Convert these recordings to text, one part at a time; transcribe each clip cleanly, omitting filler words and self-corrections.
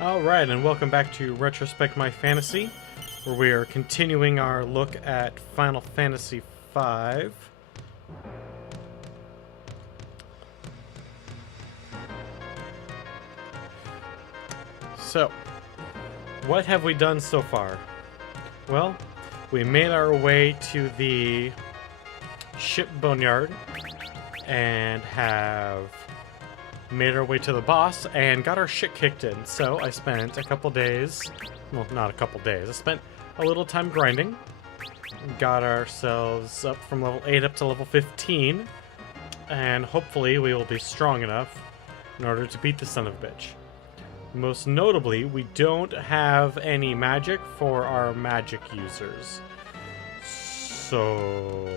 Alright, and welcome back to Retrospect My Fantasy, where we are continuing our look at Final Fantasy V. So, what have we done so far? Well, we made our way to the ship boneyard and have made our way to the boss and got our shit kicked in. So I spent a couple days, well, not a couple days, I spent a little time grinding, got ourselves up from level 8 up to level 15, and hopefully we will be strong enough in order to beat the son of a bitch. Most notably, we don't have any magic for our magic users. So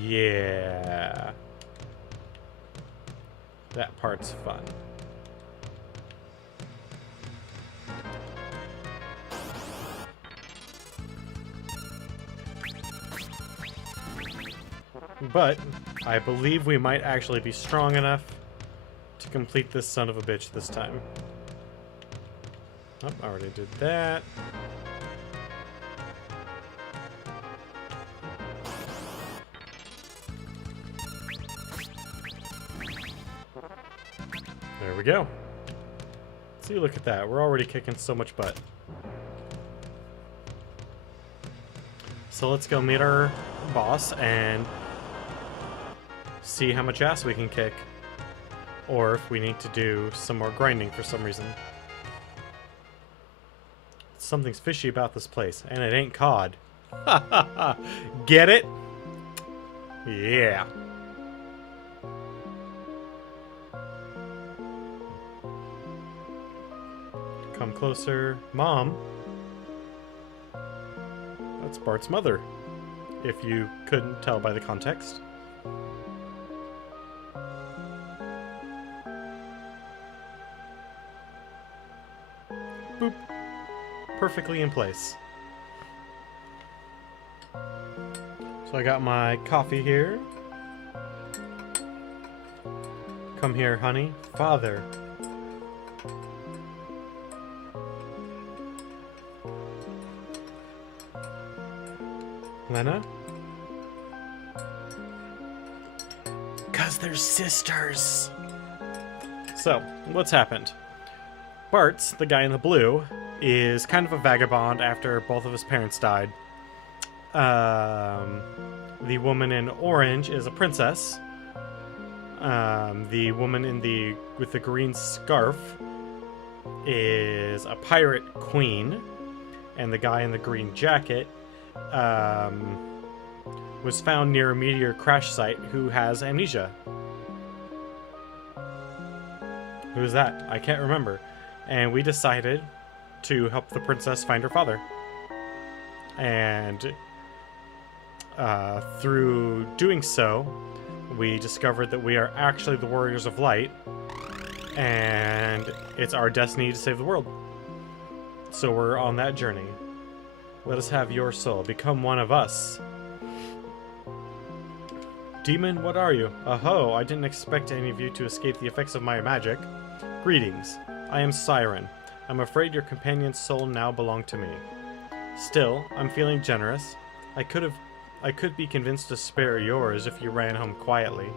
yeah. That part's fun. But I believe we might actually be strong enough to complete this son of a bitch this time. Oh, I already did that. There we go. See, look at that. We're already kicking so much butt. So let's go meet our boss and see how much ass we can kick. Or if we need to do some more grinding for some reason. Something's fishy about this place, and it ain't COD. Ha ha ha! Get it? Yeah. Come closer. Mom? That's Bart's mother, if you couldn't tell by the context. Boop. Perfectly in place. So I got my coffee here. Come here, honey. Father. Lena? 'Cause they're sisters. So, what's happened? Bart's, the guy in the blue, is kind of a vagabond after both of his parents died. The woman in orange is a princess. The woman with the green scarf is a pirate queen. And the guy in the green jacket was found near a meteor crash site who has amnesia. Who's that? I can't remember. And we decided to help the princess find her father. And through doing so, we discovered that we are actually the Warriors of Light, and it's our destiny to save the world. So we're on that journey. Let us have your soul. Become one of us. Demon, what are you? Oh, I didn't expect any of you to escape the effects of my magic. Greetings. I am Siren. I'm afraid your companion's soul now belonged to me. Still, I'm feeling generous. I could be convinced to spare yours if you ran home quietly.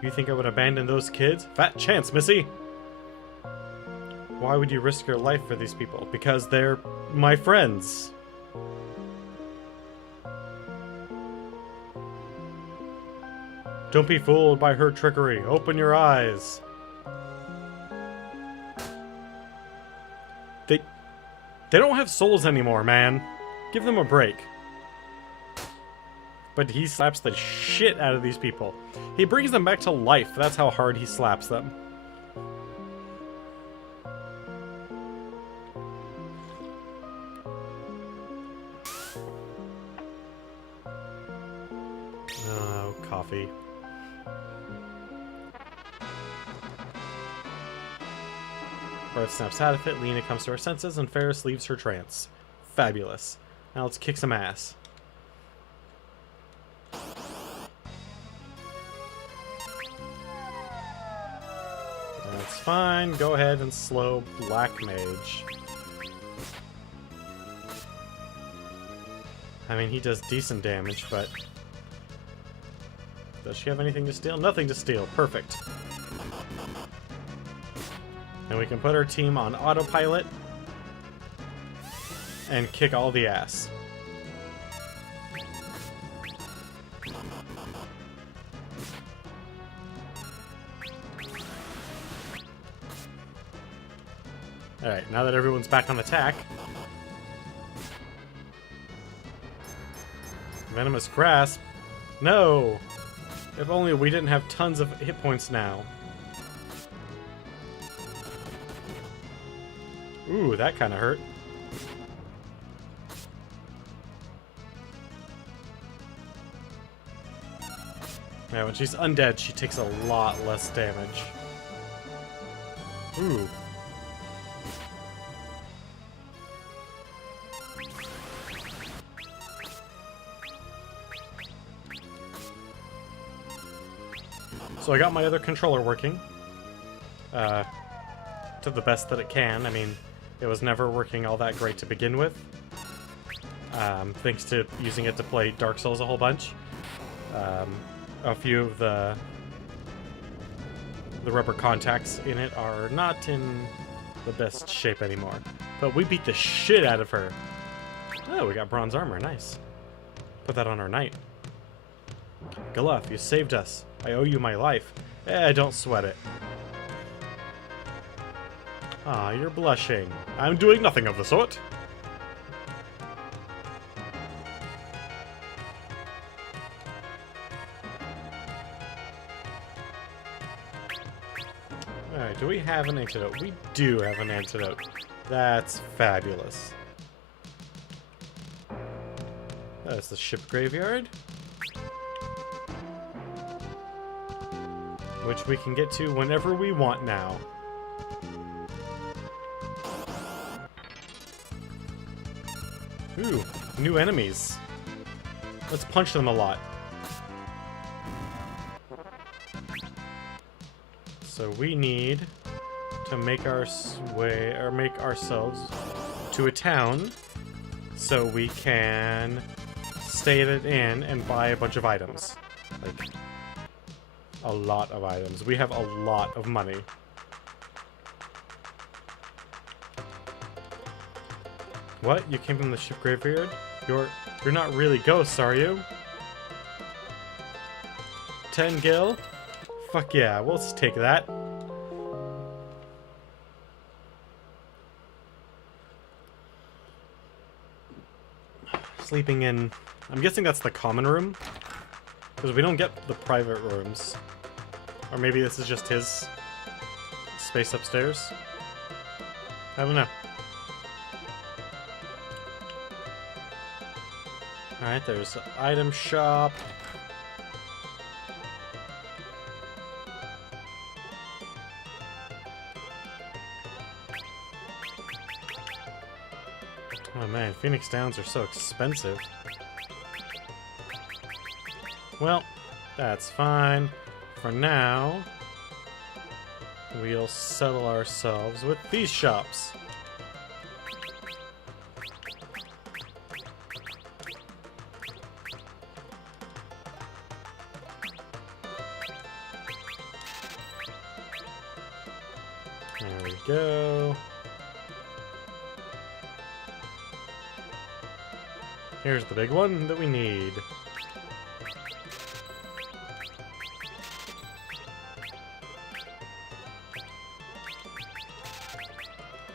You think I would abandon those kids? Fat chance, missy! Why would you risk your life for these people? Because they're my friends. Don't be fooled by her trickery. Open your eyes. They don't have souls anymore, man. Give them a break. But he slaps the shit out of these people. He brings them back to life. That's how hard he slaps them. Oh, coffee. Bart snaps out of it, Lena comes to her senses, and Ferris leaves her trance. Fabulous. Now let's kick some ass. That's fine. Go ahead and slow Black Mage. I mean, he does decent damage, but... Does she have anything to steal? Nothing to steal. Perfect. And we can put our team on autopilot and kick all the ass. Alright, now that everyone's back on attack... Venomous Grasp? No! If only we didn't have tons of hit points now. Ooh, that kind of hurt. Yeah, when she's undead, she takes a lot less damage. Ooh. So I got my other controller working. To the best that it can. I mean, it was never working all that great to begin with. Thanks to using it to play Dark Souls a whole bunch. A few of the rubber contacts in it are not in the best shape anymore. But we beat the shit out of her. Oh, we got bronze armor. Nice. Put that on our knight. Galuf, you saved us. I owe you my life. Don't sweat it. Ah, you're blushing. I'm doing nothing of the sort. Alright, do we have an antidote? We do have an antidote. That's fabulous. That's the ship graveyard. Which we can get to whenever we want now. Ooh, new enemies. Let's punch them a lot. So we need to make our way, or make ourselves to a town so we can stay at an inn and buy a bunch of items. Like, a lot of items. We have a lot of money. What? You came from the ship graveyard? You're not really ghosts, are you? 10 gil? Fuck yeah, we'll just take that. Sleeping in... I'm guessing that's the common room. Because we don't get the private rooms. Or maybe this is just his space upstairs. I don't know. Alright, there's an item shop. Oh man, Phoenix Downs are so expensive. Well, that's fine. For now, we'll settle ourselves with these shops. There we go. Here's the big one that we need.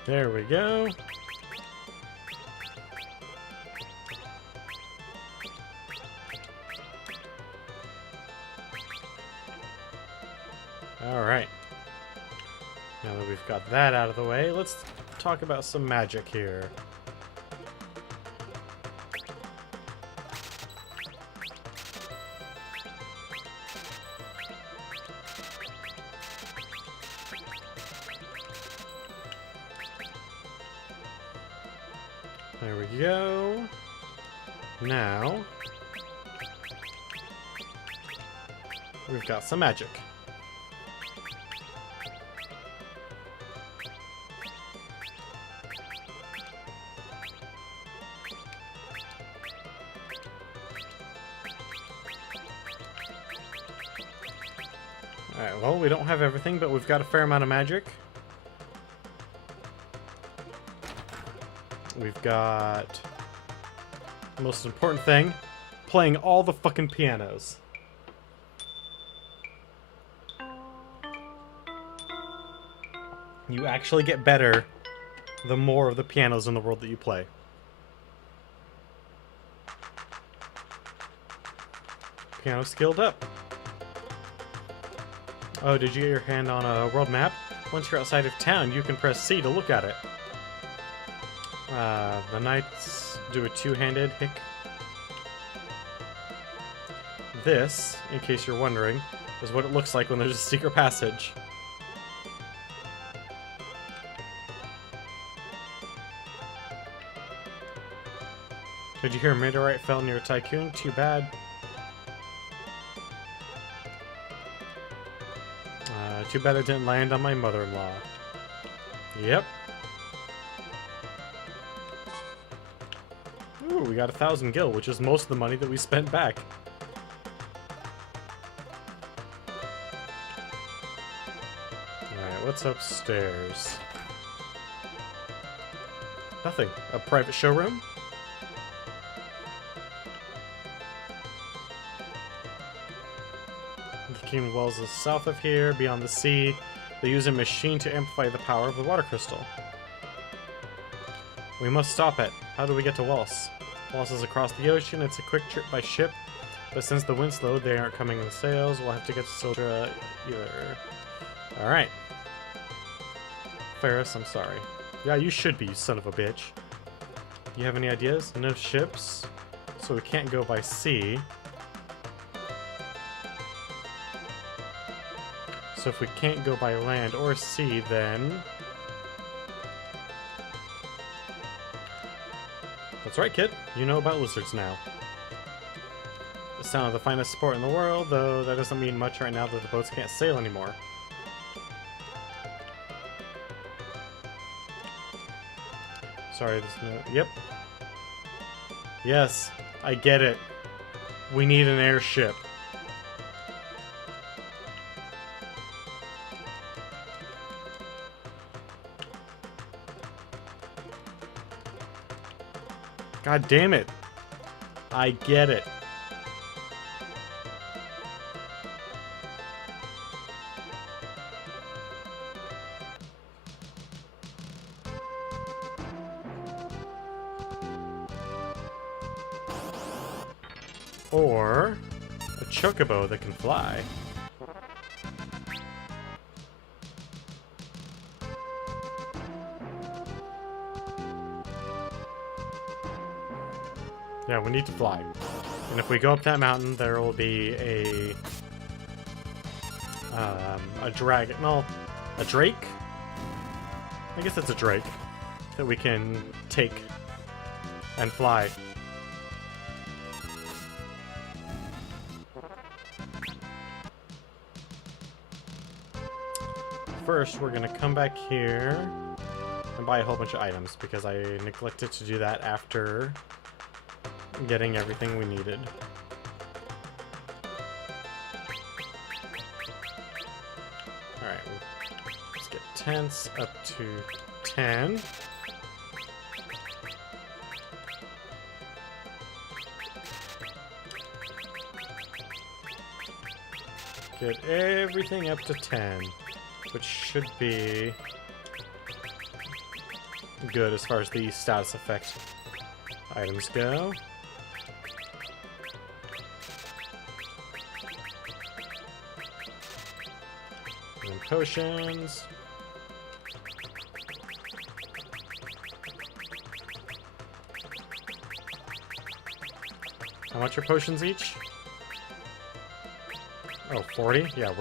There we go. Alright. Now that we've got that out of the way, let's talk about some magic here. There we go. Now, we've got some magic. Alright, well, we don't have everything, but we've got a fair amount of magic. We've got the most important thing, playing all the fucking pianos. You actually get better the more of the pianos in the world that you play. Piano skilled up. Oh, did you get your hand on a world map? Once you're outside of town, you can press C to look at it. The knights do a two-handed hick. This, in case you're wondering, is what it looks like when there's a secret passage. Did you hear a meteorite fell near Tycoon? Too bad. Too bad it didn't land on my mother-in-law. Yep. Ooh, we got 1,000 gil, which is most of the money that we spent back. Alright, what's upstairs? Nothing. A private showroom? The King Wells is south of here, beyond the sea. They use a machine to amplify the power of the water crystal. We must stop it. How do we get to Walls? Walls is across the ocean. It's a quick trip by ship, but since the wind's low, they aren't coming in the sails. We'll have to get to Sildra either. Alright. Ferris, I'm sorry. Yeah, you should be, you son of a bitch. You have any ideas? No ships, so we can't go by sea. So if we can't go by land or sea, then... That's right, kid. You know about lizards now. The sound of the finest sport in the world, though that doesn't mean much right now that the boats can't sail anymore. Sorry, there's no... Yep. Yes, I get it. We need an airship. God damn it. I get it. Or a chocobo that can fly. Yeah, we need to fly. And if we go up that mountain, there will be a dragon. No, a drake? I guess it's a drake that we can take and fly. First, we're gonna come back here and buy a whole bunch of items because I neglected to do that after getting everything we needed. Alright, let's get tents up to 10. Get everything up to 10, which should be good as far as the status effect items go. And potions. How much are potions each? Oh, 40? Yeah,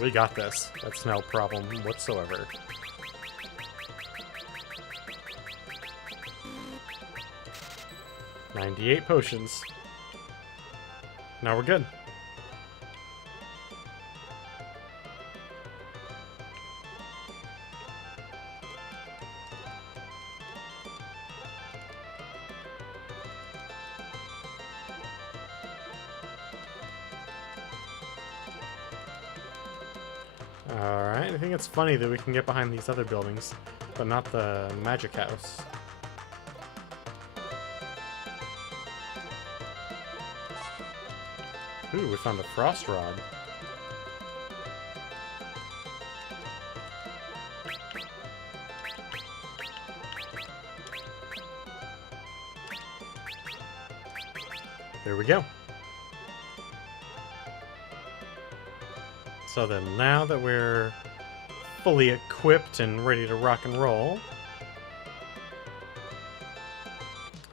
we got this. That's no problem whatsoever. $98 potions. Now we're good. Alright, I think it's funny that we can get behind these other buildings, but not the magic house. Ooh, we found a frost rod. There we go. So then now that we're fully equipped and ready to rock and roll,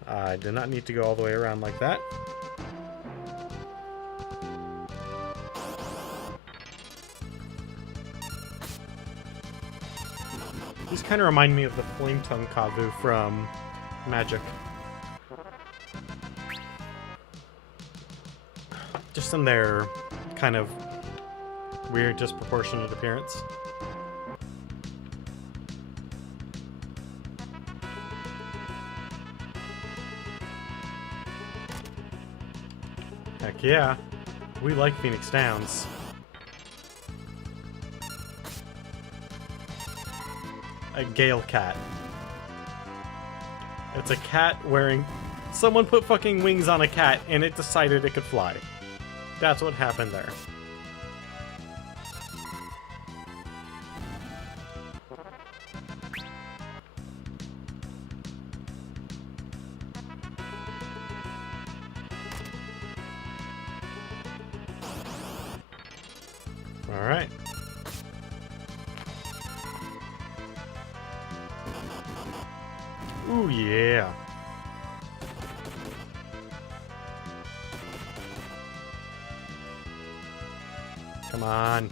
I do not need to go all the way around like that. These kind of remind me of the Flame Tongue Kavu from Magic. Just in their kind of weird, disproportionate appearance. Heck yeah, we like Phoenix Downs. A Gale cat. It's a cat wearing... Someone put fucking wings on a cat and it decided it could fly. That's what happened there. Alright. Ooh, yeah. Come on.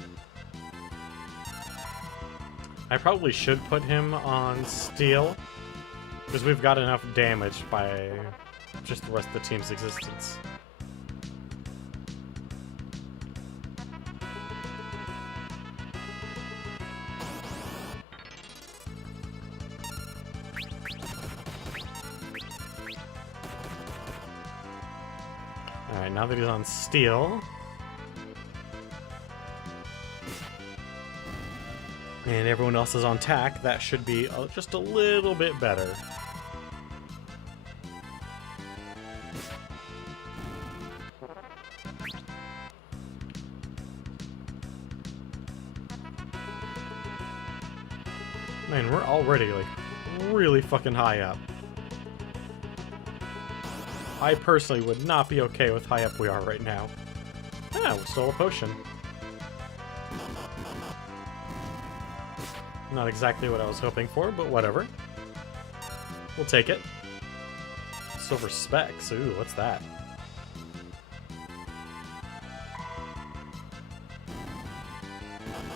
I probably should put him on steel, because we've got enough damage by just the rest of the team's existence. Alright, now that he's on steel, and everyone else is on tack, that should be just a little bit better. Man, we're already, like, really fucking high up. I personally would not be okay with how high up we are right now. Ah, we stole a potion. Not exactly what I was hoping for, but whatever. We'll take it. Silver specs. Ooh, what's that?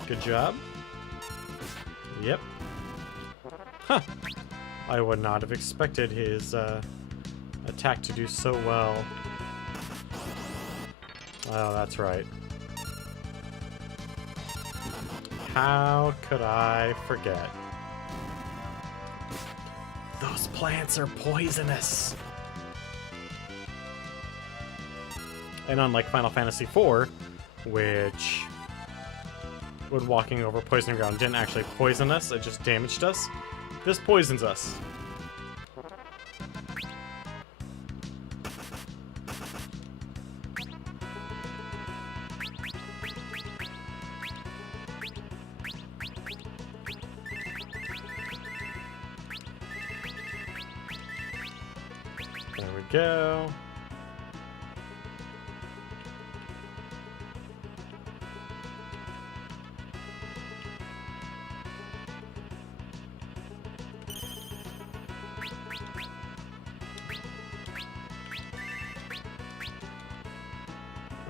Good job. Yep. Huh. I would not have expected his attack to do so well. Oh, that's right. How could I forget? Those plants are poisonous! And unlike Final Fantasy IV, which when walking over poison ground didn't actually poison us, it just damaged us, this poisons us. There we go.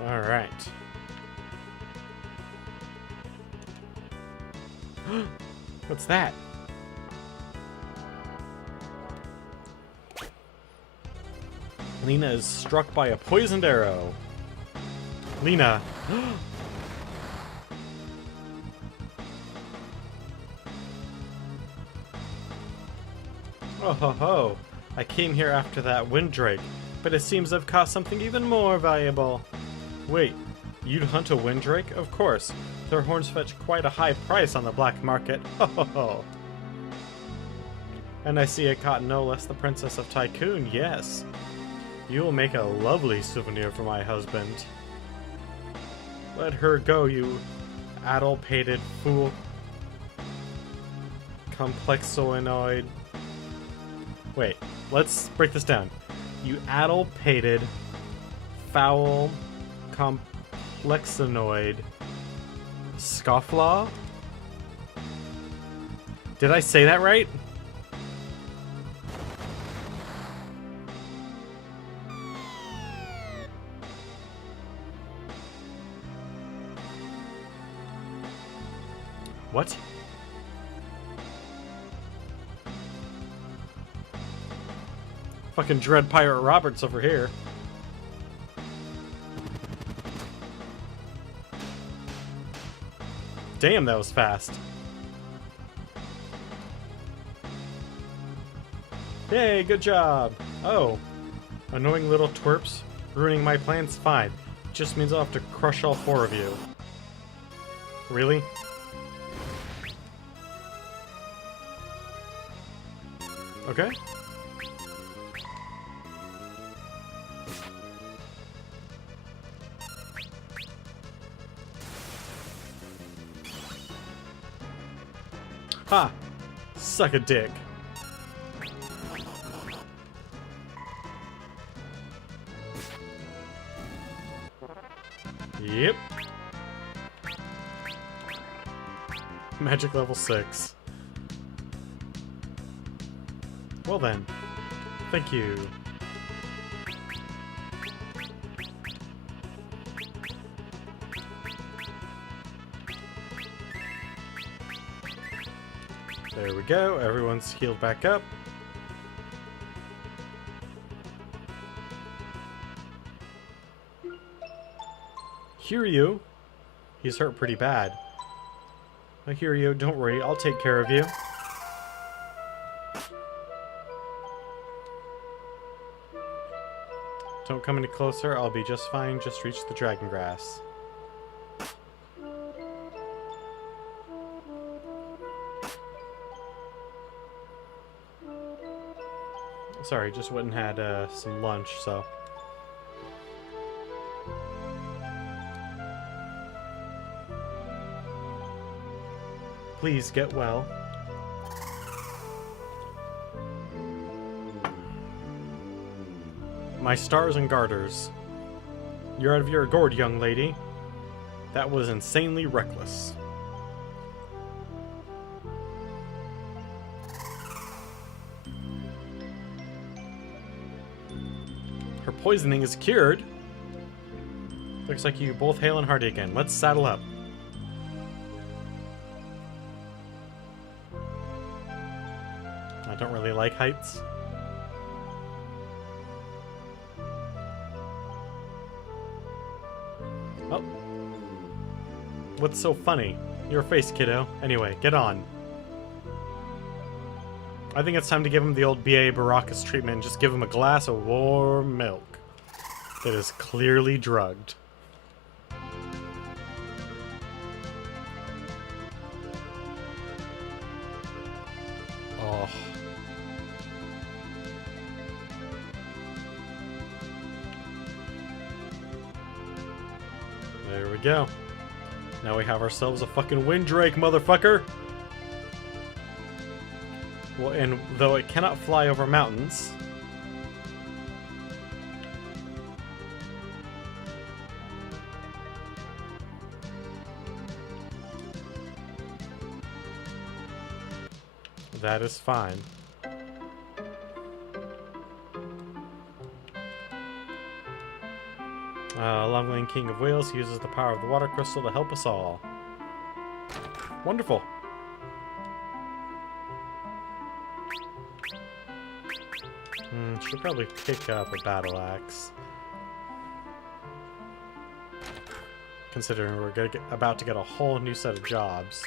All right. What's that? Lena is struck by a poisoned arrow. Lena. Oh ho ho. I came here after that wind drake, but it seems I've caught something even more valuable. Wait, You'd hunt a windrake? Of course. Their horns fetch quite a high price on the black market. Ho ho ho. And I see a caught no less the Princess of Tycoon, yes. You will make a lovely souvenir for my husband. Let her go, you addle-pated fool. Complexoinoid. Wait, let's break this down. You addle-pated, foul, complexonoid scofflaw? Did I say that right? What? Fucking Dread Pirate Roberts over here. Damn, that was fast. Yay, good job. Oh, annoying little twerps. Ruining my plans? Fine. Just means I'll have to crush all 4 of you. Really? Okay. Ha! Suck a dick. Yep. Magic level 6. Well then. Thank you. There we go. Everyone's healed back up. Hiryu. He's hurt pretty bad. Hiryu, don't worry. I'll take care of you. Don't come any closer. I'll be just fine. Just reach the dragon grass. Sorry, just went and had some lunch, so... Please get well. My stars and garters. You're out of your gourd, young lady. That was insanely reckless. Her poisoning is cured. Looks like you both hale and hearty again. Let's saddle up. I don't really like heights. Oh. What's so funny? Your face, kiddo. Anyway, get on. I think it's time to give him the old B.A. Baracus treatment and just give him a glass of warm milk that is clearly drugged. Oh. There we go. Now we have ourselves a fucking windrake, motherfucker! Well, and though it cannot fly over mountains, that is fine. Longling King of Wales uses the power of the water crystal to help us all. Wonderful. Should probably pick up a battle axe. Considering we're about to get a whole new set of jobs.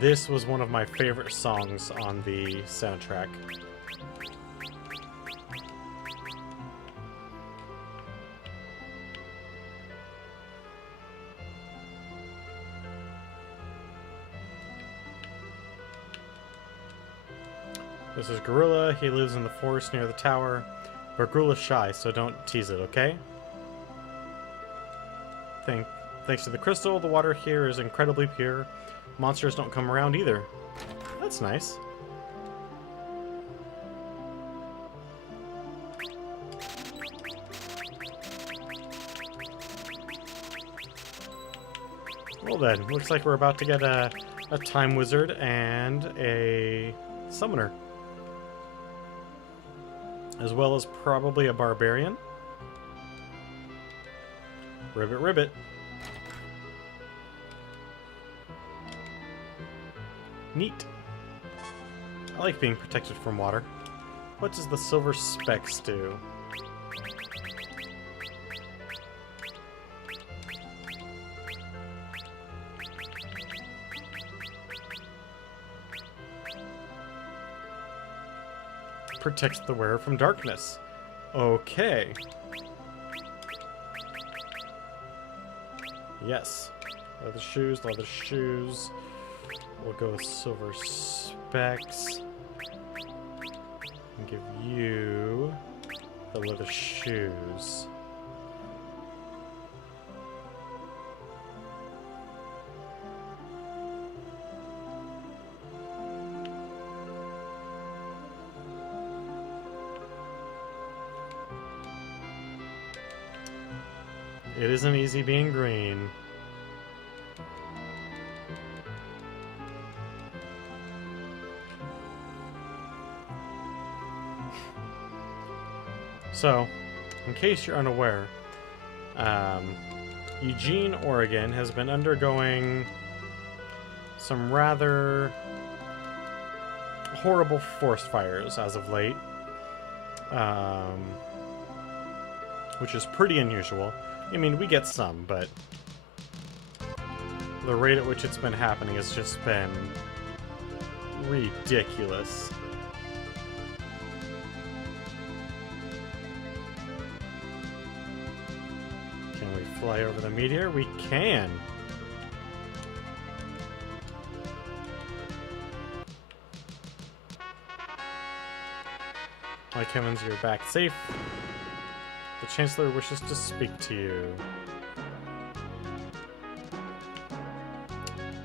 This was one of my favorite songs on the soundtrack. This is Gorilla. He lives in the forest near the tower. But Gorilla shy, so don't tease it, okay? Thanks to the crystal, the water here is incredibly pure. Monsters don't come around either. That's nice. Well then, looks like we're about to get a time wizard and a summoner. As well as probably a barbarian. Ribbit, ribbit. Neat. I like being protected from water. What does the silver specks do? Protects the wearer from darkness. Okay. Yes. Leather shoes, leather shoes. We'll go with silver specs. And give you the leather shoes. It isn't easy being green. So, in case you're unaware, Eugene, Oregon has been undergoing some rather horrible forest fires as of late, which is pretty unusual. I mean, we get some, but the rate at which it's been happening has just been ridiculous. Can we fly over the meteor? We can! Like heavens, you're back safe. The Chancellor wishes to speak to you.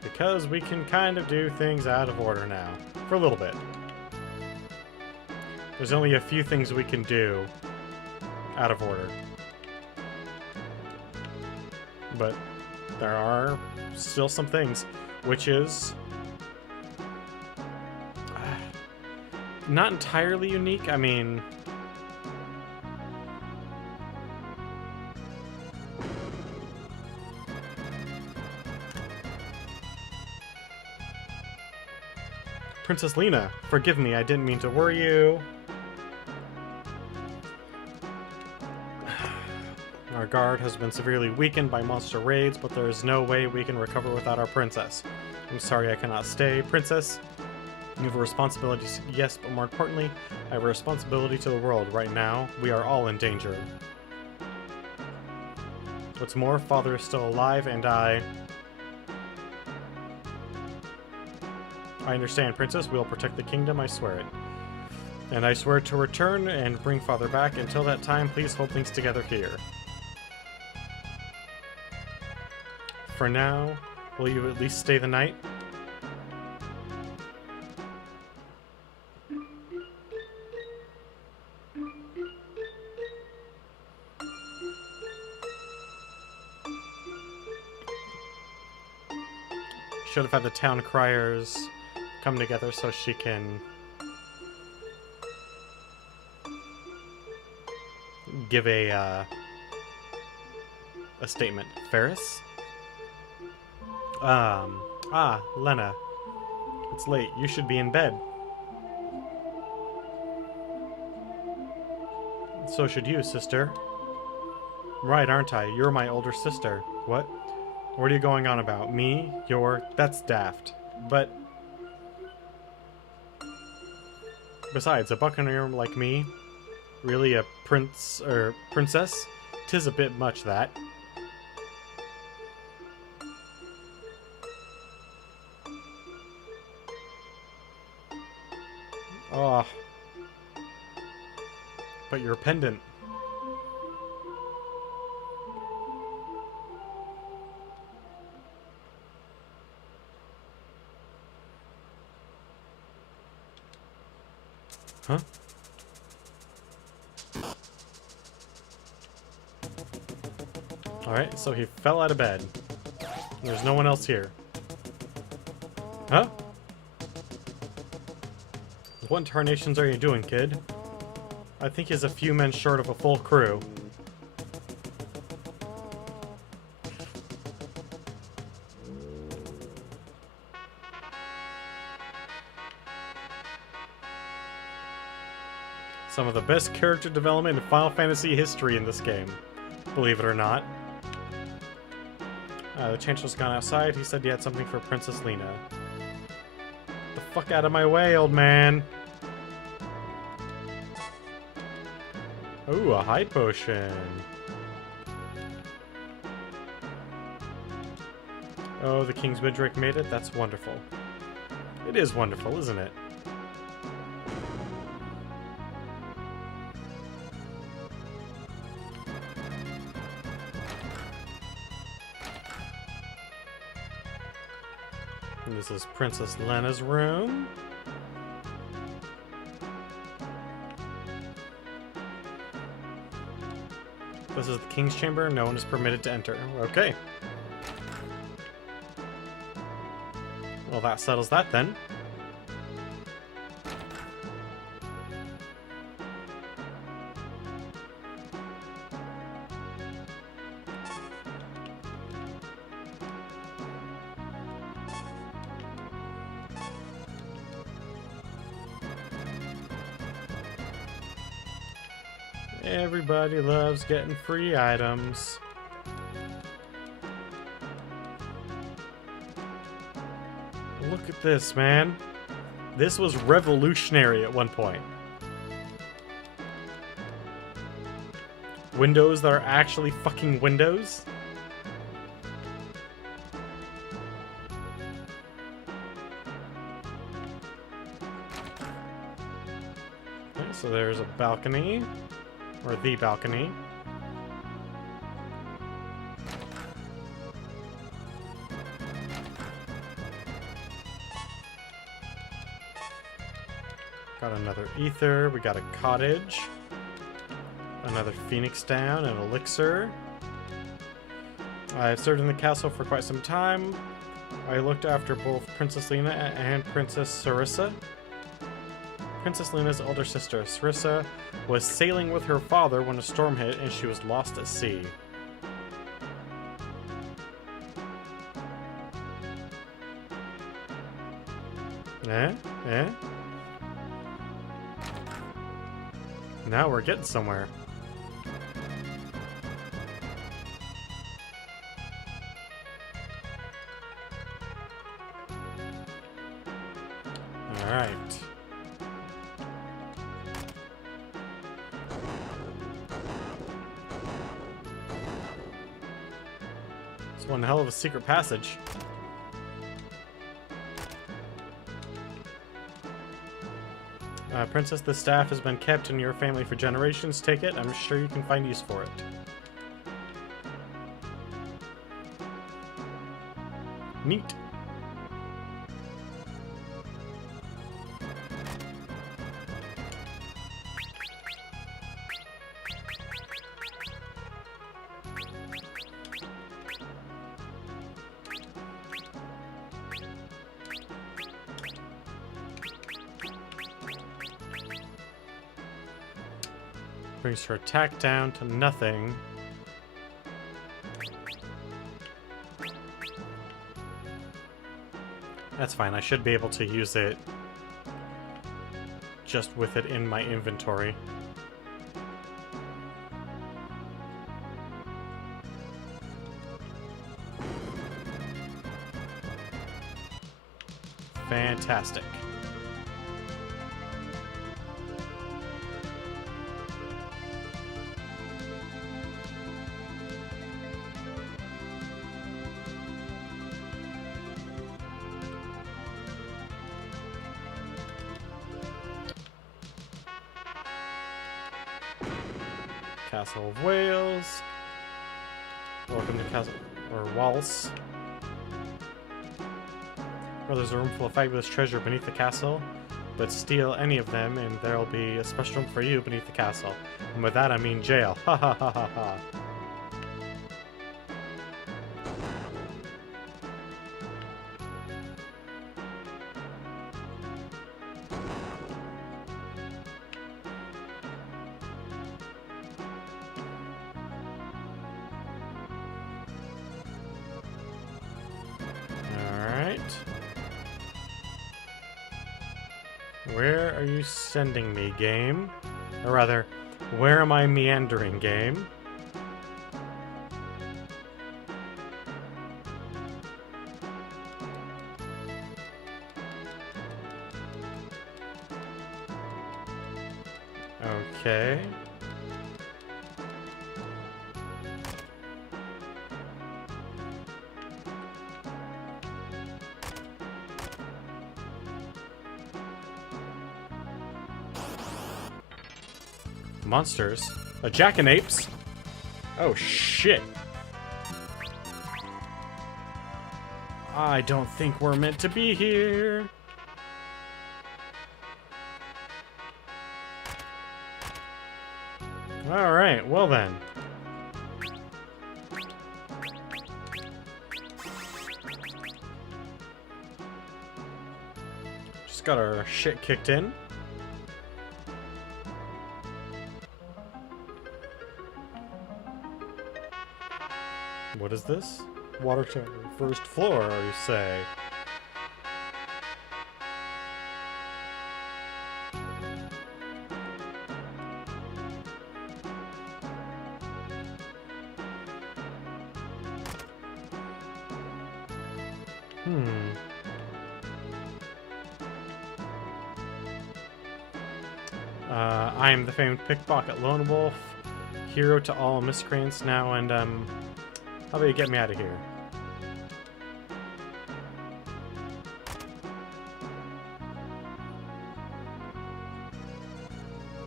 Because we can kind of do things out of order now. For a little bit. There's only a few things we can do out of order. But there are still some things, which is not entirely unique. I mean, Princess Lena, forgive me, I didn't mean to worry you. Our guard has been severely weakened by monster raids, but there is no way we can recover without our princess. I'm sorry I cannot stay. Princess, you have a responsibility, yes, but more importantly, I have a responsibility to the world. Right now, we are all in danger. What's more, Father is still alive, and I understand, Princess. We will protect the kingdom, I swear it. And I swear to return and bring Father back. Until that time, please hold things together here. For now, will you at least stay the night? Should have had the town criers come together so she can give a statement. Ferris? Lena. It's late. You should be in bed. So should you, sister. Right, aren't I? You're my older sister. What? What are you going on about? Me? That's daft. But Besides, a buccaneer like me, really a prince or princess, 'tis a bit much that. Oh. But your pendant. Huh? Alright, so he fell out of bed. There's no one else here. Huh? What in tarnations are you doing, kid? I think he's a few men short of a full crew. Some of the best character development in Final Fantasy history in this game, believe it or not. The Chancellor's gone outside. He said he had something for Princess Lena. The fuck out of my way, old man! Ooh, a high potion. Oh, the King's Midrick made it? That's wonderful. It is wonderful, isn't it? And this is Princess Lena's room. This is the King's Chamber. No one is permitted to enter. Okay. Well, that settles that then. Everybody loves getting free items. Look at this, man. This was revolutionary at one point. Windows that are actually fucking windows. Okay, so there's a balcony. Or the balcony. Got another ether. We got a cottage. Another phoenix down, an elixir. I've served in the castle for quite some time. I looked after both Princess Lena and Princess Sarissa. Princess Lena's older sister, Sarissa, was sailing with her father when a storm hit and she was lost at sea. Eh? Now we're getting somewhere. Alright. It's one hell of a secret passage. Princess, the staff has been kept in your family for generations. Take it. I'm sure you can find use for it. Neat. Brings her attack down to nothing. That's fine. I should be able to use it just with it in my inventory. Fantastic. Castle of Wales. Welcome to Castle... or Waltz. Or there's a room full of fabulous treasure beneath the castle, but steal any of them and there'll be a special room for you beneath the castle. And with that I mean jail. Ha ha ha ha ha. Where are you sending me, game? Or rather, where am I meandering, game? Okay. Monsters? A jackanapes? Oh shit. I don't think we're meant to be here. Alright, well then. Just got our shit kicked in. What is this? Water tower, first floor, you say? I am the famed pickpocket lone wolf, hero to all miscreants now, and how about you get me out of here?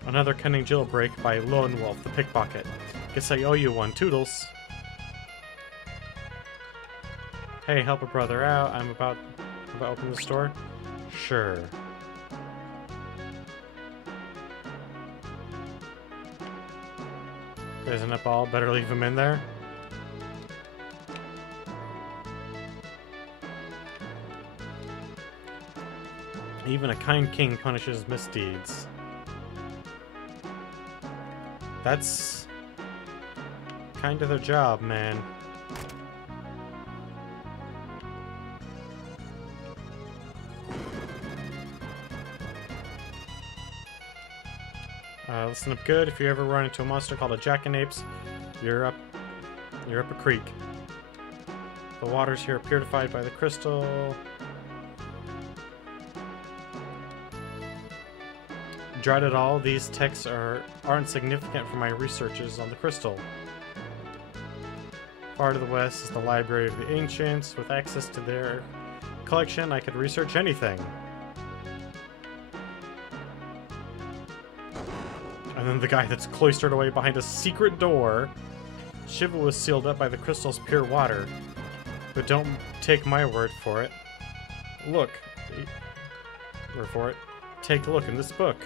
Another cunning jailbreak by Lone Wolf, the pickpocket. Guess I owe you one, Toodles. Hey, help a brother out. I'm about to open the store. Sure. Isn't it all? Better leave him in there. Even a kind king punishes misdeeds. That's kind of their job, man. Listen up good. If you ever run into a monster called a jackanapes, you're up a creek. The waters here are purified by the crystal. Dread it all, these texts aren't significant for my researches on the crystal. Far to the west is the Library of the Ancients. With access to their collection, I could research anything. And then the guy that's cloistered away behind a secret door. Shiva was sealed up by the crystal's pure water. But don't take my word for it. Look. Word for it. Take a look in this book.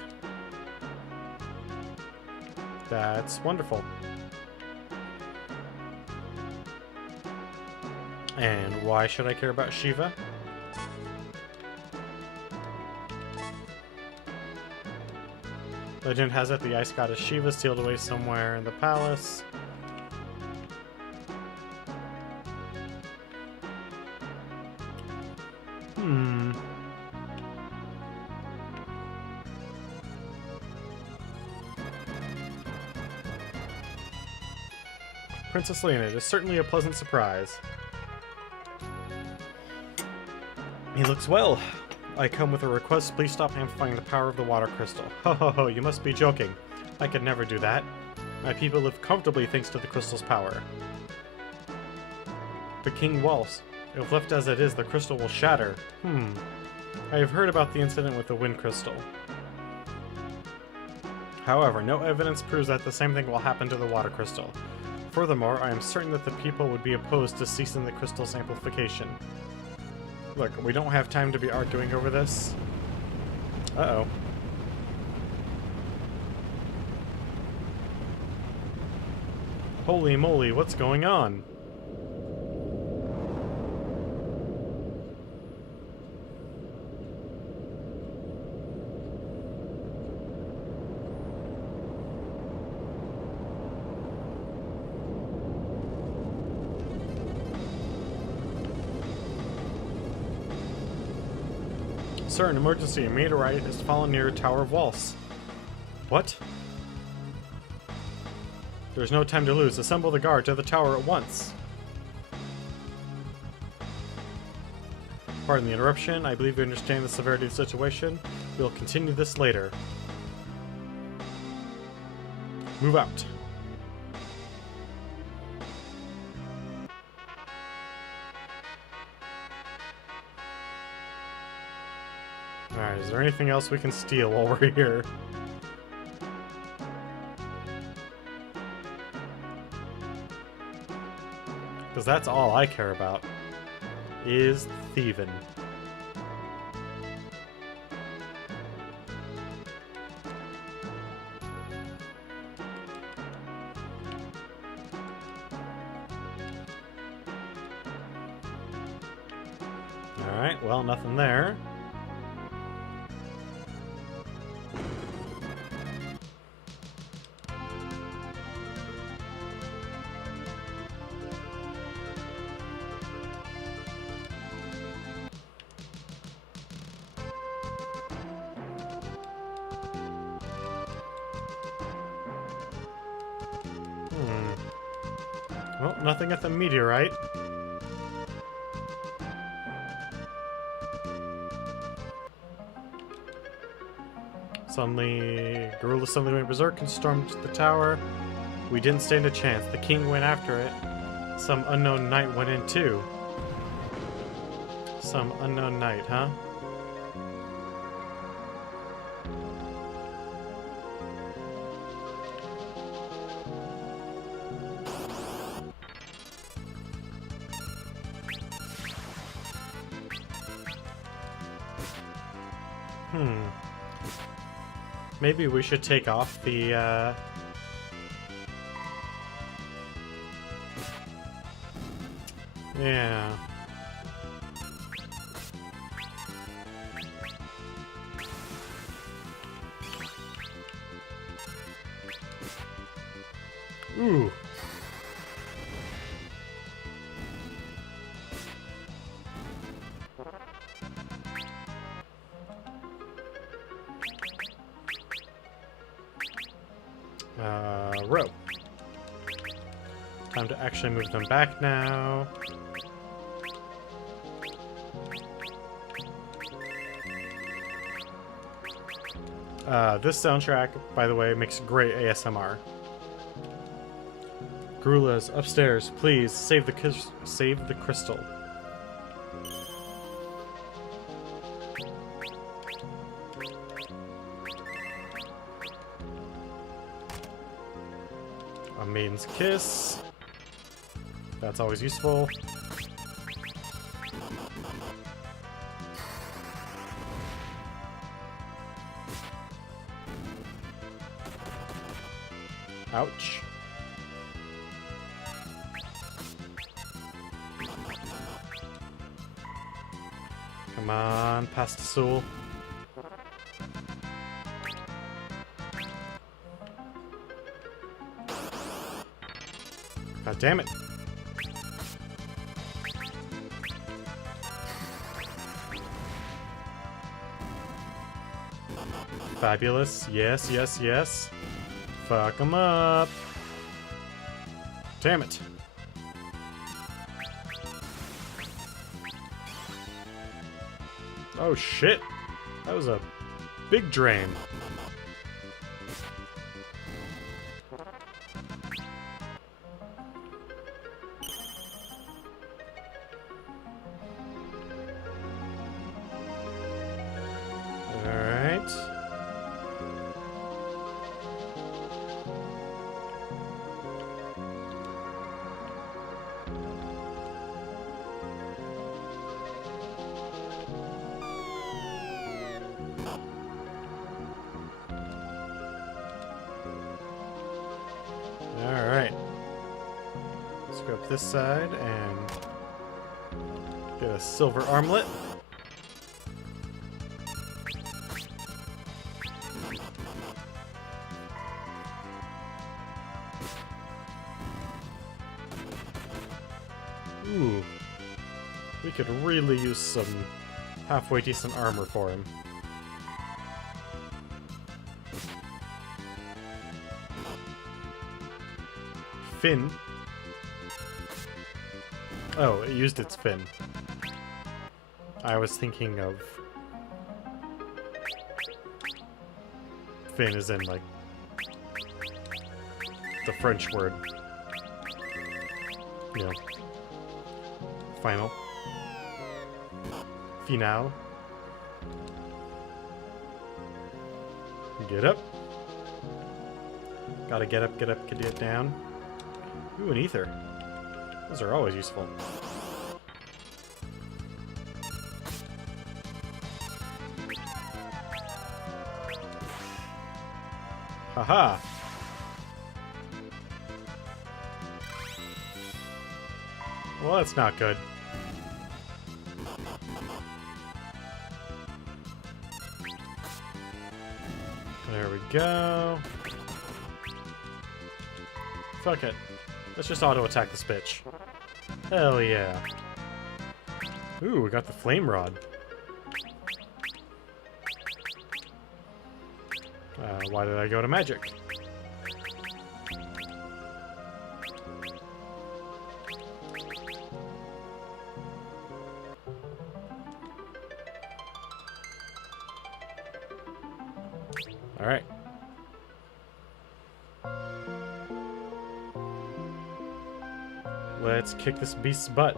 That's wonderful. And why should I care about Shiva? Legend has it the ice goddess Shiva sealed away somewhere in the palace. Princess Leonid is certainly a pleasant surprise. He looks well. I come with a request. Please stop amplifying the power of the water crystal. Ho ho ho, you must be joking. I could never do that. My people live comfortably thanks to the crystal's power. The king waltz. If left as it is, the crystal will shatter. I have heard about the incident with the wind crystal. However, no evidence proves that the same thing will happen to the water crystal. Furthermore, I am certain that the people would be opposed to ceasing the crystal's amplification. Look, we don't have time to be arguing over this. Uh-oh. Holy moly, what's going on? Sir, an emergency. A meteorite has fallen near Tower of Walls. What? There's no time to lose. Assemble the guard to the tower at once. Pardon the interruption. I believe you understand the severity of the situation. We'll continue this later. Move out. Alright, is there anything else we can steal while we're here? Because that's all I care about, is thieving. Alright, well, nothing there. Well, nothing at the meteorite. Suddenly, Gorilla suddenly went berserk and stormed the tower. We didn't stand a chance. The king went after it. Some unknown knight went in too. Some unknown knight, huh? Maybe we should take off the, yeah. Ooh. Rope. Time to actually move them back now. This soundtrack, by the way, makes great ASMR. Gorillas, upstairs, please save the crystal. A maiden's kiss. That's always useful. Ouch. Come on, Pasta Soul. God damn it. Fabulous. Yes, yes, yes. Fuck them up. Damn it. Oh shit. That was a big drain. this side and get a silver armlet. Ooh, we could really use some halfway decent armor for him. Fin. Oh, it used its fin. I was thinking of fin as in, like, the French word. You know. Final. Finale. Get up. Gotta get up, get down. Ooh, an ether. Those are always useful. Haha! Well, that's not good. There we go. Fuck it. Let's just auto-attack this bitch. Hell yeah. Ooh, we got the flame rod. Why did I go to magic? Alright. Let's kick this beast's butt.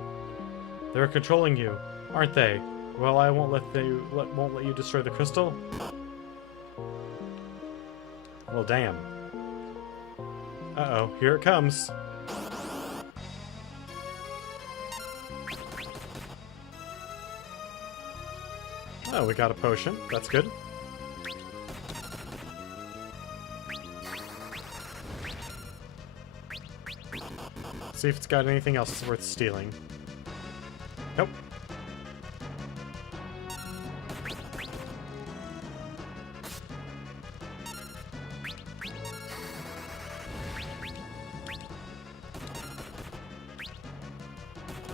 They're controlling you, aren't they? Well, I won't let you destroy the crystal. Well, damn. Uh-oh, here it comes. Oh, we got a potion. That's good. See if it's got anything else that's worth stealing. Nope.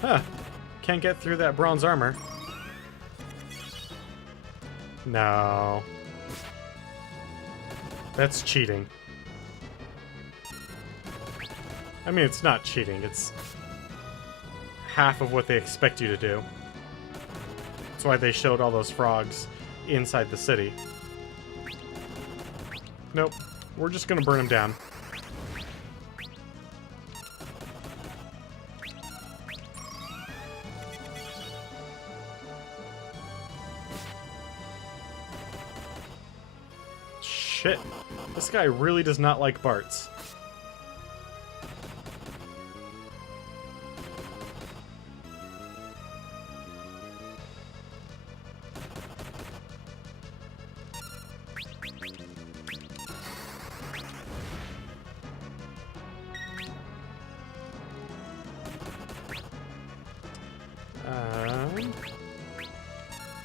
Huh. Can't get through that bronze armor. No. That's cheating. I mean, it's not cheating, it's half of what they expect you to do. That's why they showed all those frogs inside the city. Nope. We're just gonna burn them down. Shit. This guy really does not like Barts.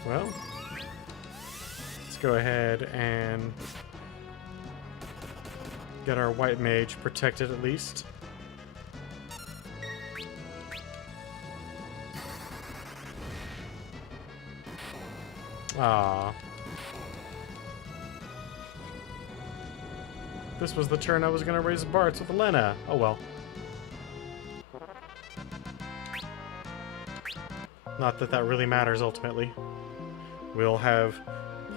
Well, let's go ahead and get our white mage protected at least. Ah. This was the turn I was gonna raise Barts with Elena. Oh well. Not that that really matters ultimately. We'll have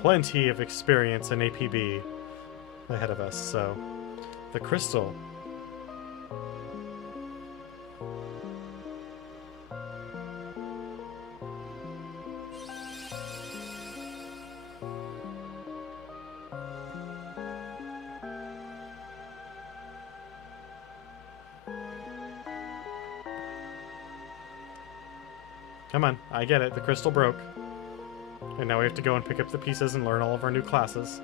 plenty of experience in APB ahead of us, so... The crystal. Come on, I get it. The crystal broke. And now we have to go and pick up the pieces and learn all of our new classes.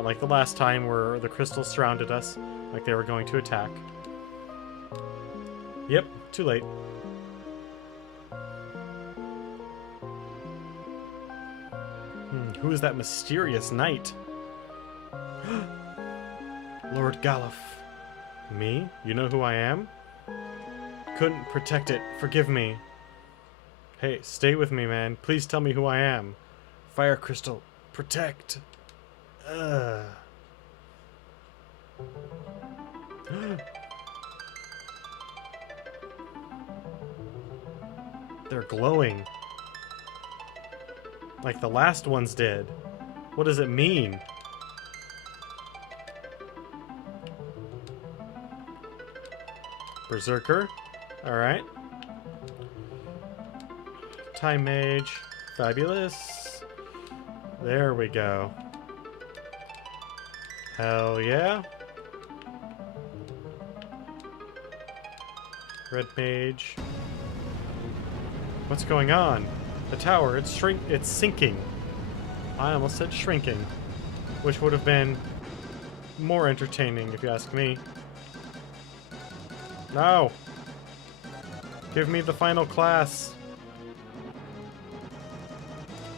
Like the last time where the crystals surrounded us, like they were going to attack. Yep, Too late. Who is that mysterious knight? Lord Galuf. Me? You know who I am? Couldn't protect it. Forgive me. Hey, stay with me, man. Please tell me who I am. Fire Crystal. Protect. They're glowing. Like the last ones did. What does it mean? Berserker. Alright. Time Mage. Fabulous. There we go. Hell yeah. Red Mage. What's going on? The tower, it's sinking. I almost said shrinking. Which would have been more entertaining if you ask me. No! Give me the final class.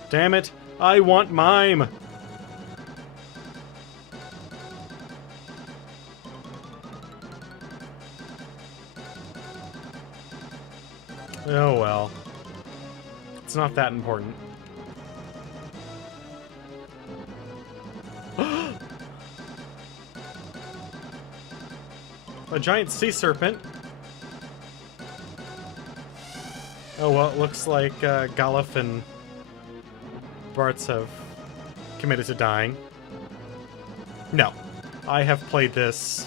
Damn it! I want mime! Oh well. It's not that important. A giant sea serpent. Oh well, it looks like Galuf and Bartz have committed to dying. No. I have played this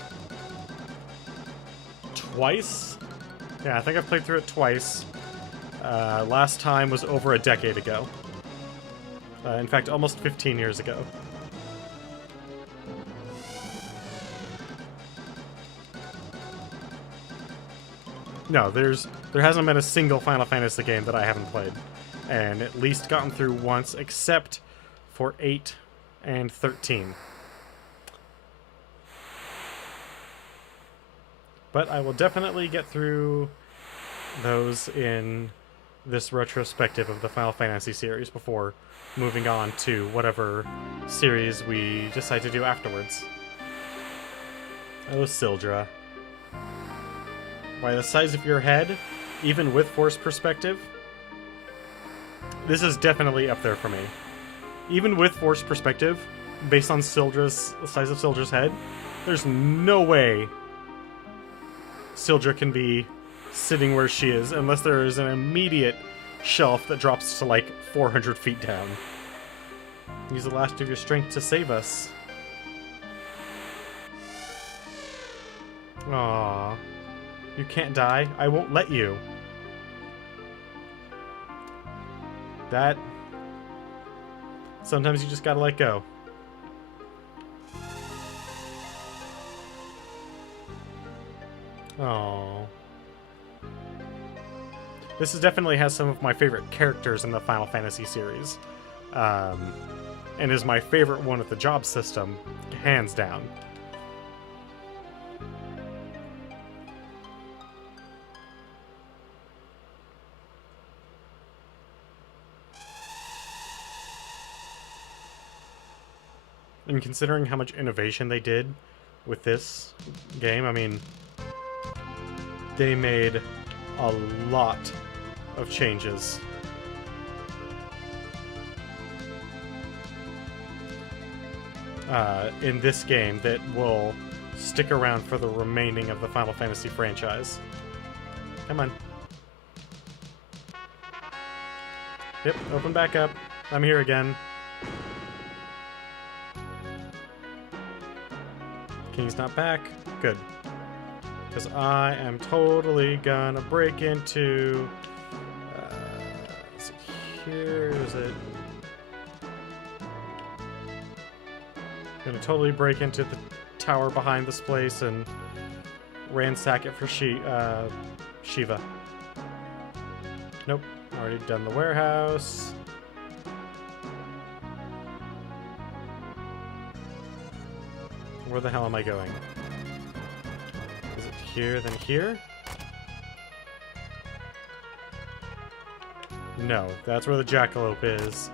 twice. Yeah, I think I've played through it twice. Last time was over a decade ago. In fact, almost 15 years ago. No, there hasn't been a single Final Fantasy game that I haven't played. And at least gotten through once, except for 8 and 13. But I will definitely get through those in this retrospective of the Final Fantasy series before moving on to whatever series we decide to do afterwards. Oh, Sildra. Why, the size of your head, even with force perspective? This is definitely up there for me. Even with force perspective, based on the size of Sildra's head, there's no way Sildra can be sitting where she is unless there is an immediate shelf that drops to like 400 feet down. Use the last of your strength to save us. Aww. You can't die. I won't let you. That... Sometimes you just gotta let go. Oh. This definitely has some of my favorite characters in the Final Fantasy series. And is my favorite one with the job system, hands down. And considering how much innovation they did with this game, I mean, they made a lot of changes. In this game that will stick around for the remaining of the Final Fantasy franchise. Come on. Yep, open back up. I'm here again. King's not back. Good. Because I am totally gonna break into... is it here? Is it... Gonna totally break into the tower behind this place and ransack it for Shiva. Nope. Already done the warehouse. Where the hell am I going? Is it here, then here? No, that's where the jackalope is.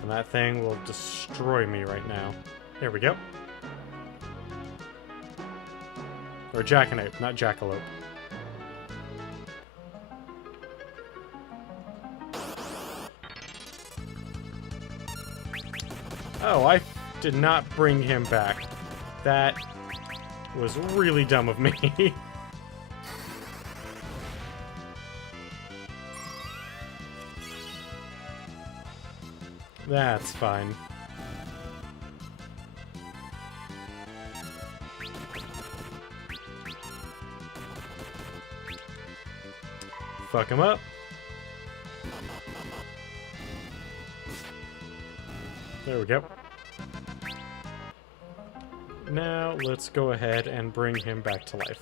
And that thing will destroy me right now. There we go. Or jackanape, not jackalope. Oh, I did not bring him back. That was really dumb of me. That's fine. Fuck him up. There we go. Now let's go ahead and bring him back to life.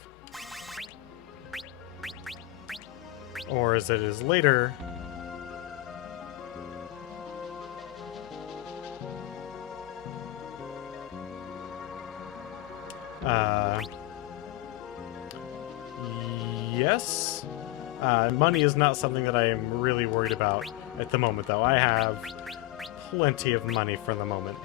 Or as it is later, yes. Money is not something that I am really worried about at the moment, though. I have plenty of money for the moment.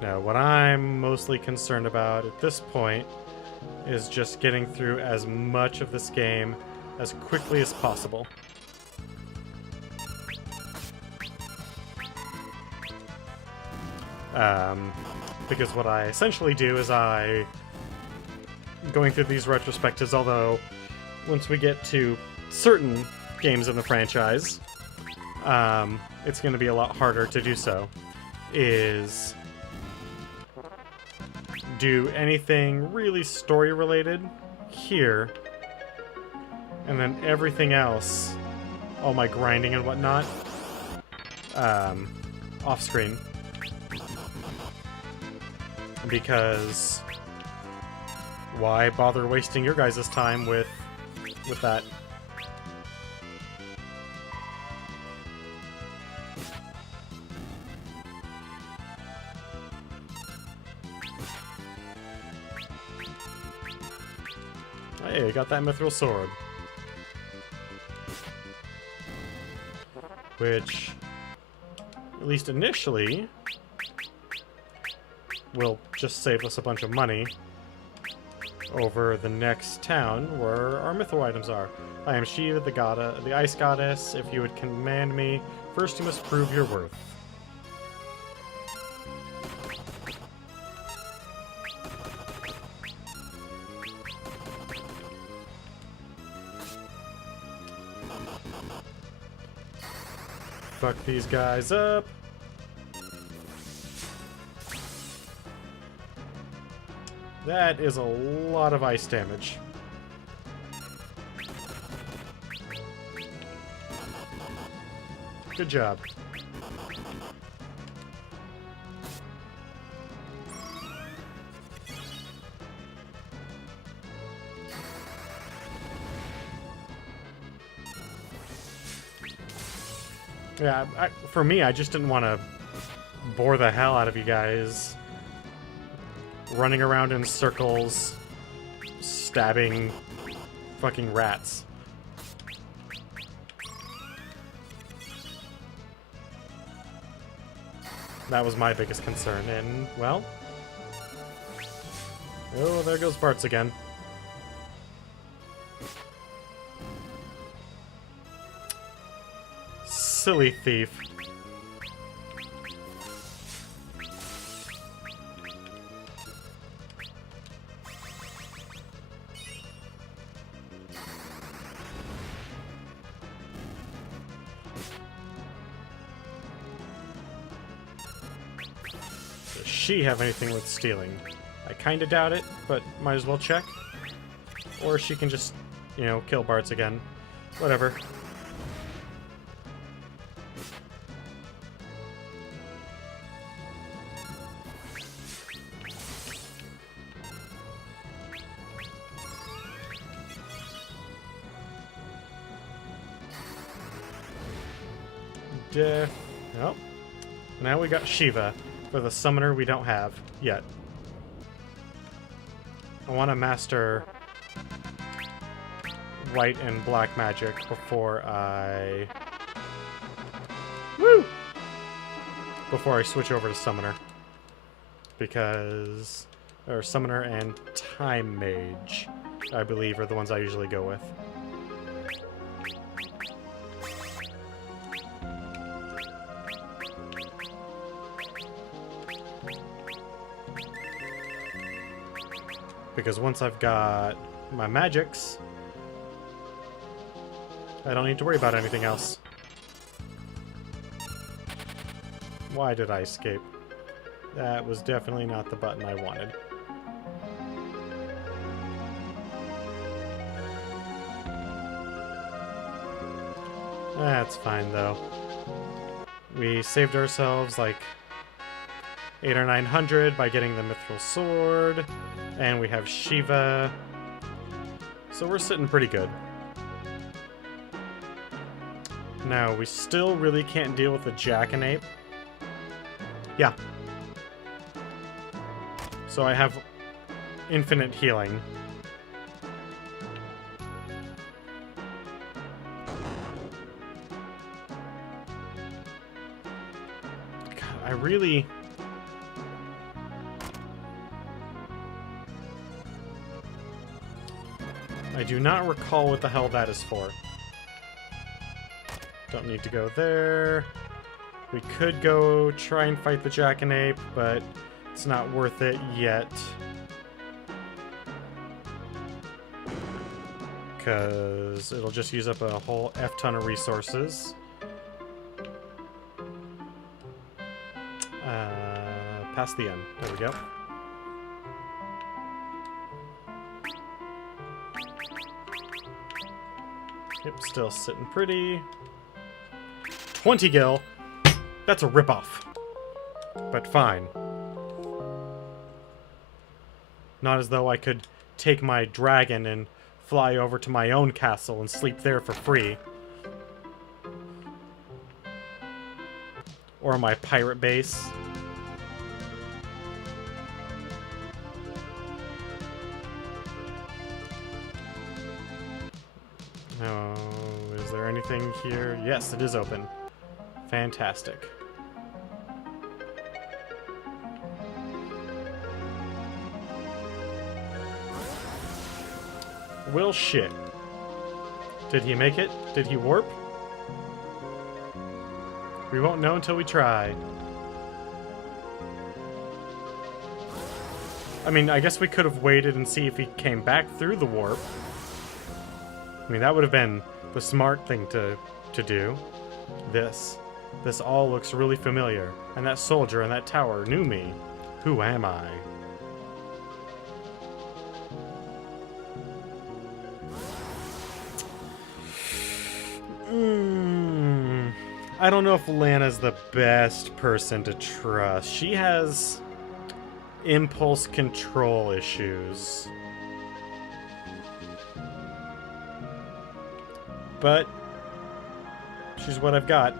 Now, what I'm mostly concerned about at this point is just getting through as much of this game as quickly as possible. Because what I essentially do is going through these retrospectives, although once we get to certain games in the franchise, it's going to be a lot harder to do so, is do anything really story related here, and then everything else, all my grinding and whatnot, off screen. Because why bother wasting your guys' time with that? Hey, got that mithril sword. Which, at least initially, will just save us a bunch of money over the next town where our mithril items are. I am Shiva, the ice goddess. If you would command me, first you must prove your worth. Fuck these guys up. That is a lot of ice damage. Good job. Yeah, for me, I just didn't want to bore the hell out of you guys running around in circles, stabbing fucking rats. That was my biggest concern, and, well... Oh, there goes Bart's again. Silly thief. Does she have anything with stealing? I kinda doubt it, but might as well check. Or she can just, you know, kill Bart's again. Whatever. Oh. Now we got Shiva for the summoner we don't have yet. I want to master white and black magic before I... Woo! Before I switch over to Summoner. Because... Or Summoner and Time Mage, I believe, are the ones I usually go with. Because once I've got my magics, I don't need to worry about anything else. Why did I escape? That was definitely not the button I wanted. That's fine, though. We saved ourselves like 800 or 900 by getting the Mithril Sword, and we have Shiva, so we're sitting pretty good. Now, we still really can't deal with the Jackanape. Yeah. So I have infinite healing. God, I really... I do not recall what the hell that is for. Don't need to go there. We could go try and fight the Jackanape, but it's not worth it yet. Because it'll just use up a whole F-ton of resources. Past the end. There we go. Yep, still sitting pretty. 20 gil. That's a ripoff. But fine. Not as though I could take my dragon and fly over to my own castle and sleep there for free. Or my pirate base. Oh, is there anything here? Yes, it is open. Fantastic. Well, shit. Did he make it? Did he warp? We won't know until we try. I mean, I guess we could have waited and see if he came back through the warp. I mean, that would have been the smart thing to do. This all looks really familiar. And that soldier in that tower knew me. Who am I? I don't know if Lana's the best person to trust. She has impulse control issues. But she's what I've got.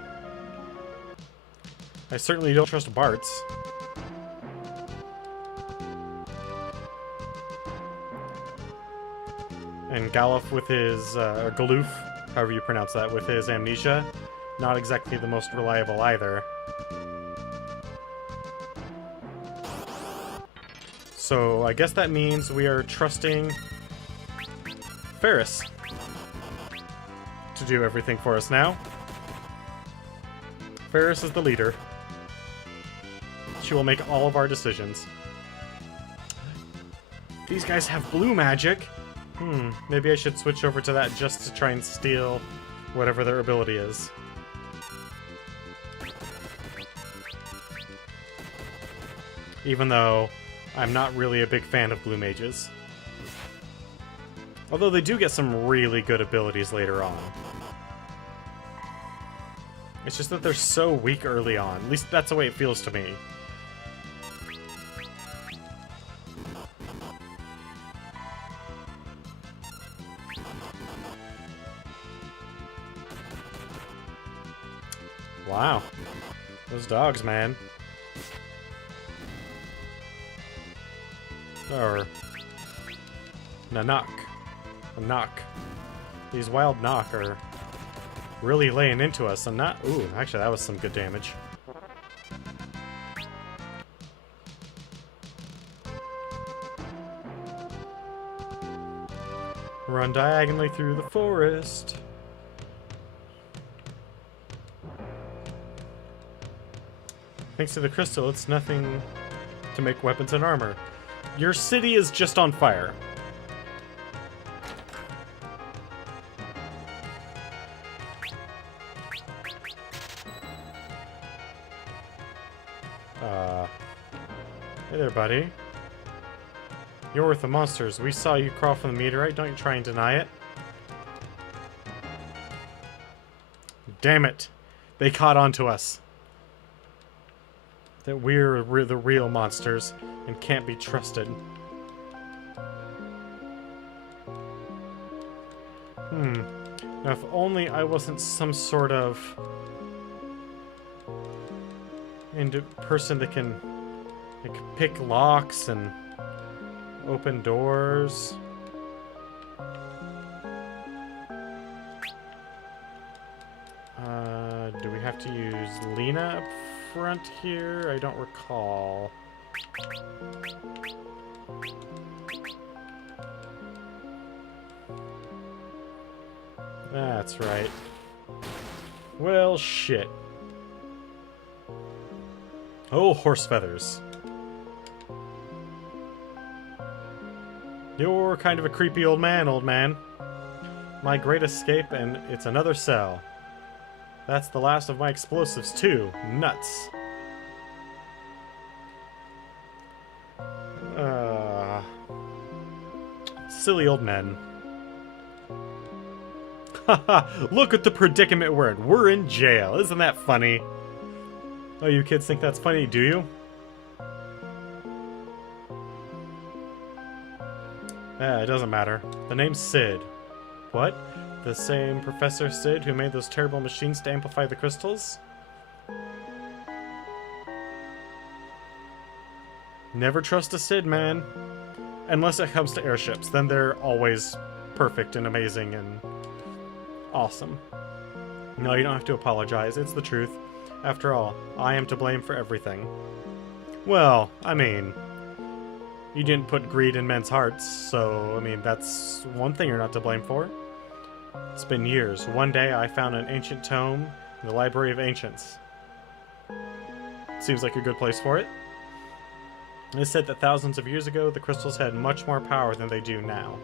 I certainly don't trust Bartz. And Galuf with his, or Galuf, however you pronounce that, with his amnesia. Not exactly the most reliable either. So I guess that means we are trusting Ferris to do everything for us now. Ferris is the leader. She will make all of our decisions. These guys have blue magic. Maybe I should switch over to that just to try and steal whatever their ability is. Even though I'm not really a big fan of blue mages. Although they do get some really good abilities later on. It's just that they're so weak early on. At least that's the way it feels to me. Wow. Those dogs, man. Or... Nanak. These wild knock are really laying into us. I'm not... Ooh, actually, that was some good damage. Run diagonally through the forest. Thanks to the crystal, it's nothing to make weapons and armor. Your city is just on fire. Hey there, buddy. You're worth the monsters. We saw you crawl from the meteorite. Don't you try and deny it. Damn it. They caught on to us. That we're the real monsters and can't be trusted. Now, if only I wasn't some sort of person that can like pick locks and open doors. Do we have to use Lena up front here? I don't recall. That's right. Well, shit. Oh, horse feathers. You're kind of a creepy old man. My great escape, and it's another cell. That's the last of my explosives, too. Nuts. Silly old men. Haha, look at the predicament we're in. We're in jail. Isn't that funny? Oh, you kids think that's funny, do you? It doesn't matter. The name's Sid. What? The same Professor Sid who made those terrible machines to amplify the crystals? Never trust a Sid, man. Unless it comes to airships. Then they're always perfect and amazing and awesome. No, you don't have to apologize. It's the truth. After all, I am to blame for everything. Well, I mean, you didn't put greed in men's hearts, so, I mean, that's one thing you're not to blame for. It's been years. One day I found an ancient tome in the Library of Ancients. Seems like a good place for it. It said that thousands of years ago, the crystals had much more power than they do now.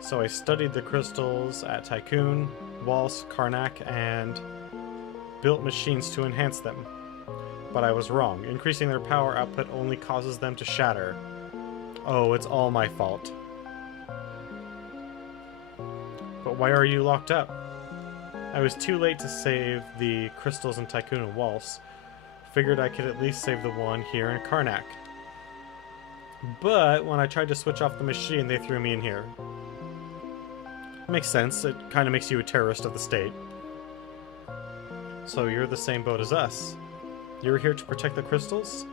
So I studied the crystals at Tycoon, Waltz, Karnak, and built machines to enhance them. But I was wrong. Increasing their power output only causes them to shatter. Oh, it's all my fault. But why are you locked up? I was too late to save the crystals in Tycoon and Waltz. Figured I could at least save the one here in Karnak. But when I tried to switch off the machine, they threw me in here. Makes sense. It kind of makes you a terrorist of the state. So you're the same boat as us. You're here to protect the crystals?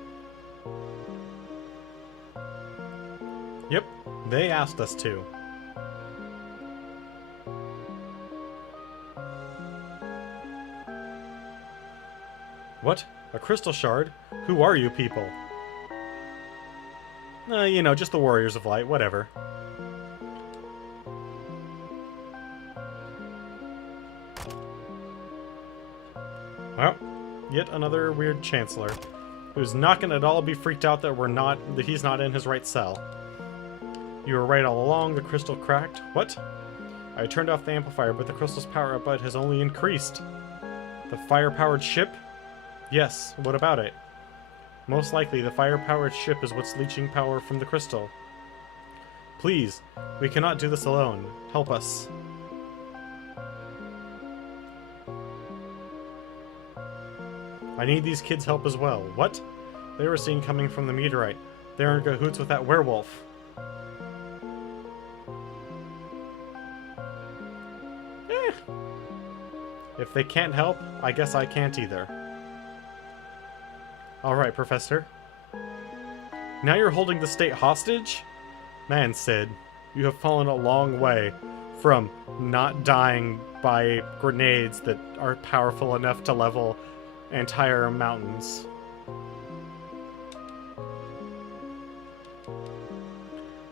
Yep, they asked us to. What? A crystal shard? Who are you people? You know, just the Warriors of Light, whatever. Well, yet another weird Chancellor, who's not gonna at all be freaked out that he's not in his right cell. You were right all along, the crystal cracked. What? I turned off the amplifier, but the crystal's power output has only increased. The fire-powered ship? Yes, what about it? Most likely, the fire-powered ship is what's leeching power from the crystal. Please, we cannot do this alone. Help us. I need these kids' help as well. What? They were seen coming from the meteorite. They're in cahoots with that werewolf. If they can't help, I guess I can't either. Alright, Professor. Now you're holding the state hostage? Man, Sid, you have fallen a long way. from not dying by grenades that are powerful enough to level entire mountains.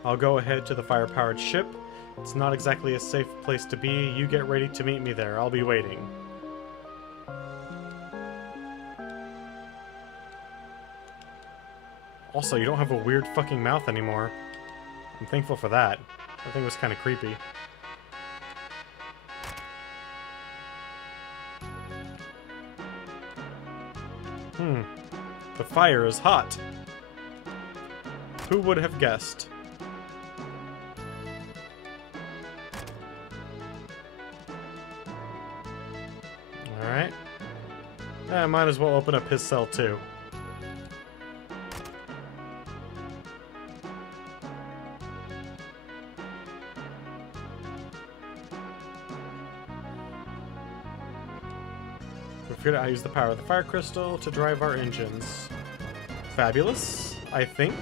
I'll go ahead to the fire-powered ship. It's not exactly a safe place to be. You get ready to meet me there. I'll be waiting. Also, you don't have a weird fucking mouth anymore. I'm thankful for that. That thing was kind of creepy. The fire is hot. Who would have guessed? Alright. I might as well open up his cell too. We figured out how to use the power of the fire crystal to drive our engines. Fabulous, I think.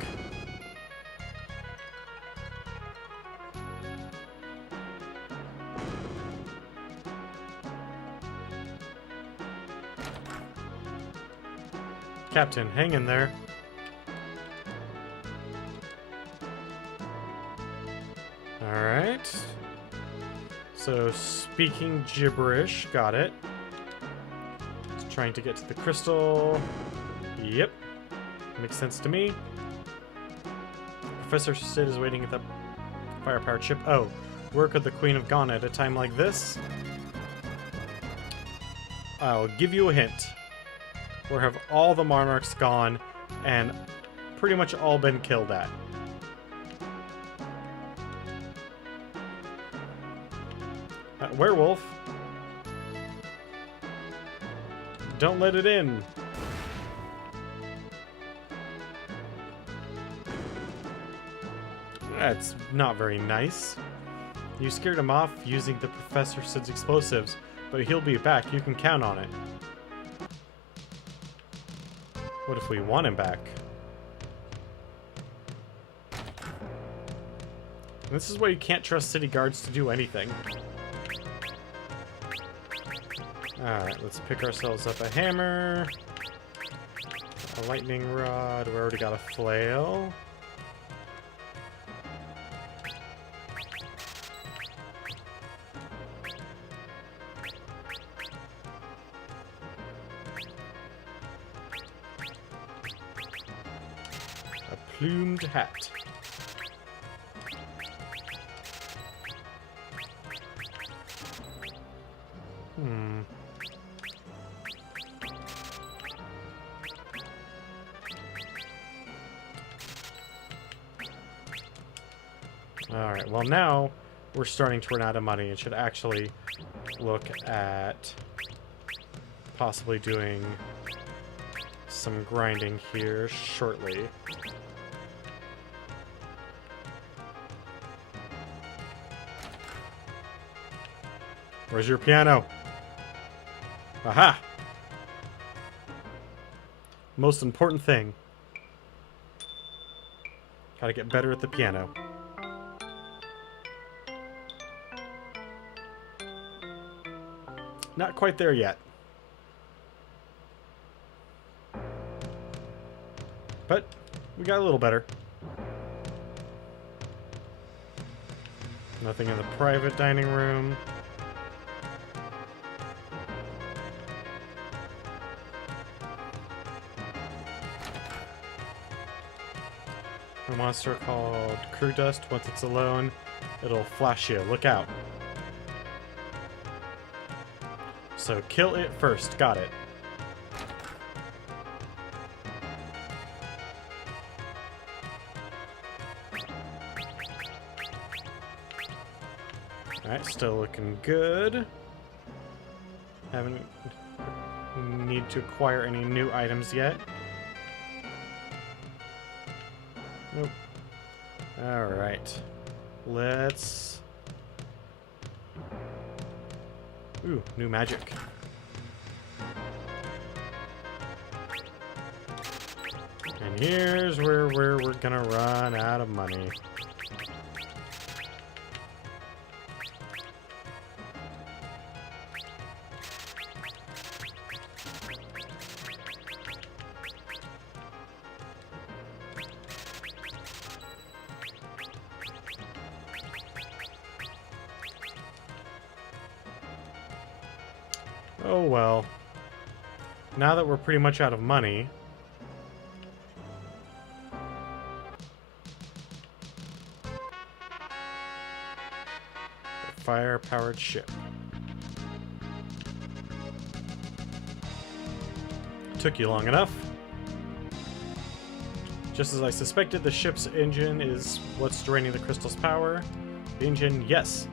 Captain, hang in there. Alright. So, speaking gibberish, got it. Just trying to get to the crystal. Yep. Makes sense to me. Professor Sid is waiting at the fire-powered ship. Oh, where could the Queen have gone at a time like this? I'll give you a hint. Where have all the monarchs gone and pretty much all been killed at? Werewolf. Don't let it in. That's not very nice. You scared him off using the Professor Sid's explosives, but he'll be back. You can count on it. What if we want him back? This is why you can't trust city guards to do anything. Alright, let's pick ourselves up a hammer. A lightning rod. We already got a flail. A plumed hat. Alright, well now we're starting to run out of money and should actually look at possibly doing some grinding here shortly. Where's your piano? Aha! Most important thing. Gotta get better at the piano. Not quite there yet. But we got a little better. Nothing in the private dining room. A monster called Crew Dust. Once it's alone, it'll flash you. Look out. So kill it first. Got it. Alright, still looking good. Haven't need to acquire any new items yet. Nope. Alright. Let's... Ooh, new magic. And here's where we're gonna run out of money. Oh well. Now that we're pretty much out of money... Fire-powered ship. Took you long enough. Just as I suspected, the ship's engine is what's draining the crystal's power. The engine, yes.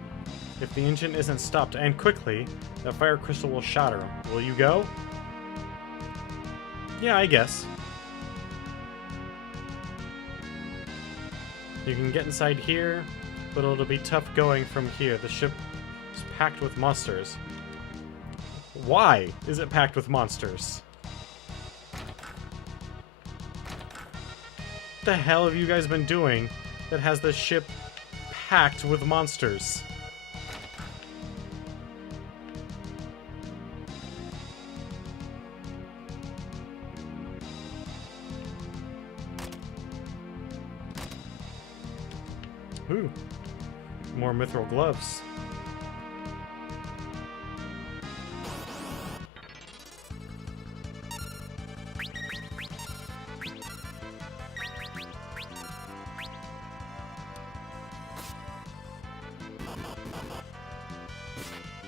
If the engine isn't stopped, and quickly, that fire crystal will shatter. Will you go? Yeah, I guess. You can get inside here, but it'll be tough going from here. The ship is packed with monsters. Why is it packed with monsters? What the hell have you guys been doing that has the ship packed with monsters? Ooh, more mithril gloves.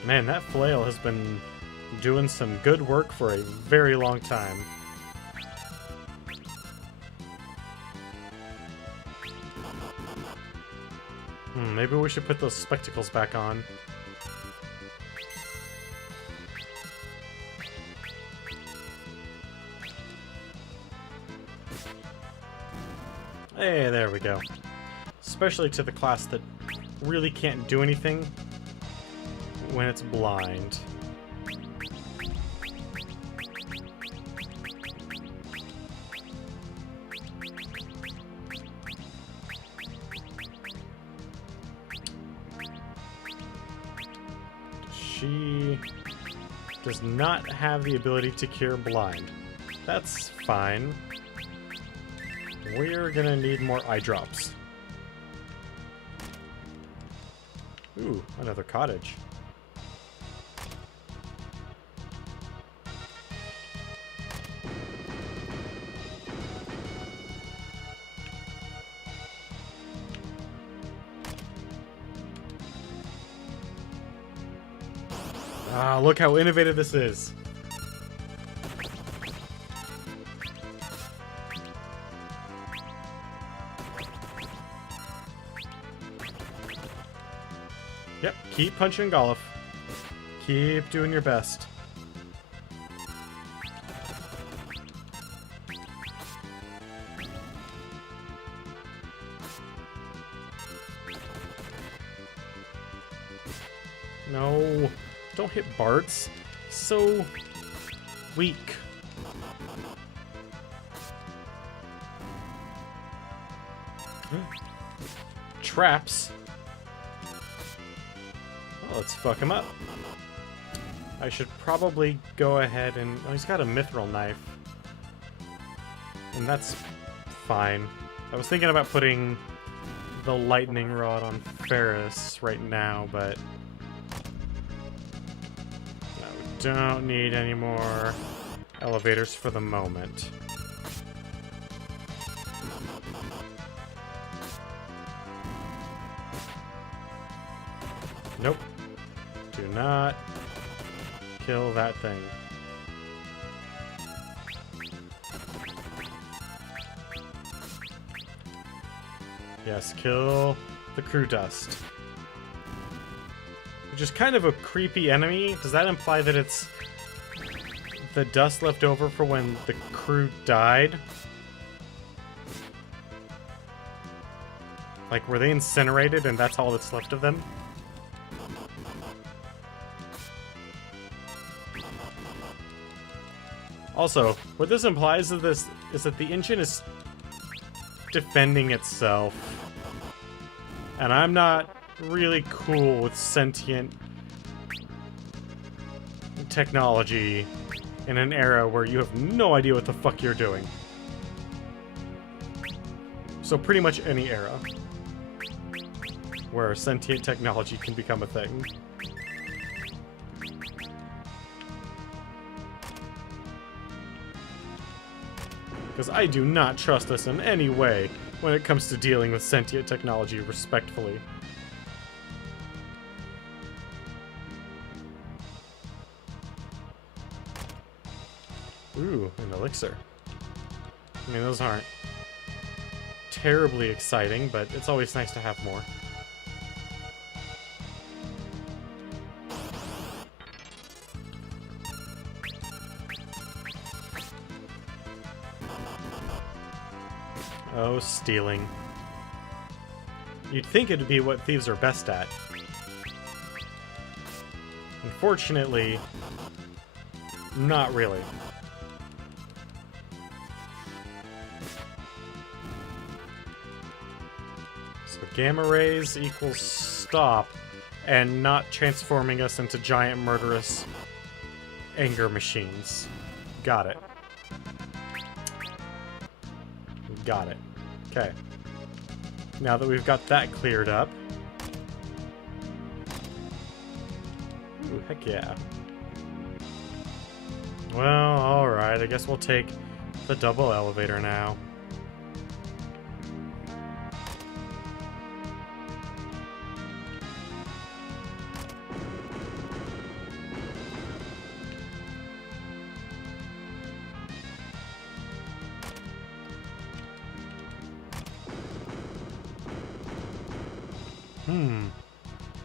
Man, that flail has been doing some good work for a very long time. Maybe we should put those spectacles back on. Hey, there we go. Especially to the class that really can't do anything when it's blind. She does not have the ability to cure blind. That's fine. We're gonna need more eye drops. Ooh, another cottage. Ah, look how innovative this is. Yep, keep punching golf. Keep doing your best. No, don't hit Bart's. He's so weak. Traps. Well, let's fuck him up. I should probably go ahead and... Oh, he's got a mithril knife. And that's fine. I was thinking about putting the lightning rod on Ferris right now, but... No, we don't need any more elevators for the moment. Nope. Do not kill that thing. Yes, kill the crew dust. Which is kind of a creepy enemy. Does that imply that it's the dust left over for when the crew died? Like, were they incinerated and that's all that's left of them? Also, what this implies is that the engine is defending itself. And I'm not really cool with sentient technology in an era where you have no idea what the fuck you're doing. So pretty much any era where sentient technology can become a thing. Because I do not trust us in any way when it comes to dealing with sentient technology respectfully. Ooh, an elixir. I mean, those aren't terribly exciting, but it's always nice to have more. Oh, stealing. You'd think it'd be what thieves are best at. Unfortunately, not really. So gamma rays equals stop, and not transforming us into giant murderous anger machines. Got it. Got it. Okay. Now that we've got that cleared up. Ooh, heck yeah. Well, alright. I guess we'll take the double elevator now.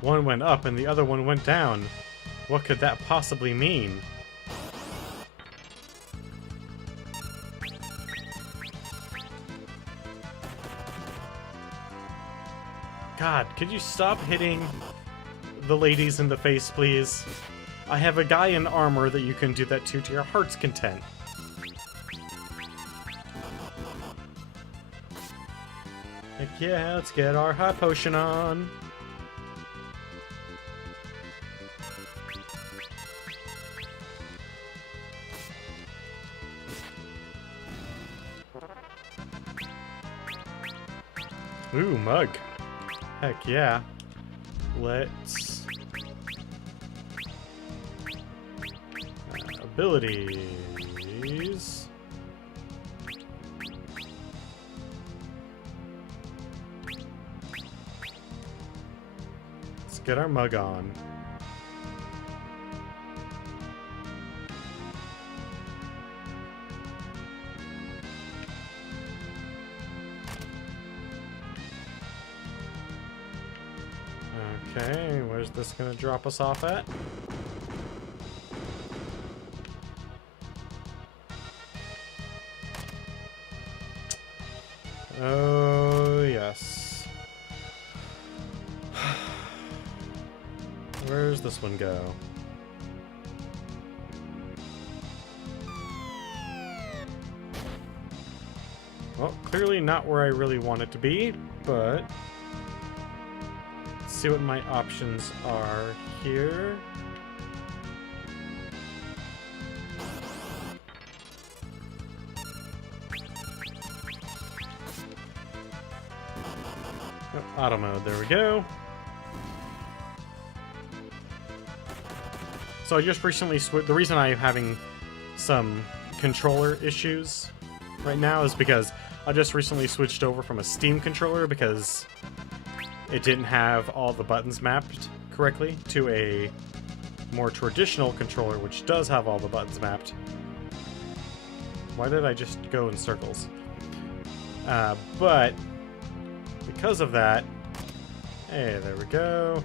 One went up and the other one went down. What could that possibly mean? God, could you stop hitting the ladies in the face, please? I have a guy in armor that you can do that to your heart's content. Heck yeah, let's get our hot potion on. Ooh, mug. Heck yeah. Let's... abilities... Let's get our mug on. Okay, where's this gonna drop us off at? Oh, yes. Where's this one go? Well, clearly not where I really want it to be, but... see what my options are here. Oh, auto mode, there we go. So I just recently switched. The reason I'm having some controller issues right now is because I just recently switched over from a Steam controller because it didn't have all the buttons mapped correctly to a more traditional controller, which does have all the buttons mapped. Why did I just go in circles? But because of that, hey, there we go.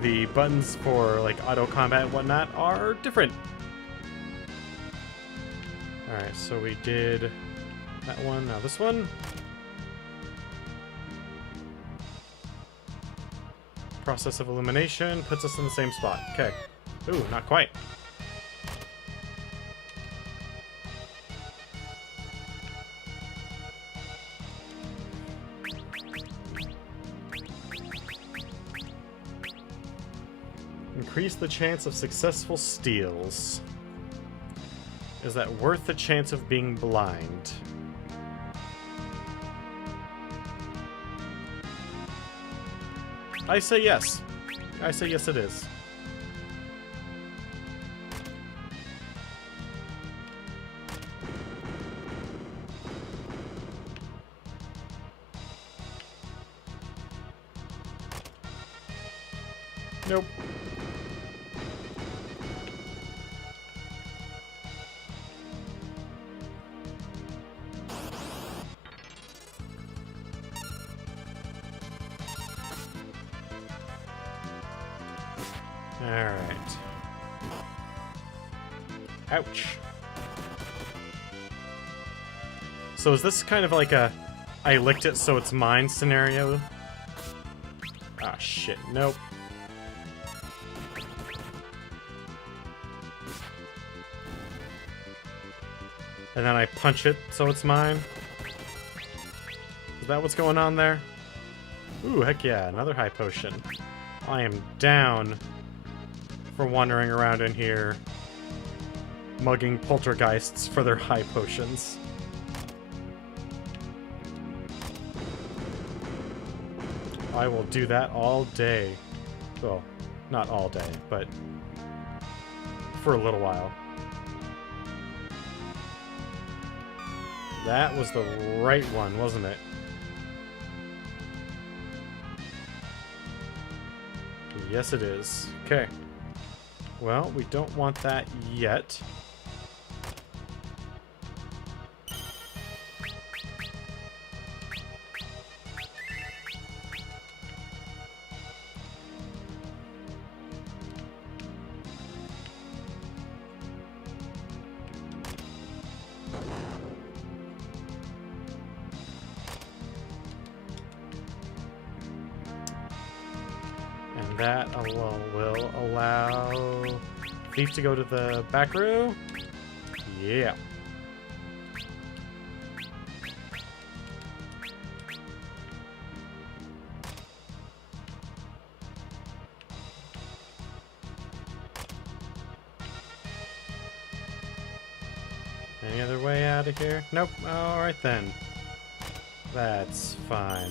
The buttons for like auto combat and whatnot are different. Alright, so we did that one, now this one. Process of elimination puts us in the same spot. Okay. Ooh, not quite. Increase the chance of successful steals. Is that worth the chance of being blind? I say yes. I say yes it is. Nope. Alright. Ouch. So is this kind of like a I licked it so it's mine scenario? Ah, shit. Nope. And then I punch it so it's mine? Is that what's going on there? Ooh, heck yeah, another high potion. I am down for wandering around in here mugging poltergeists for their high potions. I will do that all day. Well, not all day, but for a little while. That was the right one, wasn't it? Yes, it is. Okay. Well, we don't want that yet. And that will allow Thief to go to the back row. Yeah. Any other way out of here? Nope. Alright then. That's fine.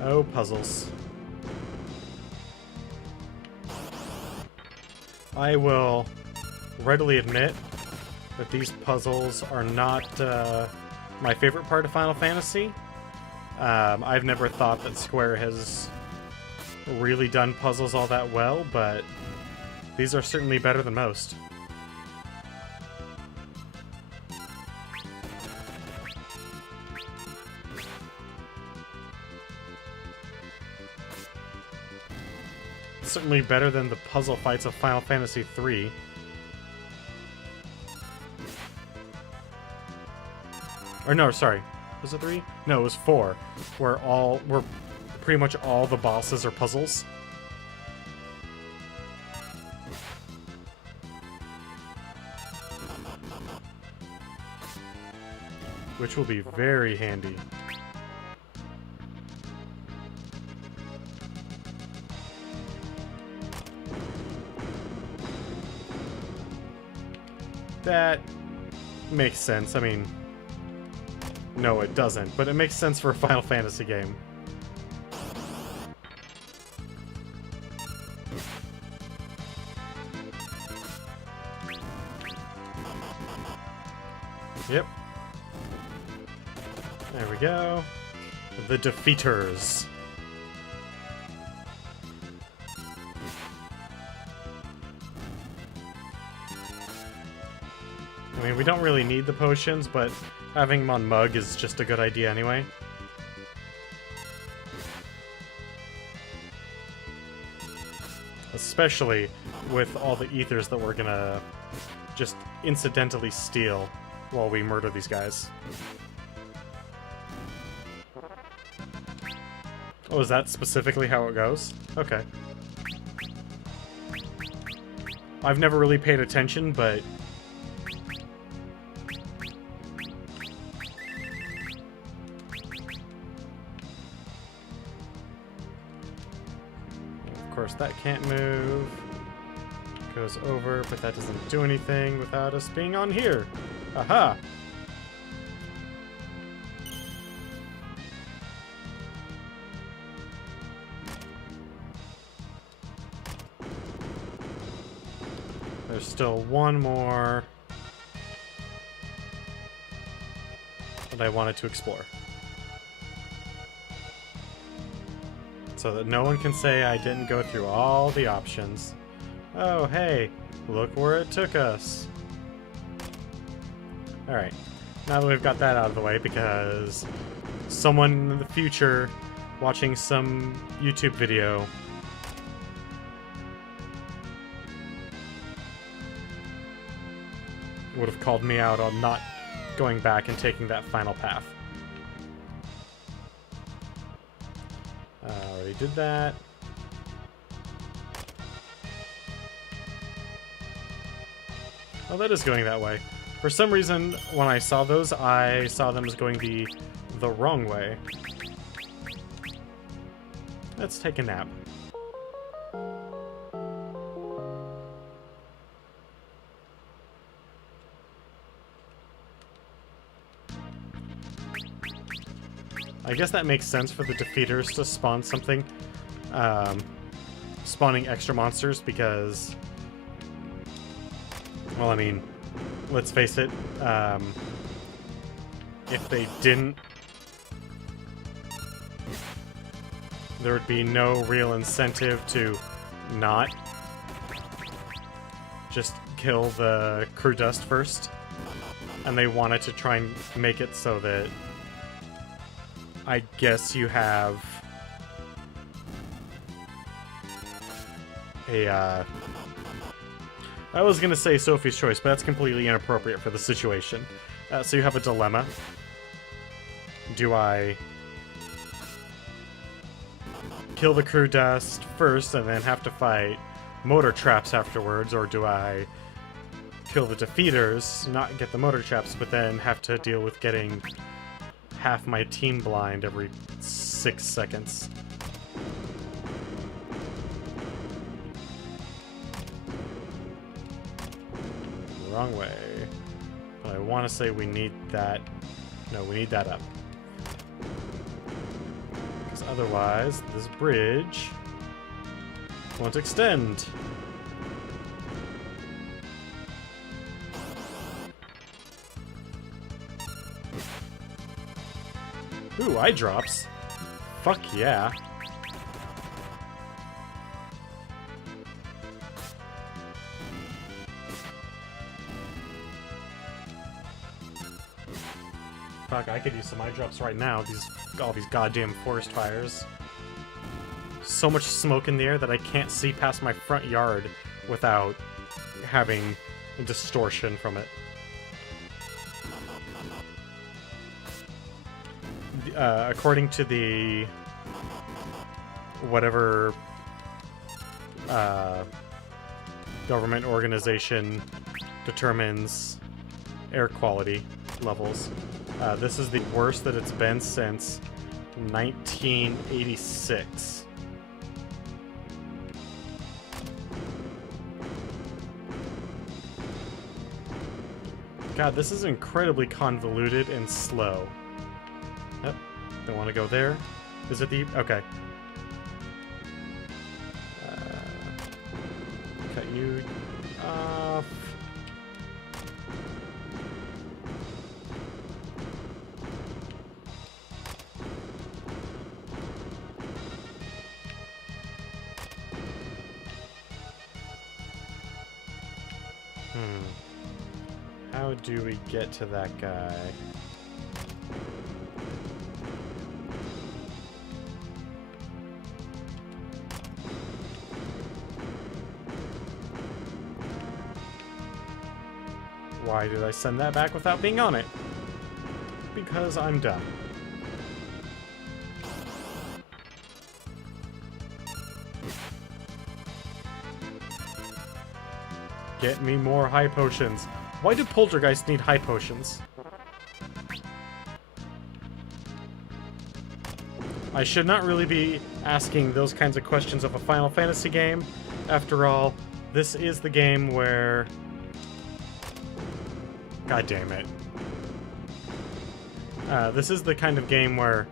Oh, puzzles. I will readily admit that these puzzles are not my favorite part of Final Fantasy. I've never thought that Square has really done puzzles all that well, but these are certainly better than most. Certainly better than the puzzle fights of Final Fantasy III. Or no, sorry. Was it 3? No, it was 4. Where pretty much all the bosses are puzzles. Which will be very handy. That makes sense. I mean, no, it doesn't, but it makes sense for a Final Fantasy game. Yep. There we go. The defeaters. I mean, we don't really need the potions, but having them on Mug is just a good idea anyway. Especially with all the ethers that we're gonna just incidentally steal while we murder these guys. Oh, is that specifically how it goes? Okay. I've never really paid attention, but of course that can't move. Goes over, but that doesn't do anything without us being on here. Aha! There's still one more that I wanted to explore. So that no one can say I didn't go through all the options. Oh, hey, look where it took us. Alright, now that we've got that out of the way, because someone in the future watching some YouTube video would have called me out on not going back and taking that final path. Already did that. Oh, that is going that way. For some reason, when I saw those, I saw them as going the wrong way. Let's take a nap. I guess that makes sense for the defeaters to spawn something, spawning extra monsters, because, well, I mean, let's face it, if they didn't, there would be no real incentive to not just kill the crew dust first. And they wanted to try and make it so that, I guess, you have a, I was gonna say Sophie's Choice, but that's completely inappropriate for the situation. So you have a dilemma. Do I kill the crew dust first and then have to fight motor traps afterwards, or do I kill the defeaters, not get the motor traps, but then have to deal with getting half my team blind every 6 seconds? Wrong way. But I want to say we need that. No, we need that up. Because otherwise, this bridge won't extend. Ooh, eye drops. Fuck yeah. Fuck, I could use some eye drops right now. All these goddamn forest fires. So much smoke in the air that I can't see past my front yard without having distortion from it. According to the whatever government organization determines air quality levels, this is the worst that it's been since 1986. God, this is incredibly convoluted and slow. Yep, don't want to go there. Is it the... okay. Cut you off. How do we get to that guy? Why did I send that back without being on it? Because I'm dumb. Get me more high potions. Why do poltergeists need high potions? I should not really be asking those kinds of questions of a Final Fantasy game. After all, this is the game where... God damn it. This is the kind of game where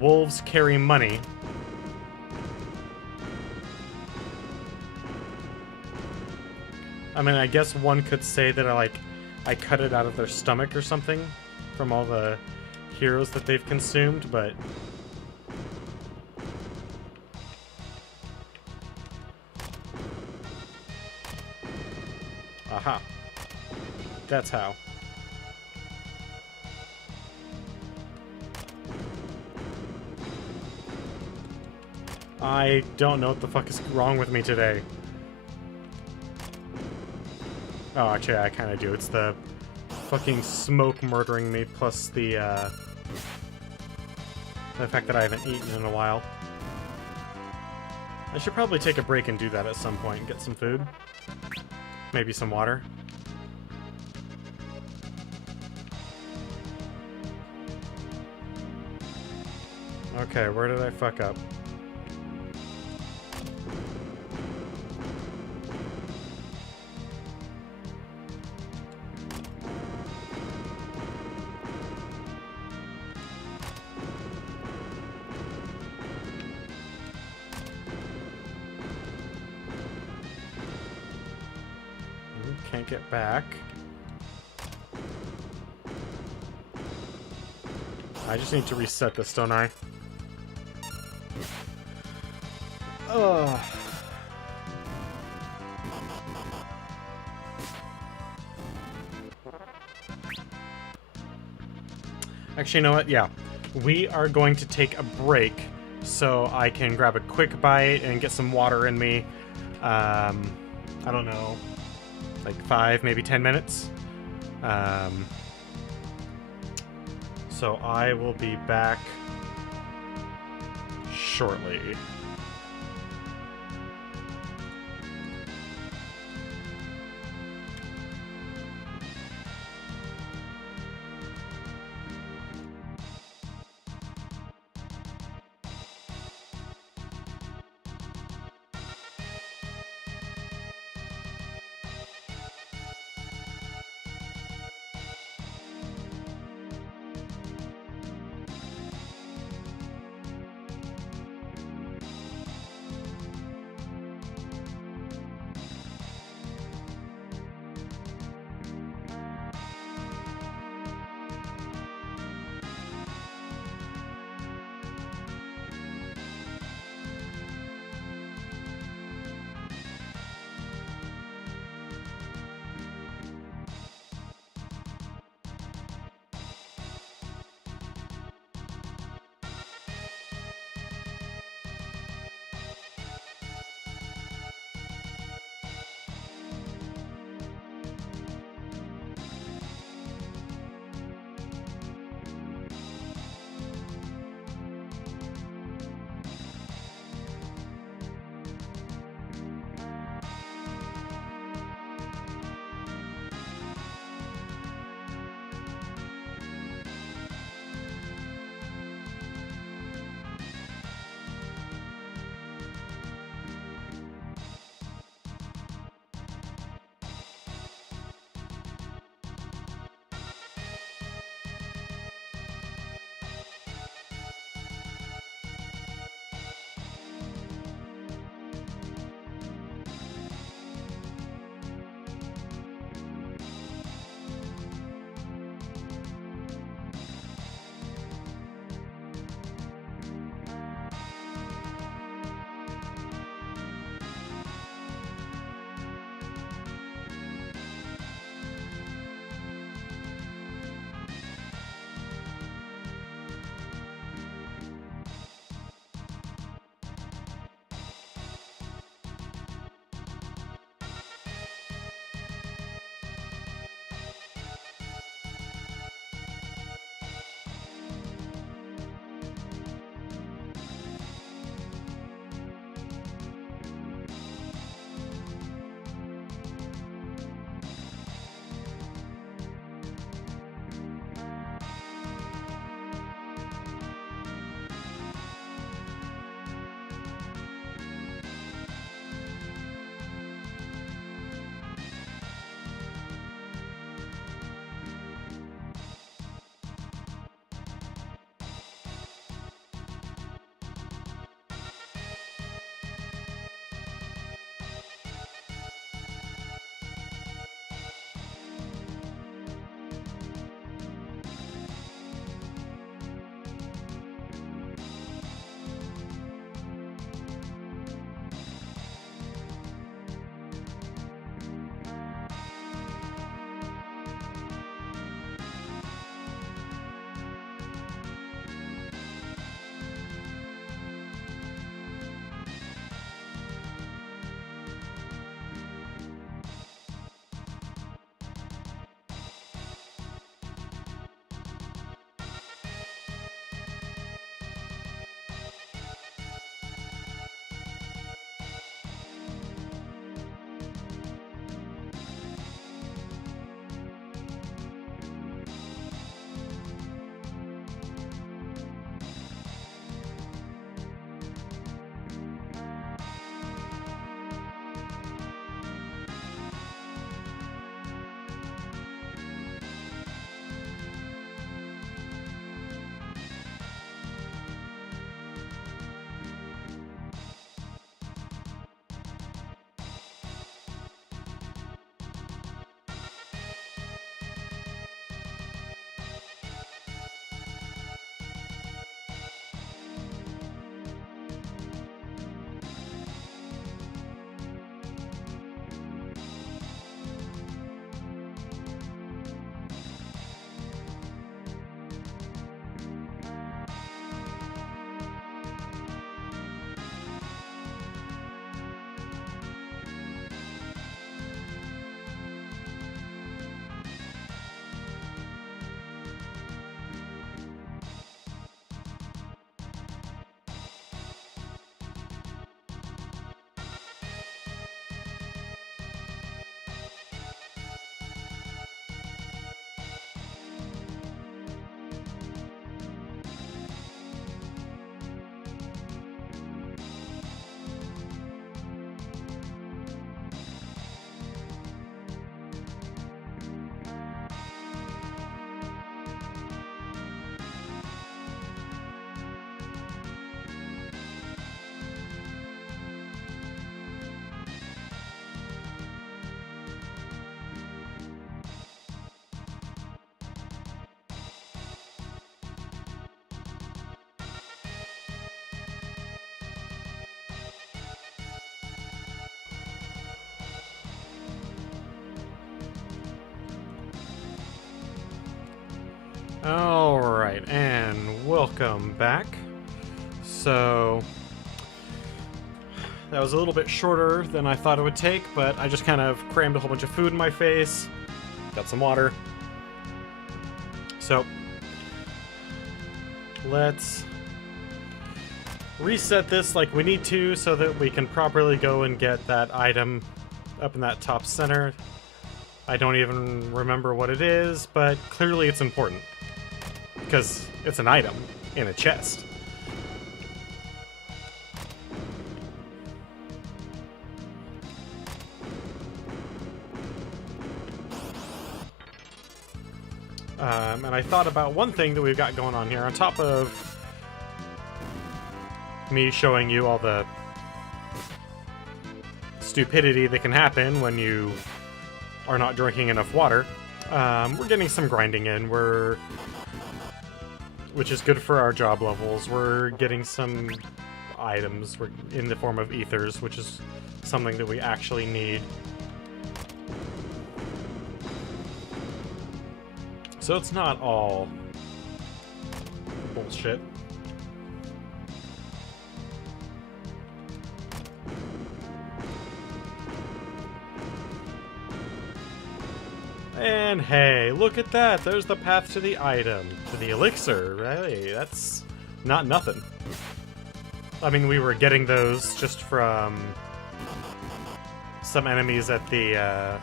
wolves carry money. I mean, I guess one could say that I cut it out of their stomach or something from all the heroes that they've consumed, but Aha. That's how. I don't know what the fuck is wrong with me today. Oh, actually, I kind of do. It's the fucking smoke murdering me, plus the fact that I haven't eaten in a while. I should probably take a break and do that at some point and get some food. Maybe some water. Okay, where did I fuck up? Can't get back. I just need to reset this, don't I? Ugh. Actually, you know what? Yeah. We are going to take a break so I can grab a quick bite and get some water in me. I don't know. Like 5, maybe 10 minutes. So I will be back shortly. Alright, and welcome back. So, that was a little bit shorter than I thought it would take, but I just kind of crammed a whole bunch of food in my face, got some water. So, let's reset this like we need to so that we can properly go and get that item up in that top center. I don't even remember what it is, but clearly it's important. Because it's an item in a chest. And I thought about one thing that we've got going on here. On top of me showing you all the stupidity that can happen when you are not drinking enough water, we're getting some grinding in. Which is good for our job levels. We're getting some items in the form of ethers, which is something that we actually need. So it's not all bullshit. And hey, look at that! There's the path to the item, to the elixir. Hey, that's not nothing. I mean, we were getting those just from some enemies at the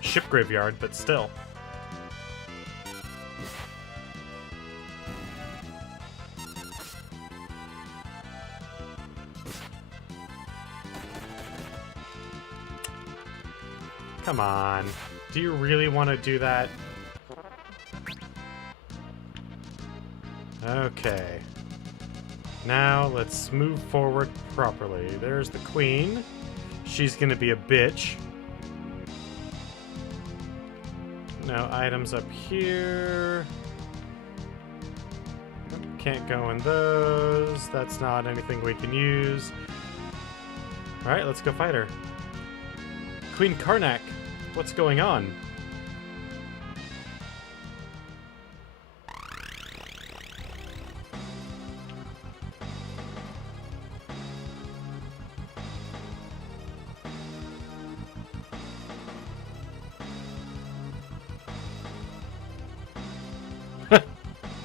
ship graveyard, but still. Come on. Do you really want to do that? Okay. Now let's move forward properly. There's the queen. She's gonna be a bitch. No items up here. Can't go in those. That's not anything we can use. Alright, let's go fight her. Queen Karnak. What's going on?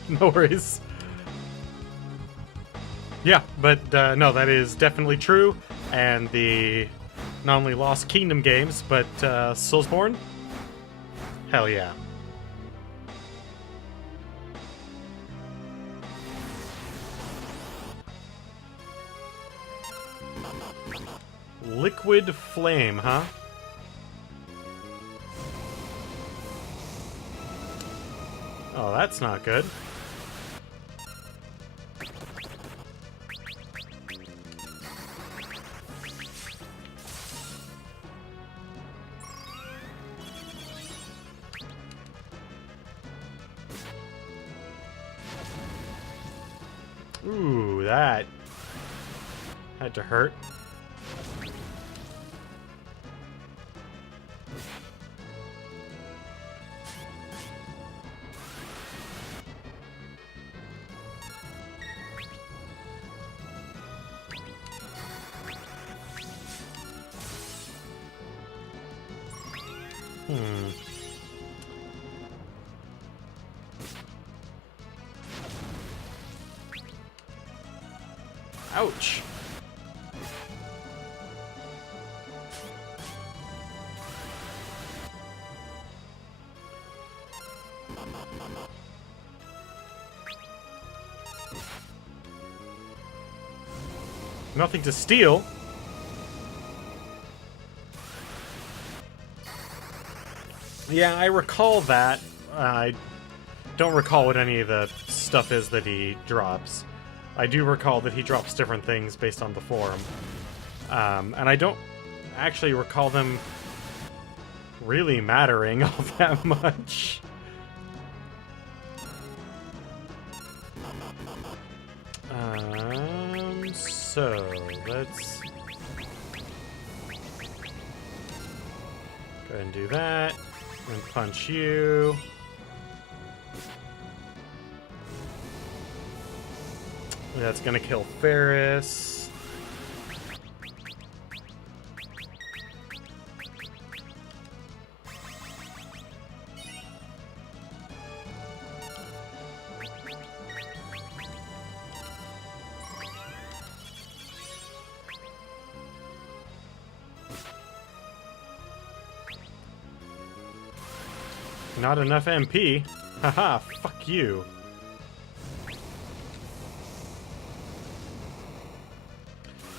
No worries. Yeah, but no, that is definitely true. And the not only Lost Kingdom games, but Soulsborne? Hell yeah. Liquid Flame, huh? Oh, that's not good. Ooh, that had to hurt. Ouch. Nothing to steal. Yeah, I recall that. I don't recall what any of the stuff is that he drops. I do recall that he drops different things based on the form. And I don't actually recall them really mattering all that much. So let's go ahead and do that, and punch you. That's gonna kill Ferris. Not enough MP. Haha, fuck you.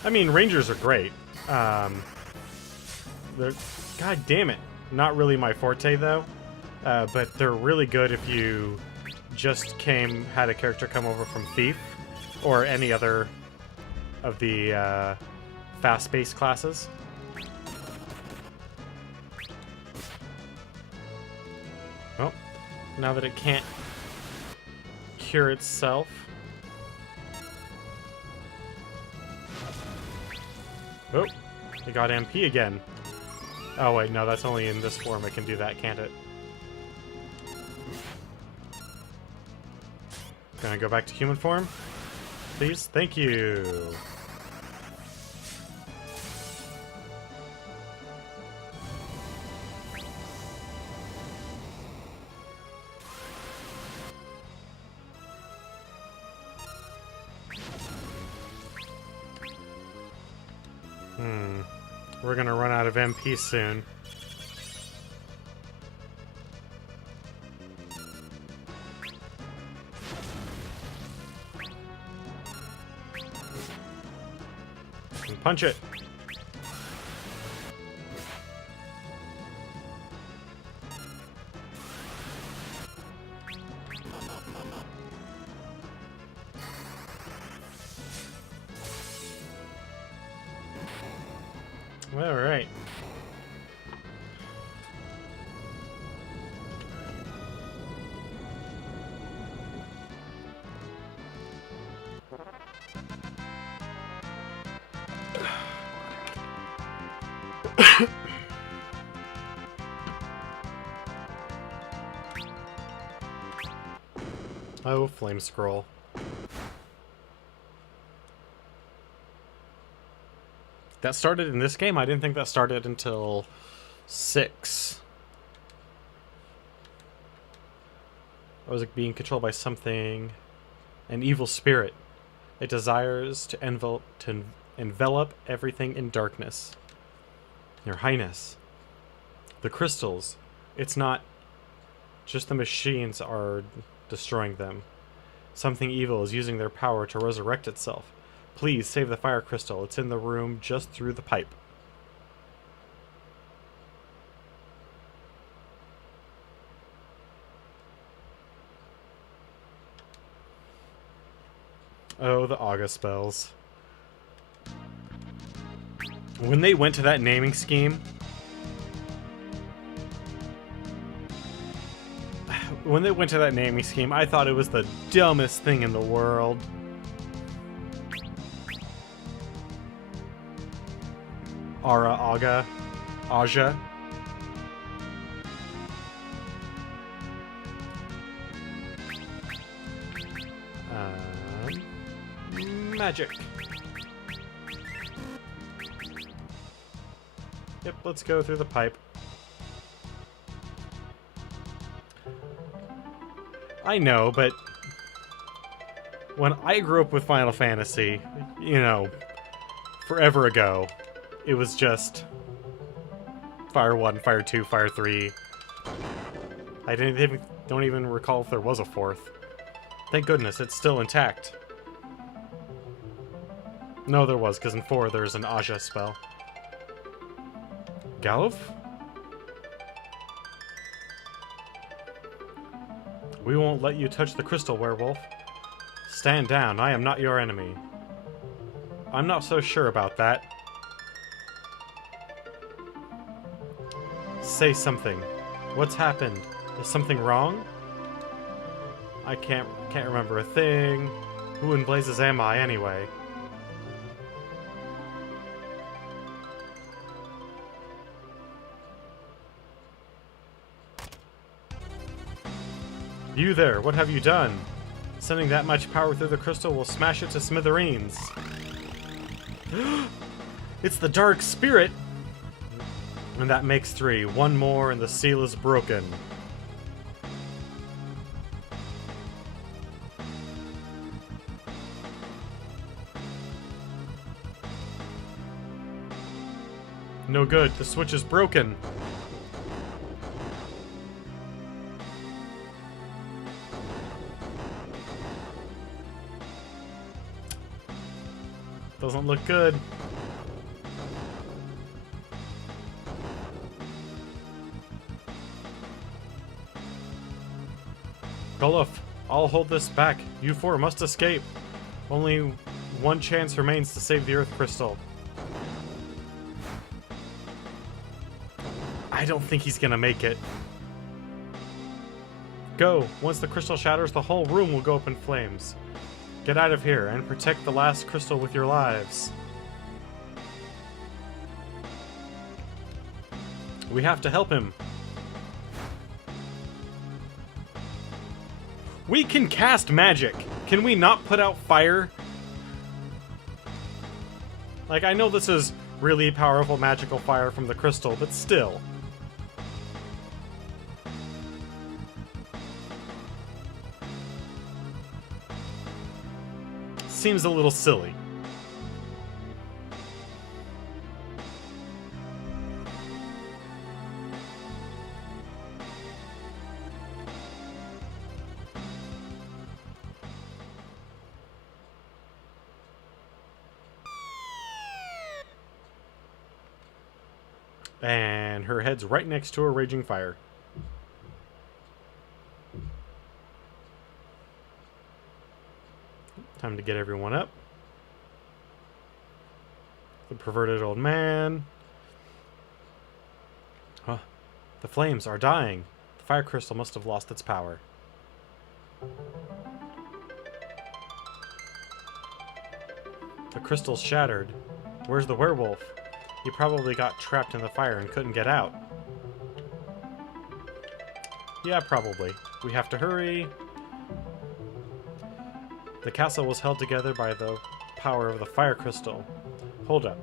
I mean, Rangers are great. They're, god damn it, not really my forte though. But they're really good if you just had a character come over from Thief or any other of the fast-paced classes. Oh, now that it can't cure itself. Oh, it got MP again. Oh wait, no, that's only in this form it can do that, can't it? Gonna go back to human form? Please? Thank you! We're gonna run out of MP soon. And punch it! All right. Oh, flame scroll. That started in this game? I didn't think that started until 6. I was being controlled by something, an evil spirit. It desires to envelop everything in darkness. Your Highness, the crystals, it's not just the machines are destroying them. Something evil is using their power to resurrect itself. Please save the fire crystal. It's in the room just through the pipe. Oh, the Aga spells. When they went to that naming scheme, I thought it was the dumbest thing in the world. Ara, Aga, Aja. Magic. Yep, let's go through the pipe. I know, but when I grew up with Final Fantasy, you know, forever ago, it was just Fire 1, Fire 2, Fire 3. I don't even recall if there was a 4th. Thank goodness, it's still intact. No, there was, because in 4 there's an Aja spell. Galuf? We won't let you touch the crystal, werewolf. Stand down, I am not your enemy. I'm not so sure about that. Say something. What's happened? Is something wrong? I can't remember a thing. Who in blazes am I, anyway? You there, what have you done? Sending that much power through the crystal will smash it to smithereens. It's the Dark Spirit! And that makes 3. One more and the seal is broken. No good, the switch is broken. Doesn't look good. Goluf, I'll hold this back. You 4 must escape. Only one chance remains to save the Earth Crystal. I don't think he's gonna make it. Go. Once the crystal shatters, the whole room will go up in flames. Get out of here and protect the last crystal with your lives. We have to help him. We can cast magic. Can we not put out fire? Like, I know this is really powerful magical fire from the crystal, but still. Seems a little silly. And her head's right next to a raging fire. Time to get everyone up. The perverted old man. Huh. The flames are dying. The fire crystal must have lost its power. The crystal's shattered. Where's the werewolf? He probably got trapped in the fire and couldn't get out. Yeah, probably. We have to hurry. The castle was held together by the power of the fire crystal. Hold up.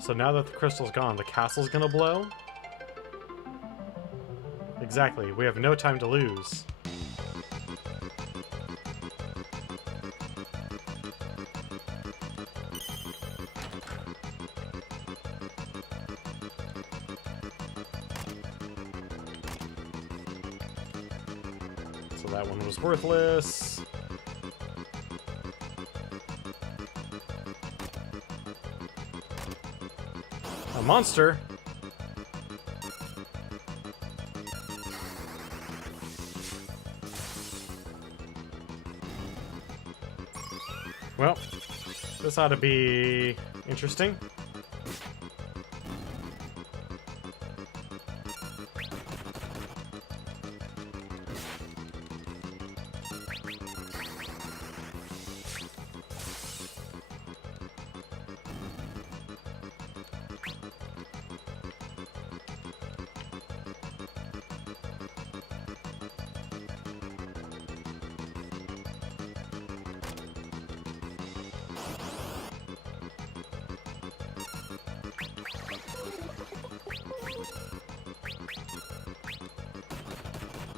So now that the crystal's gone, the castle's gonna blow? Exactly. We have no time to lose. So that one was worthless. A monster? Well, this ought to be interesting.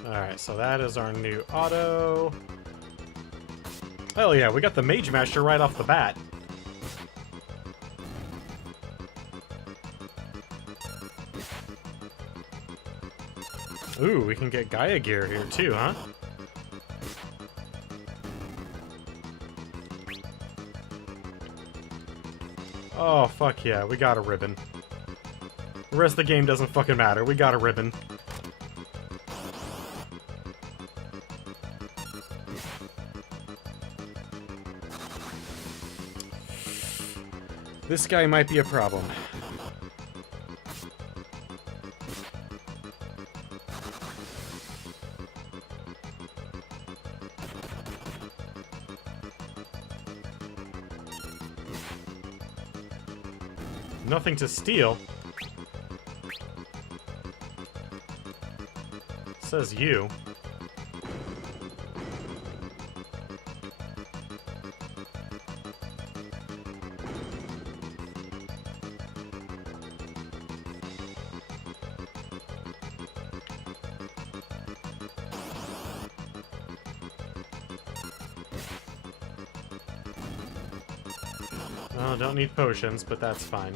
Alright, so that is our new auto. Hell yeah, we got the Mage Master right off the bat. Ooh, we can get Gaia gear here too, huh? Oh, fuck yeah, we got a ribbon. The rest of the game doesn't fucking matter, we got a ribbon. This guy might be a problem. Nothing to steal. Says you. Oh, don't need potions, but that's fine.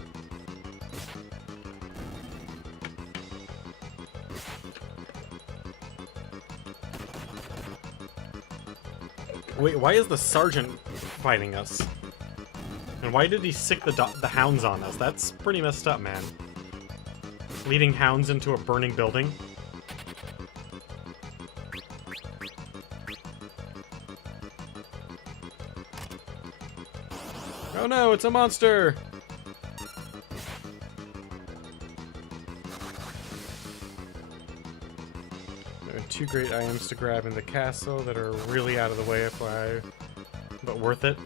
Wait, why is the sergeant fighting us? And why did he sick the hounds on us? That's pretty messed up, man. Leading hounds into a burning building. Oh no, it's a monster! There are 2 great items to grab in the castle that are really out of the way, but worth it.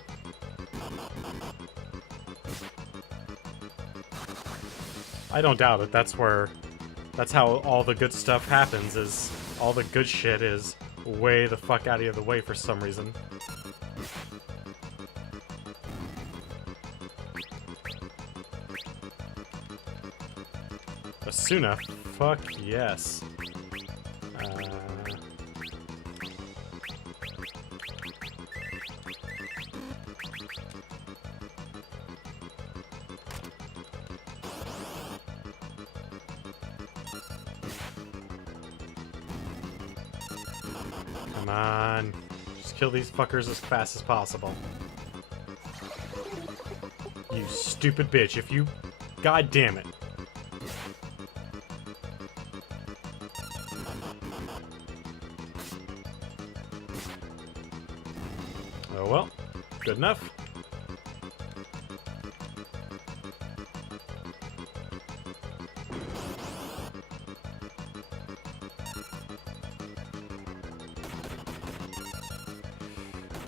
I don't doubt it. That's how all the good stuff happens, is all the good shit is way the fuck out of the way for some reason. Asuna? Fuck yes. Come on. Just kill these fuckers as fast as possible. You stupid bitch. If you... God damn it. Oh well. Good enough.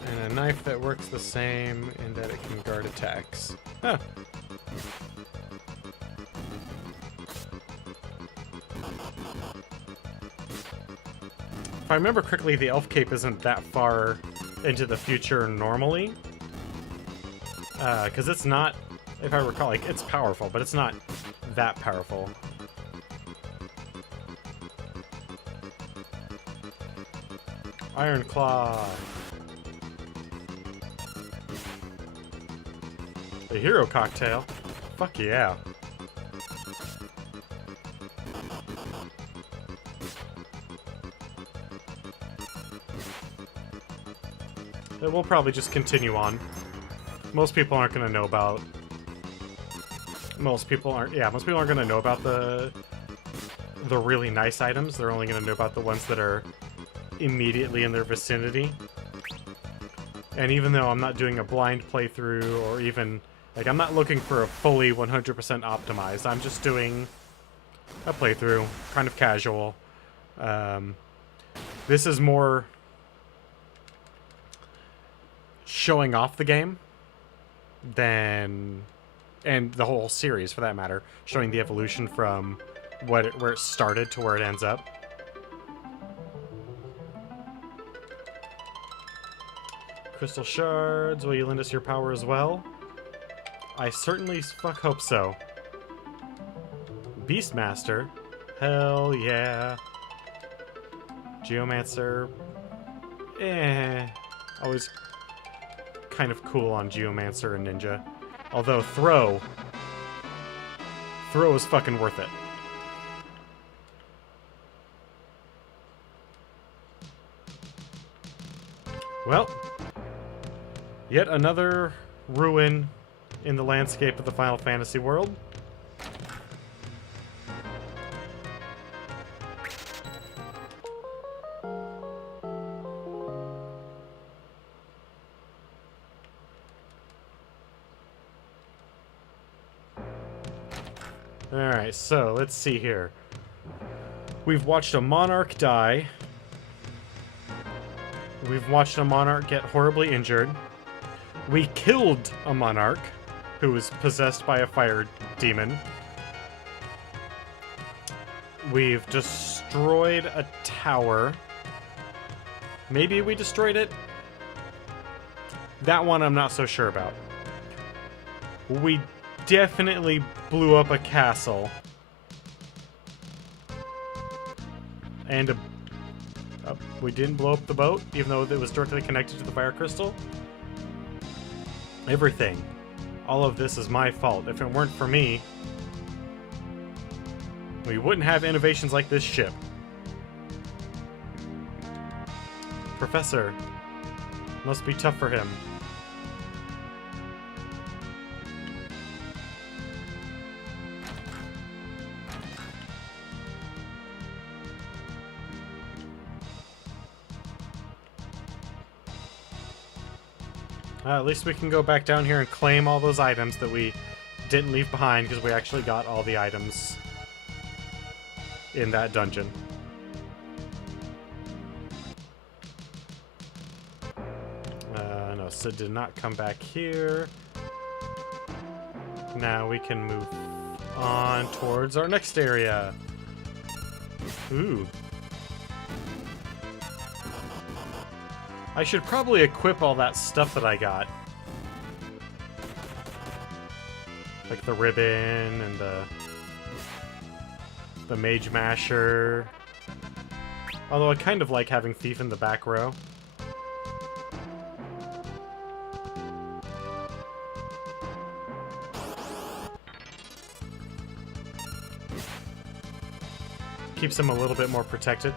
And a knife that works the same in that it can guard attacks. Huh. If I remember correctly, the elf cape isn't that far into the future normally. Because it's not, if I recall, like, it's powerful, but it's not that powerful. Iron Claw. The hero cocktail. Fuck yeah. It will probably just continue on. Most people aren't going to know about... Most people aren't going to know about the really nice items. They're only going to know about the ones that are immediately in their vicinity. And even though I'm not doing a blind playthrough, or even... Like, I'm not looking for a fully 100% optimized. I'm just doing a playthrough, kind of casual. This is more showing off the game than, and the whole series for that matter, showing the evolution from where it started to where it ends up. Crystal shards, will you lend us your power as well? I certainly fuck hope so. Beastmaster? Hell yeah. Geomancer? Always kind of cool on Geomancer and Ninja. Although Throw is fucking worth it. Well, yet another ruin in the landscape of the Final Fantasy world. Alright, so let's see here. We've watched a monarch die. We've watched a monarch get horribly injured. We killed a monarch who was possessed by a fire demon. We've destroyed a tower. Maybe we destroyed it? That one I'm not so sure about. We definitely blew up a castle. And we didn't blow up the boat, even though it was directly connected to the fire crystal. Everything. All of this is my fault. If it weren't for me, we wouldn't have innovations like this ship. Professor, must be tough for him. At least we can go back down here and claim all those items that we didn't leave behind, because we actually got all the items in that dungeon. No, Sid did not come back here. Now we can move on towards our next area. Ooh. I should probably equip all that stuff that I got. Like the ribbon and the mage masher. Although I kind of like having Thief in the back row. Keeps him a little bit more protected.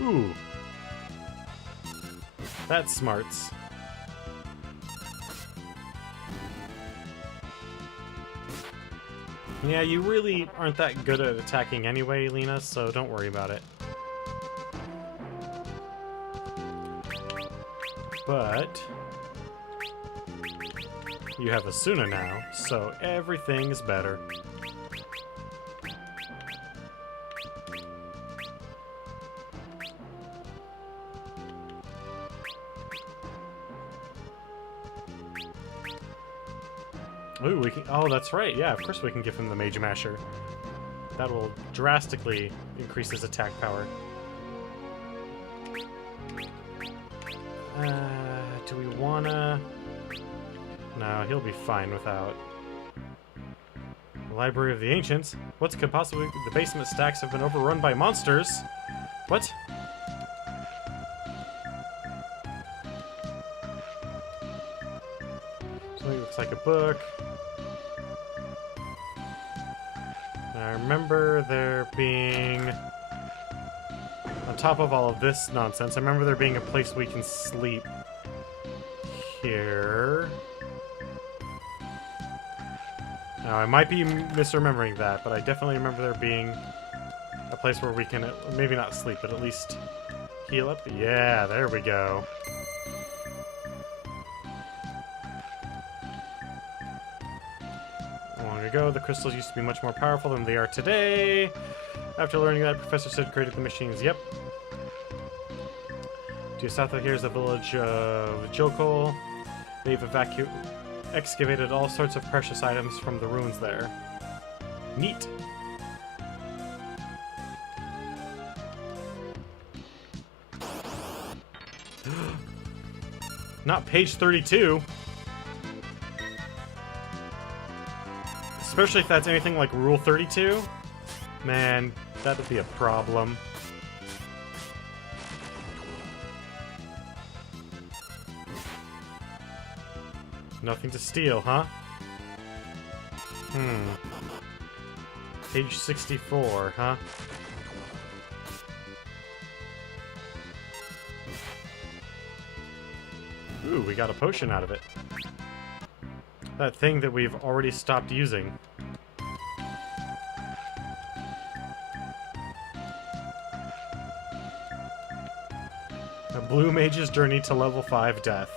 Ooh. That's smarts. Yeah, you really aren't that good at attacking anyway, Lena, so don't worry about it. But you have Asuna now, so everything is better. Ooh, we can. Oh, that's right. Yeah, of course we can give him the Mage Masher. That will drastically increase his attack power. Do we wanna? No, he'll be fine without. The Library of the Ancients? What could possibly... The basement stacks have been overrun by monsters? What? Something looks like a book. I remember there being... On top of all of this nonsense, I remember there being a place we can sleep. Here... Now, I might be misremembering that, but I definitely remember there being a place where we can, maybe not sleep, but at least heal up. Yeah, there we go. Long ago, the crystals used to be much more powerful than they are today. After learning that, Professor Sid created the machines. Yep. Due south of here is the village of Jokol. They've excavated all sorts of precious items from the ruins there. Neat. Not page 32. Especially if that's anything like Rule 32. Man, that'd be a problem. Nothing to steal, huh? Page 64, huh? Ooh, we got a potion out of it. That thing that we've already stopped using. A blue mage's journey to level 5 death.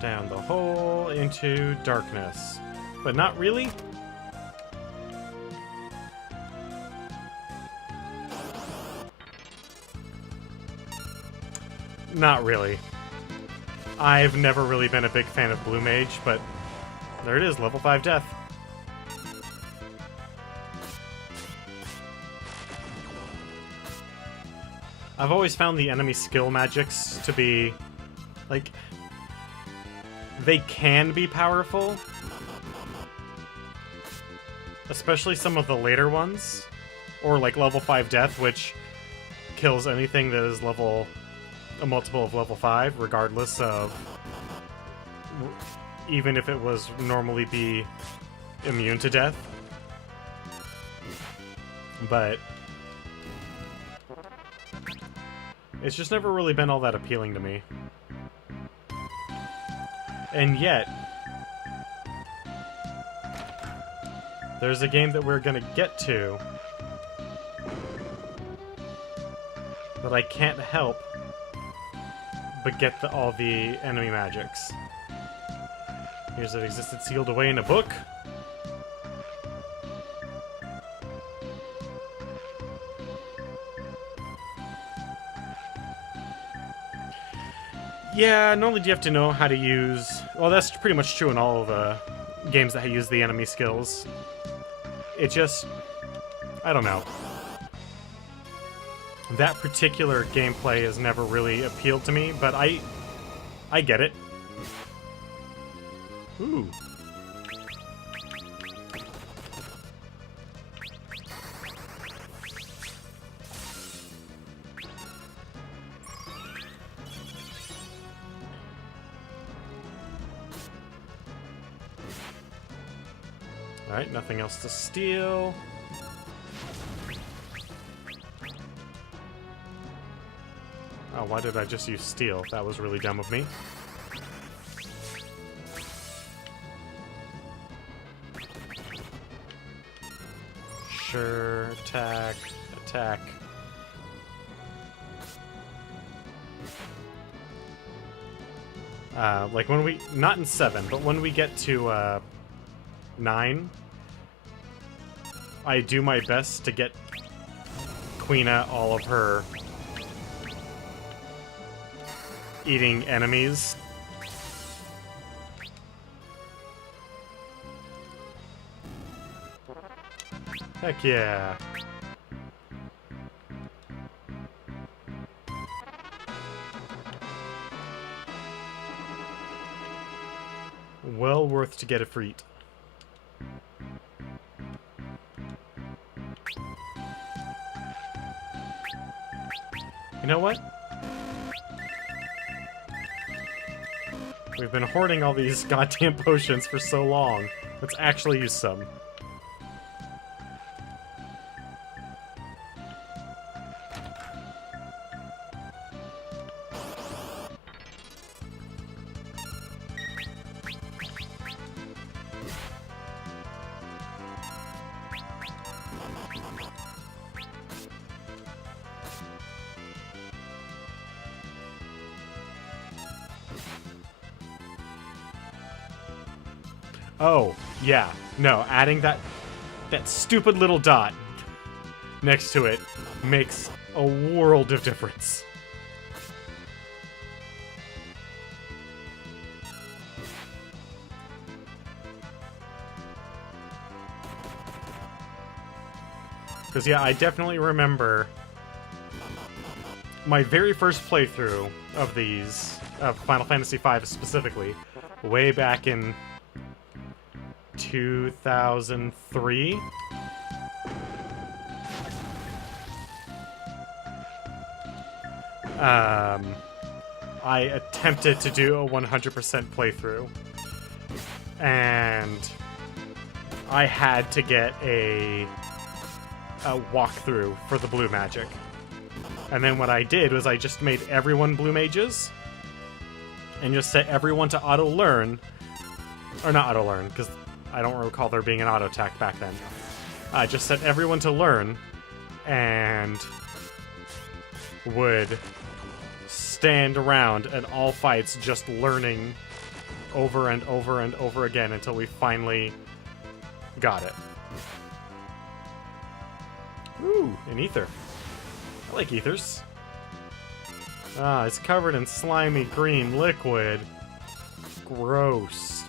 Down the hole into darkness. But not really? Not really. I've never really been a big fan of Blue Mage, but there it is, level 5 death. I've always found the enemy skill magics to be, like, they can be powerful. Especially some of the later ones. Or like level 5 death, which kills anything that is level, a multiple of level 5, regardless of, even if it was normally be immune to death. But it's just never really been all that appealing to me. And yet, there's a game that we're gonna get to that I can't help but get all the enemy magics. Here's that existed sealed away in a book. Yeah, not only do you have to know how to use... Well, that's pretty much true in all of the games that use the enemy skills. It just... I don't know. That particular gameplay has never really appealed to me, but I get it. Ooh. Alright, nothing else to steal. Oh, why did I just use steal? That was really dumb of me. Sure, attack, attack. Like when we, not in 7, but when we get to, 9, I do my best to get Quina all of her eating enemies. Heck yeah. Well worth to get a freat. You know what? We've been hoarding all these goddamn potions for so long. Let's actually use some. Oh, yeah. No, adding that stupid little dot next to it makes a world of difference. Because, yeah, I definitely remember my very first playthrough of these, of Final Fantasy V specifically, way back in 2003. I attempted to do a 100% playthrough, and I had to get a walkthrough for the blue magic. And then what I did was I just made everyone blue mages, and just set everyone to auto-learn, or not auto-learn, because I don't recall there being an auto attack back then. I just set everyone to learn, and would stand around at all fights just learning over and over and over again until we finally got it. Ooh, an ether. I like ethers. Ah, it's covered in slimy green liquid. Gross.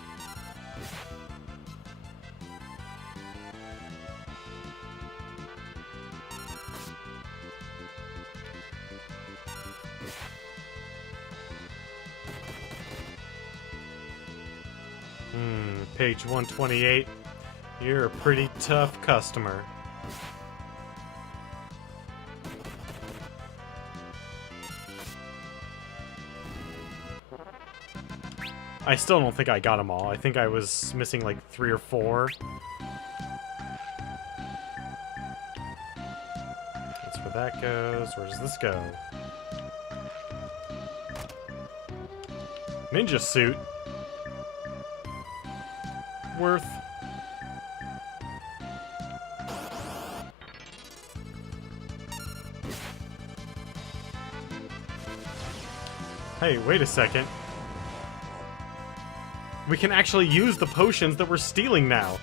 Page 128. You're a pretty tough customer. I still don't think I got them all. I think I was missing like 3 or 4. That's where that goes. Where does this go? Ninja suit. Worth. Hey, wait a second. We can actually use the potions that we're stealing now.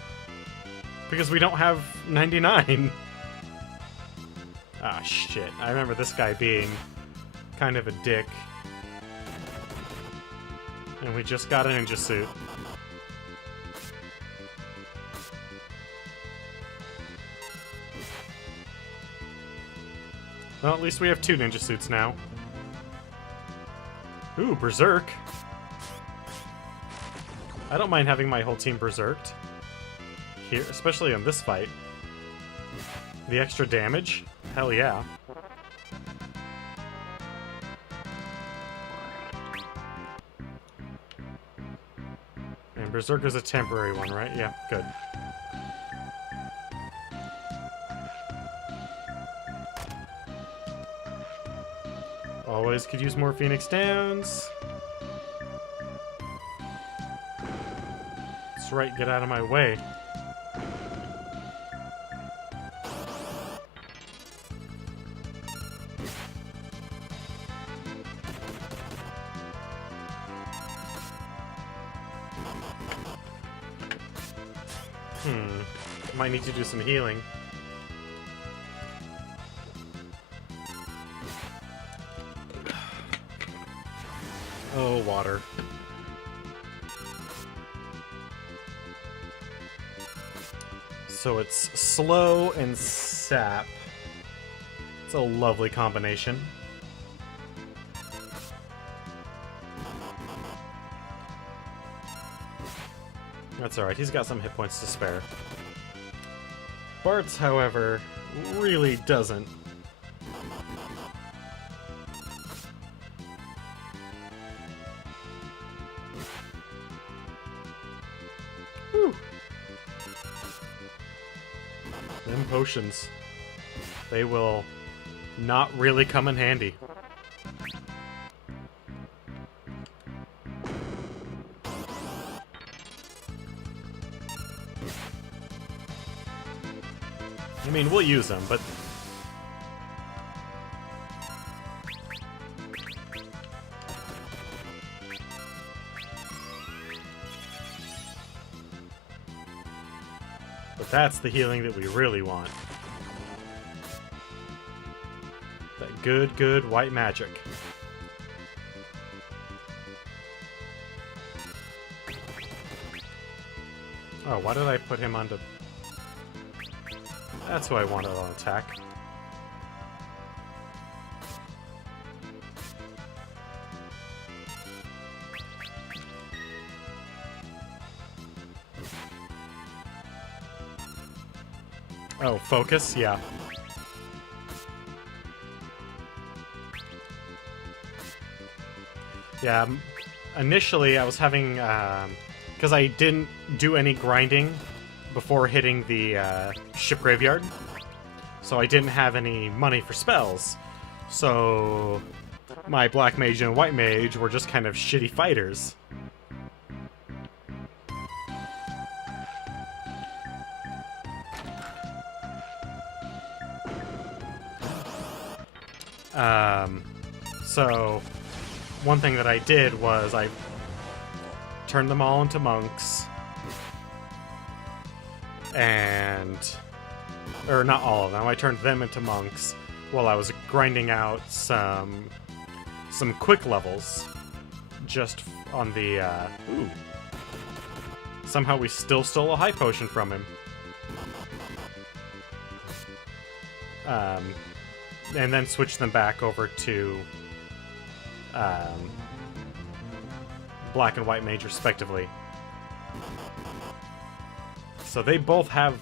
Because we don't have 99. Ah, shit. I remember this guy being kind of a dick. And we just got a ninja suit. Well, at least we have 2 ninja suits now. Ooh, Berserk. I don't mind having my whole team berserked. Here, especially on this fight. The extra damage? Hell yeah. And Berserker's a temporary one, right? Yeah, good. Always could use more Phoenix Downs. That's right, get out of my way. Might need to do some healing. Oh, water. So it's slow and sap. It's a lovely combination. That's alright, he's got some hit points to spare. Bart's, however, really doesn't. Whew. Them potions. They will not really come in handy. I mean, we'll use them, but... But that's the healing that we really want. That good, good white magic. Oh, why did I put him onto... That's who I wanted on attack. Oh, focus? Yeah. Yeah, initially I was having, because I didn't do any grinding before hitting the ship graveyard, so I didn't have any money for spells. So my black mage and white mage were just kind of shitty fighters. So one thing that I did was I turned them all into monks. And... or not all of them, I turned them into monks while I was grinding out some quick levels. Just on the, ooh. Somehow we still stole a high potion from him. And then switched them back over to Black and White Mage, respectively. So they both have...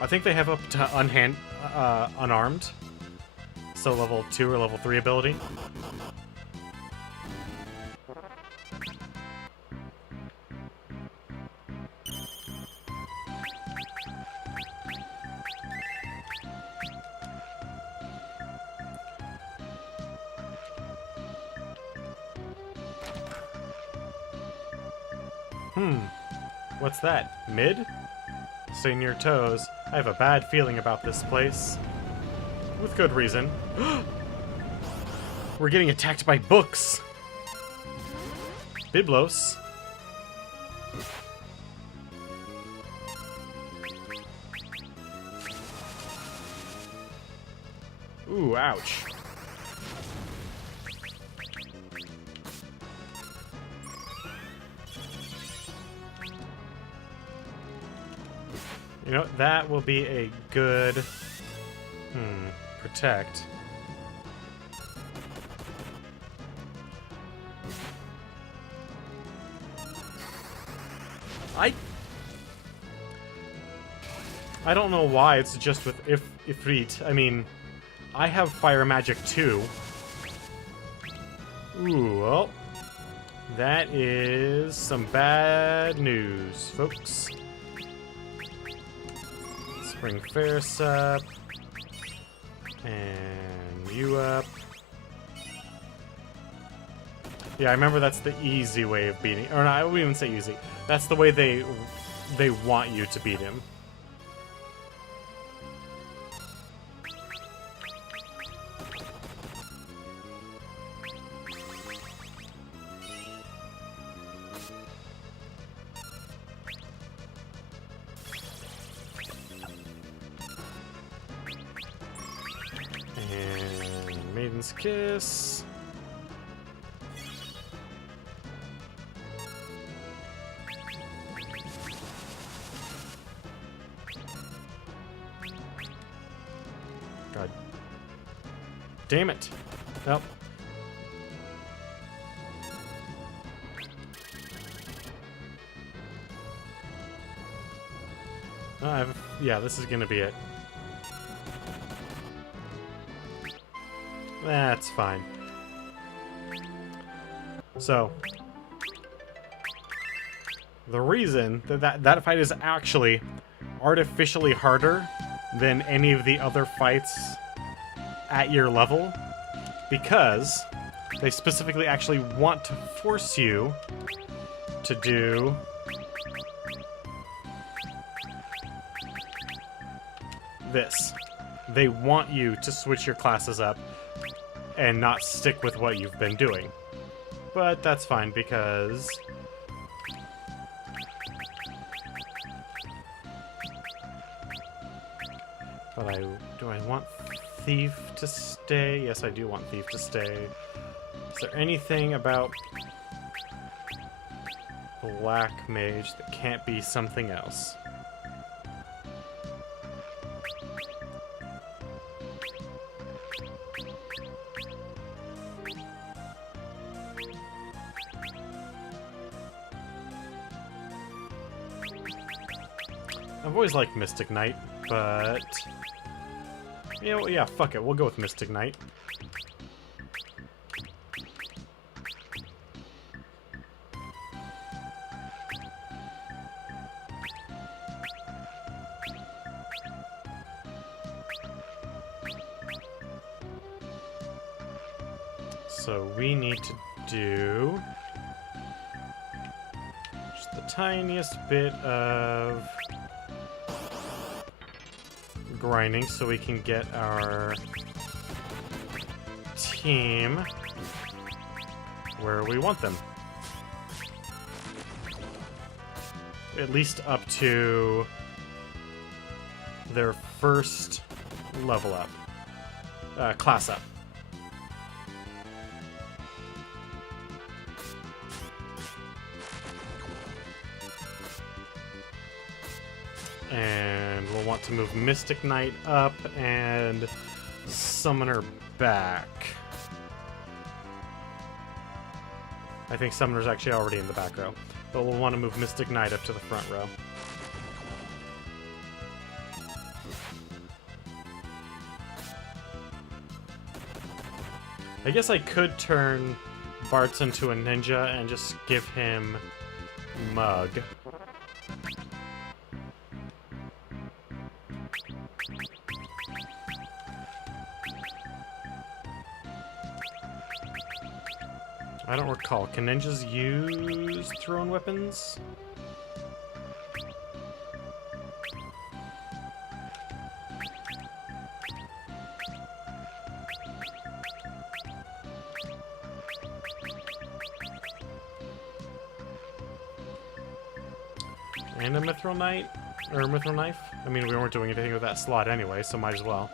I think they have up to unarmed. So level 2 or level 3 ability. What's that? Mid? Stay on your toes. I have a bad feeling about this place. With good reason. We're getting attacked by books! Biblos. Ooh, ouch. You know, that will be a good... protect. I don't know why it's just with Ifrit. I mean, I have fire magic too. Ooh, well... that is some bad news, folks. Bring Ferris up. And you up. Yeah, I remember that's the easy way of beating... or no, I wouldn't even say easy. That's the way they want you to beat him. And Maiden's Kiss. God damn it. Nope. Yeah, this is gonna be it. That's fine. So, the reason that fight is actually artificially harder than any of the other fights at your level, because they specifically actually want to force you to do this. They want you to switch your classes up and not stick with what you've been doing. But that's fine, because... but do I want Thief to stay? Yes, I do want Thief to stay. Is there anything about Black Mage that can't be something else? I've always liked Mystic Knight, but... you know, yeah, fuck it, we'll go with Mystic Knight. So we need to do... just the tiniest bit of... grinding so we can get our team where we want them. at least up to their first level up, class up. And we'll want to move Mystic Knight up and Summoner back. I think Summoner's actually already in the back row, but we'll want to move Mystic Knight up to the front row. I guess I could turn Bartz into a ninja and just give him Mug. I don't recall. Can ninjas use thrown weapons? And a Mithril Knight? Or a Mithril Knife? I mean, we weren't doing anything with that slot anyway, so might as well.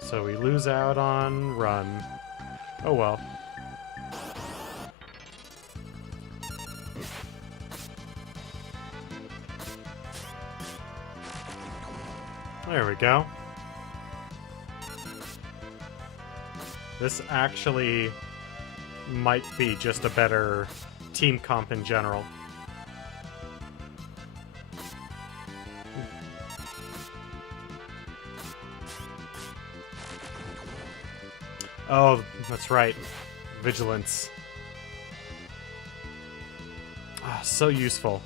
So we lose out on Run. Oh well. There we go. This actually might be just a better team comp in general. Oh, that's right. Vigilance. Ah, so useful.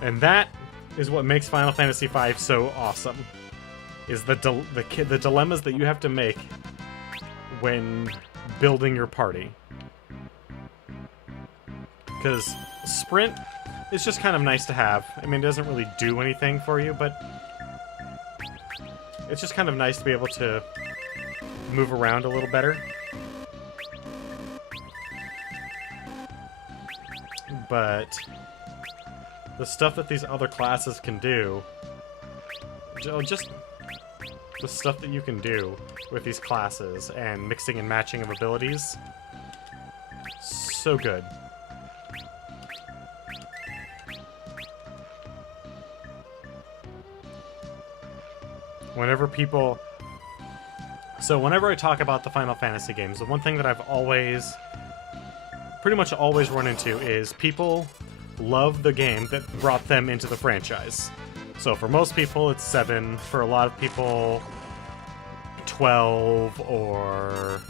And that is what makes Final Fantasy V so awesome. Is the dilemmas that you have to make when building your party. Because Sprint is just kind of nice to have. I mean, it doesn't really do anything for you, but it's just kind of nice to be able to move around a little better. But the stuff that these other classes can do, just the stuff that you can do with these classes and mixing and matching of abilities, so good. Whenever I talk about the Final Fantasy games, the one thing that I've pretty much always run into is people love the game that brought them into the franchise. So for most people, it's 7. For a lot of people, 12 or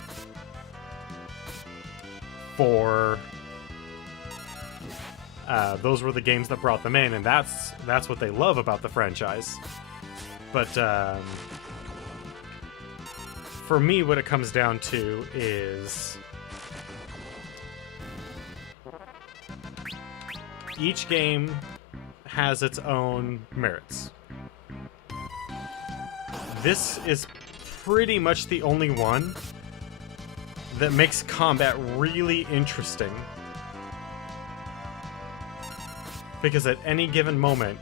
4. Those were the games that brought them in, and that's what they love about the franchise. But for me, what it comes down to is each game has its own merits. This is pretty much the only one that makes combat really interesting. Because at any given moment,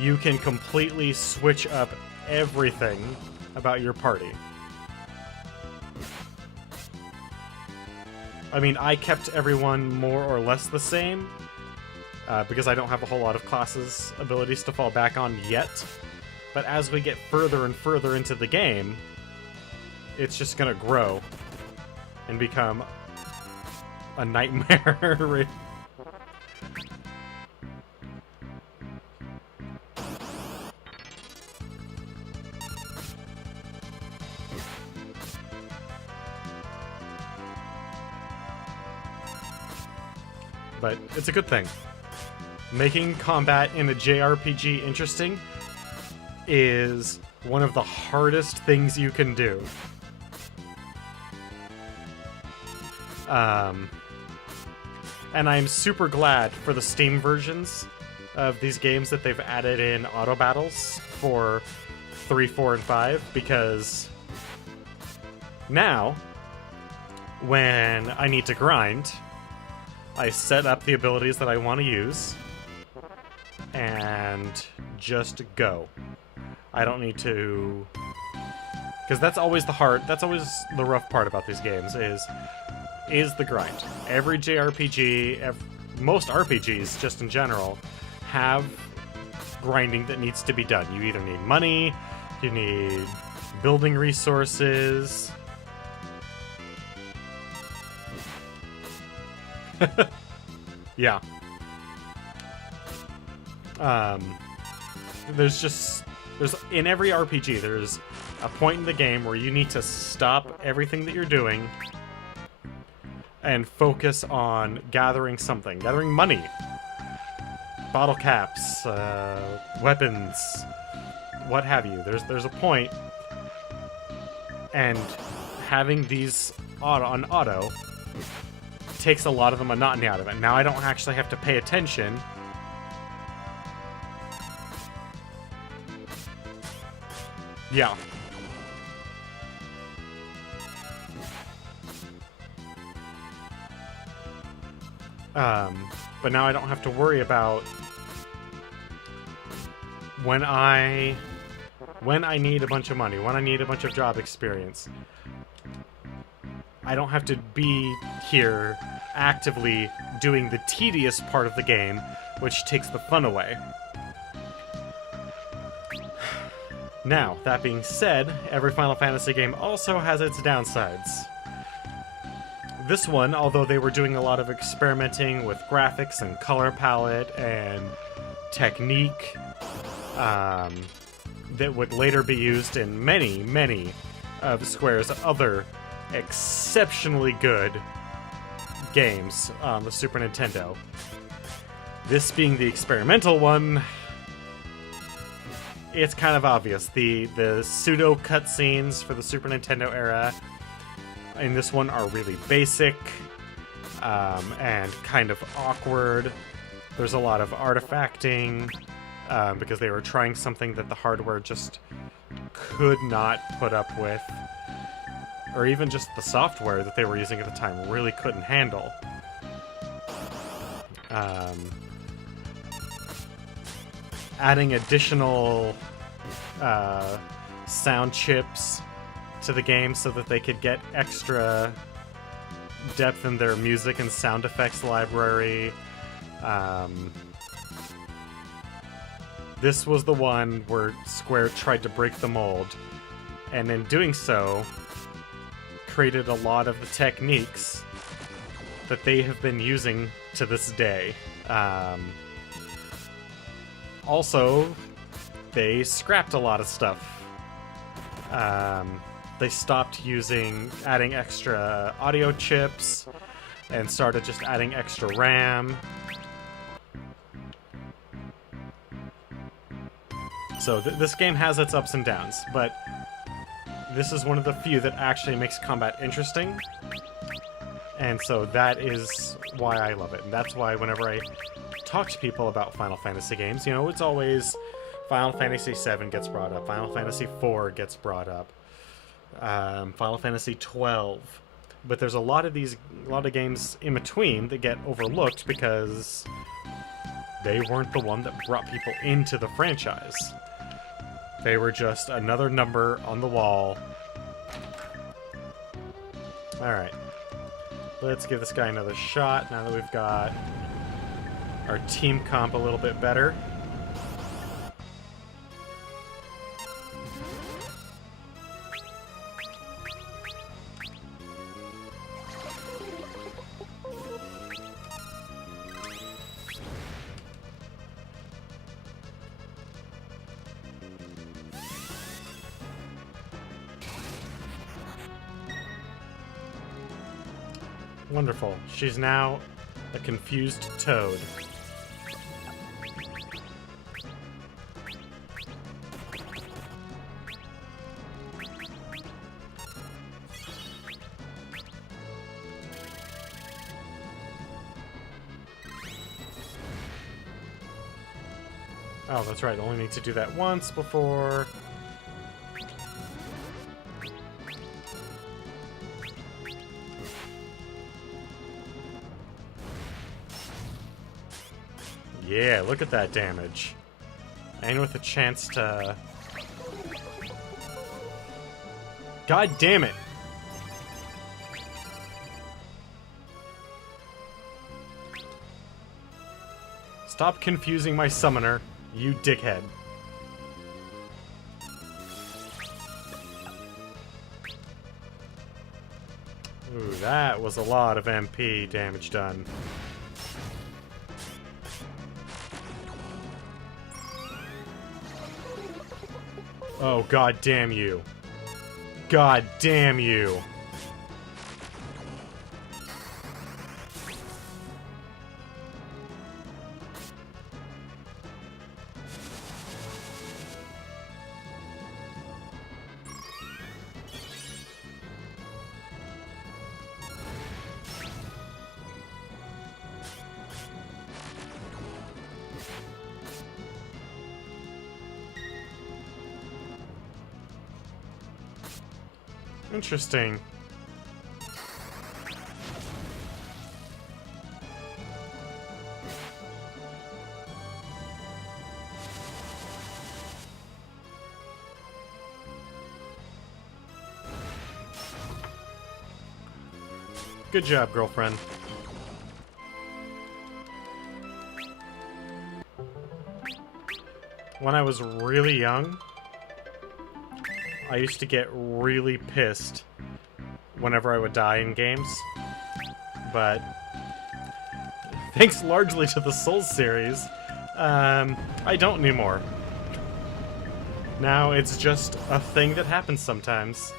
you can completely switch up everything about your party. I mean, I kept everyone more or less the same, because I don't have a whole lot of classes' abilities to fall back on yet. But as we get further and further into the game, it's just gonna grow and become a nightmare. But it's a good thing. Making combat in a JRPG interesting is one of the hardest things you can do. And I'm super glad for the Steam versions of these games that they've added in auto battles for 3, 4, and 5, because now, when I need to grind, I set up the abilities that I want to use, and just go. I don't need to... Because that's always the rough part about these games, is the grind. Every JRPG, most RPGs, just in general, have grinding that needs to be done. You either need money, you need building resources. Yeah. There's in every RPG, there's a point in the game where you need to stop everything that you're doing and focus on gathering something. Gathering money. Bottle caps, weapons, what have you. There's a point, and having these on auto takes a lot of the monotony out of it. Now I don't actually have to pay attention. Yeah. But now I don't have to worry about when I need a bunch of money, when I need a bunch of job experience. I don't have to be here actively doing the tedious part of the game, which takes the fun away. Now, that being said, every Final Fantasy game also has its downsides. This one, although they were doing a lot of experimenting with graphics and color palette and technique that would later be used in many, many of Square's other exceptionally good games on the Super Nintendo. This being the experimental one, it's kind of obvious. The pseudo cutscenes for the Super Nintendo era in this one are really basic and kind of awkward. There's a lot of artifacting because they were trying something that the hardware just could not put up with, or even just the software that they were using at the time really couldn't handle. Adding additional sound chips to the game so that they could get extra depth in their music and sound effects library. This was the one where Square tried to break the mold, and in doing so, created a lot of the techniques that they have been using to this day. Also, they scrapped a lot of stuff. They stopped adding extra audio chips and started just adding extra RAM. So this game has its ups and downs, but this is one of the few that actually makes combat interesting. And so that is why I love it. And that's why whenever I talk to people about Final Fantasy games, you know, it's always Final Fantasy VII gets brought up, Final Fantasy IV gets brought up, Final Fantasy 12. But there's a lot of games in between that get overlooked because they weren't the one that brought people into the franchise. They were just another number on the wall. Alright. Let's give this guy another shot now that we've got our team comp a little bit better. Wonderful. She's now a confused toad. Oh, that's right. Only need to do that once before Yeah, look at that damage. And with a chance to... God damn it! Stop confusing my summoner, you dickhead. Ooh, that was a lot of MP damage done. Oh, god damn you. God damn you. Interesting. Good job, girlfriend. When I was really young, I used to get really pissed whenever I would die in games, but thanks largely to the Souls series, I don't anymore. Now it's just a thing that happens sometimes.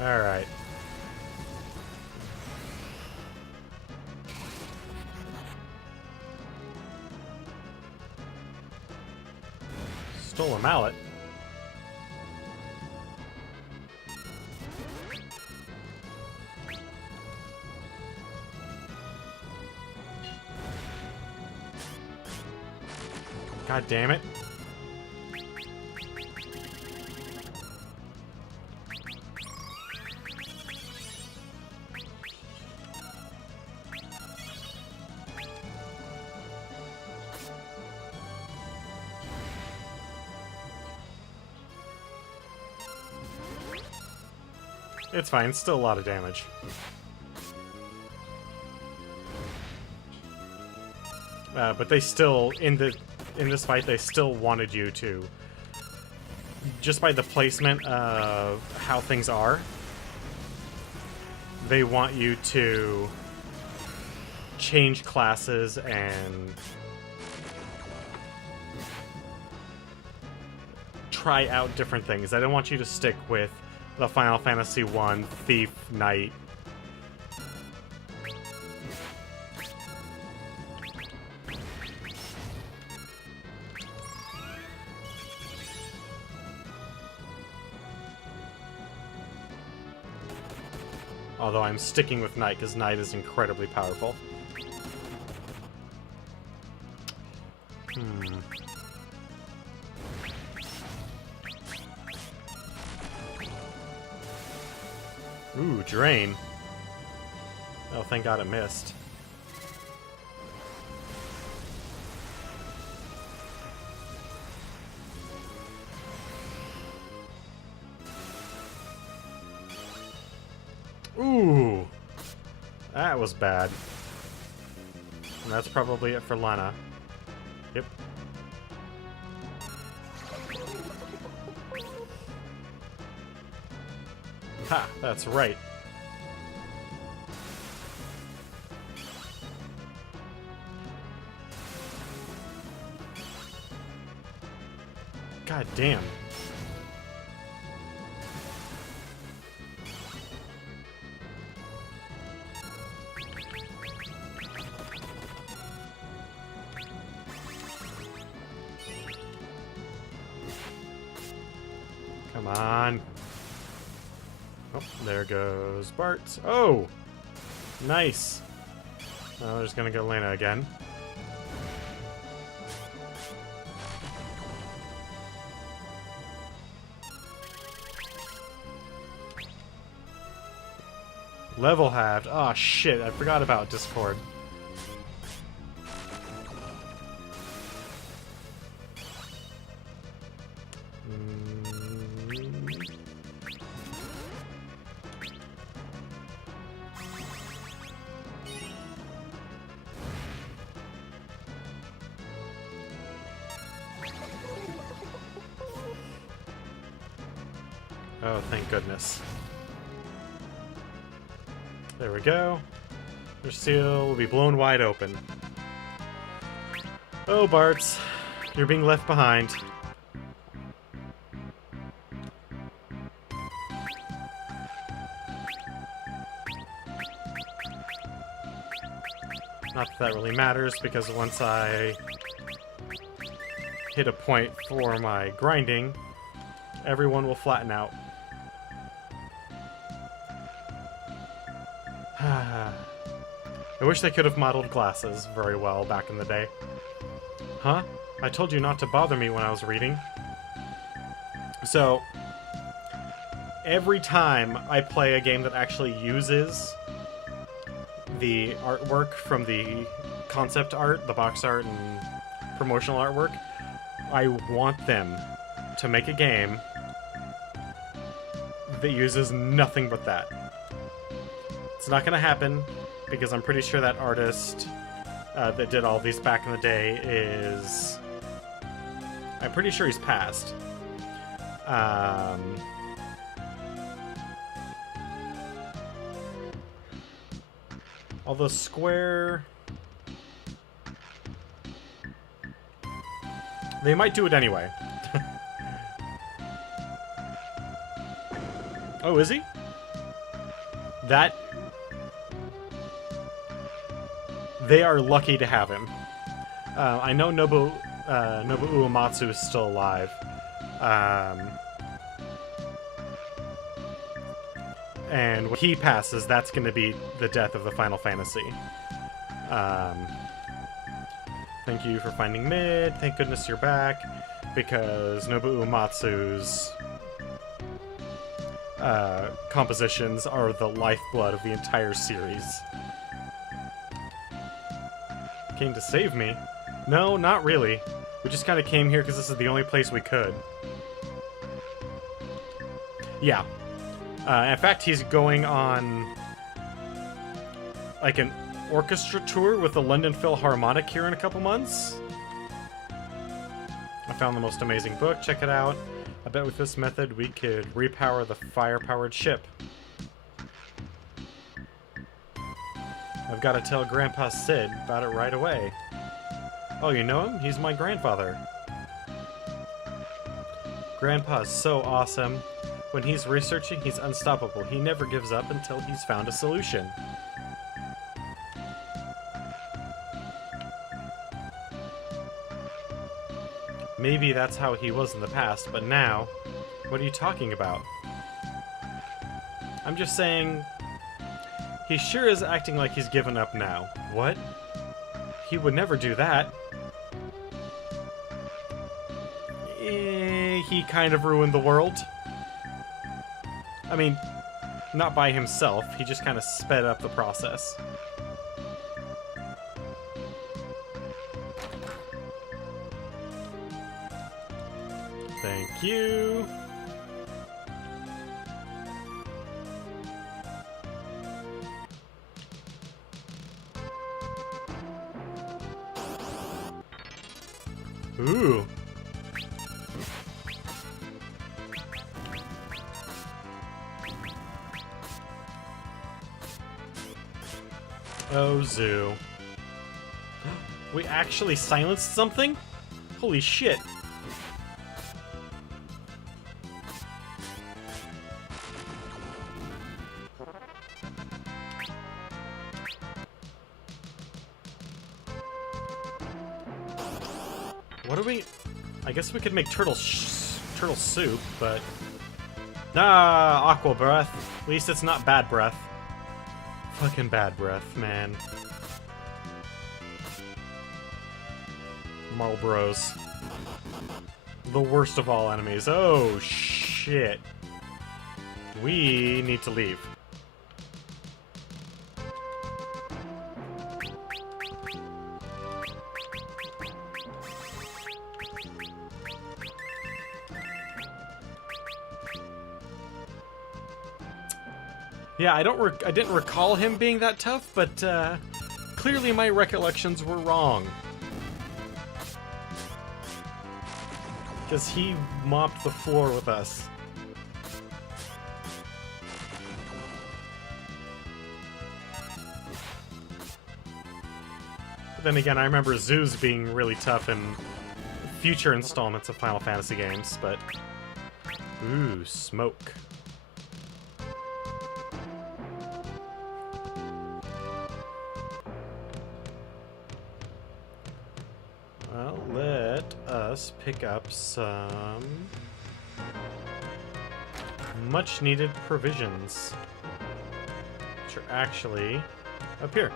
Alright. Stole a mallet. God damn it. It's fine, it's still a lot of damage. But they still, in this fight, they still wanted you to, just by the placement of how things are, they want you to change classes and try out different things. I don't want you to stick with the Final Fantasy I Thief Knight. Although I'm sticking with Knight because Knight is incredibly powerful. Ooh, Drain. Oh, thank God it missed. Ooh! That was bad. And that's probably it for Lana. Yep. Ha! That's right. God damn. Come on. Oh, there goes Bart. Oh! Nice. Oh, we're just gonna go Lena again. Level halved. Oh shit, I forgot about Discord. Oh, thank goodness. There we go. Your seal will be blown wide open. Oh, Barts. You're being left behind. Not that that really matters, because once I hit a point for my grinding, everyone will flatten out. I wish they could have modeled glasses very well back in the day. Huh? I told you not to bother me when I was reading. So, every time I play a game that actually uses the artwork from the concept art, the box art, and promotional artwork, I want them to make a game that uses nothing but that. It's not gonna happen, because I'm pretty sure that artist that did all these back in the day is... I'm pretty sure he's passed. Although Square... They might do it anyway. Oh, is he? That... They are lucky to have him. I know Nobu Uematsu is still alive. And when he passes, that's going to be the death of the Final Fantasy. Thank you for finding mid. Thank goodness you're back. Because Nobu Uematsu's compositions are the lifeblood of the entire series. Came to save me? No, not really. We just kind of came here because this is the only place we could. Yeah. In fact, he's going on like an orchestra tour with the London Philharmonic here in a couple months. I found the most amazing book. Check it out. I bet with this method we could repower the fire-powered ship. I've got to tell Grandpa Sid about it right away. Oh, you know him? He's my grandfather. Grandpa's so awesome. When he's researching, he's unstoppable. He never gives up until he's found a solution. Maybe that's how he was in the past, but now... What are you talking about? I'm just saying... He sure is acting like he's given up now. What? He would never do that. He kind of ruined the world. I mean, not by himself. He just kind of sped up the process. Thank you. Ooh. Oh, Zoo. We actually silenced something? Holy shit. What do we... I guess we could make turtle soup, but Ah, aqua breath. At least it's not bad breath. Fucking bad breath, man. Marlboros. The worst of all enemies. Oh, shit. We need to leave. Yeah, I didn't recall him being that tough, but clearly my recollections were wrong. Because he mopped the floor with us. But then again, I remember Zeus being really tough in future installments of Final Fantasy games, but... Ooh, smoke. Well, let us pick up some much-needed provisions, which are actually up here.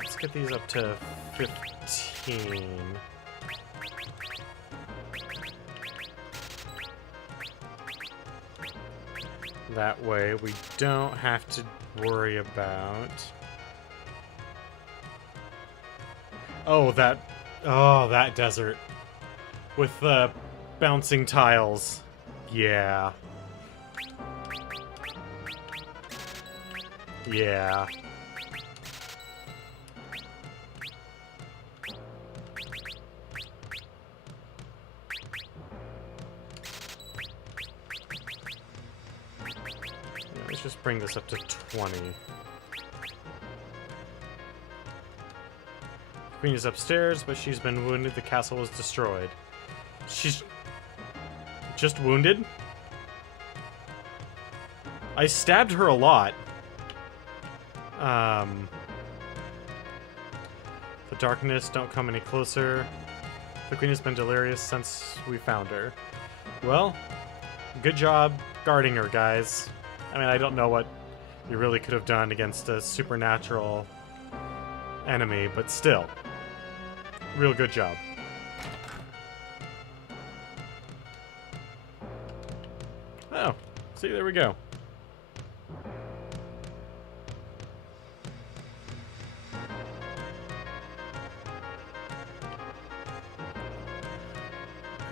Let's get these up to 15. That way we don't have to worry about... Oh, that desert. With the bouncing tiles. Yeah. Yeah. Let's just bring this up to 20. Queen is upstairs, but she's been wounded. The castle was destroyed. She's just wounded? I stabbed her a lot. The darkness, don't come any closer. The queen has been delirious since we found her. Well, good job guarding her, guys. I mean, I don't know what you really could have done against a supernatural enemy, but still. Real good job. Oh, see, there we go.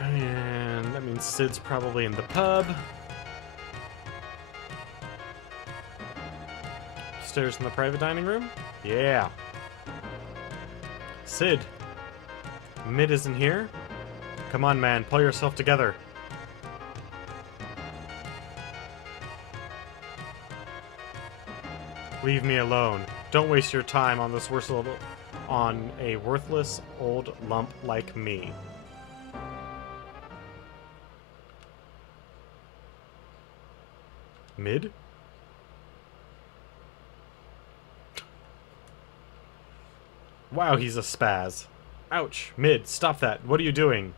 And that means Sid's probably in the pub. Upstairs in the private dining room? Yeah. Sid. Mid isn't here? Come on, man. Pull yourself together. Leave me alone. Don't waste your time on this on a worthless old lump like me. Mid? Wow, he's a spaz. Ouch. Mid, stop that. What are you doing?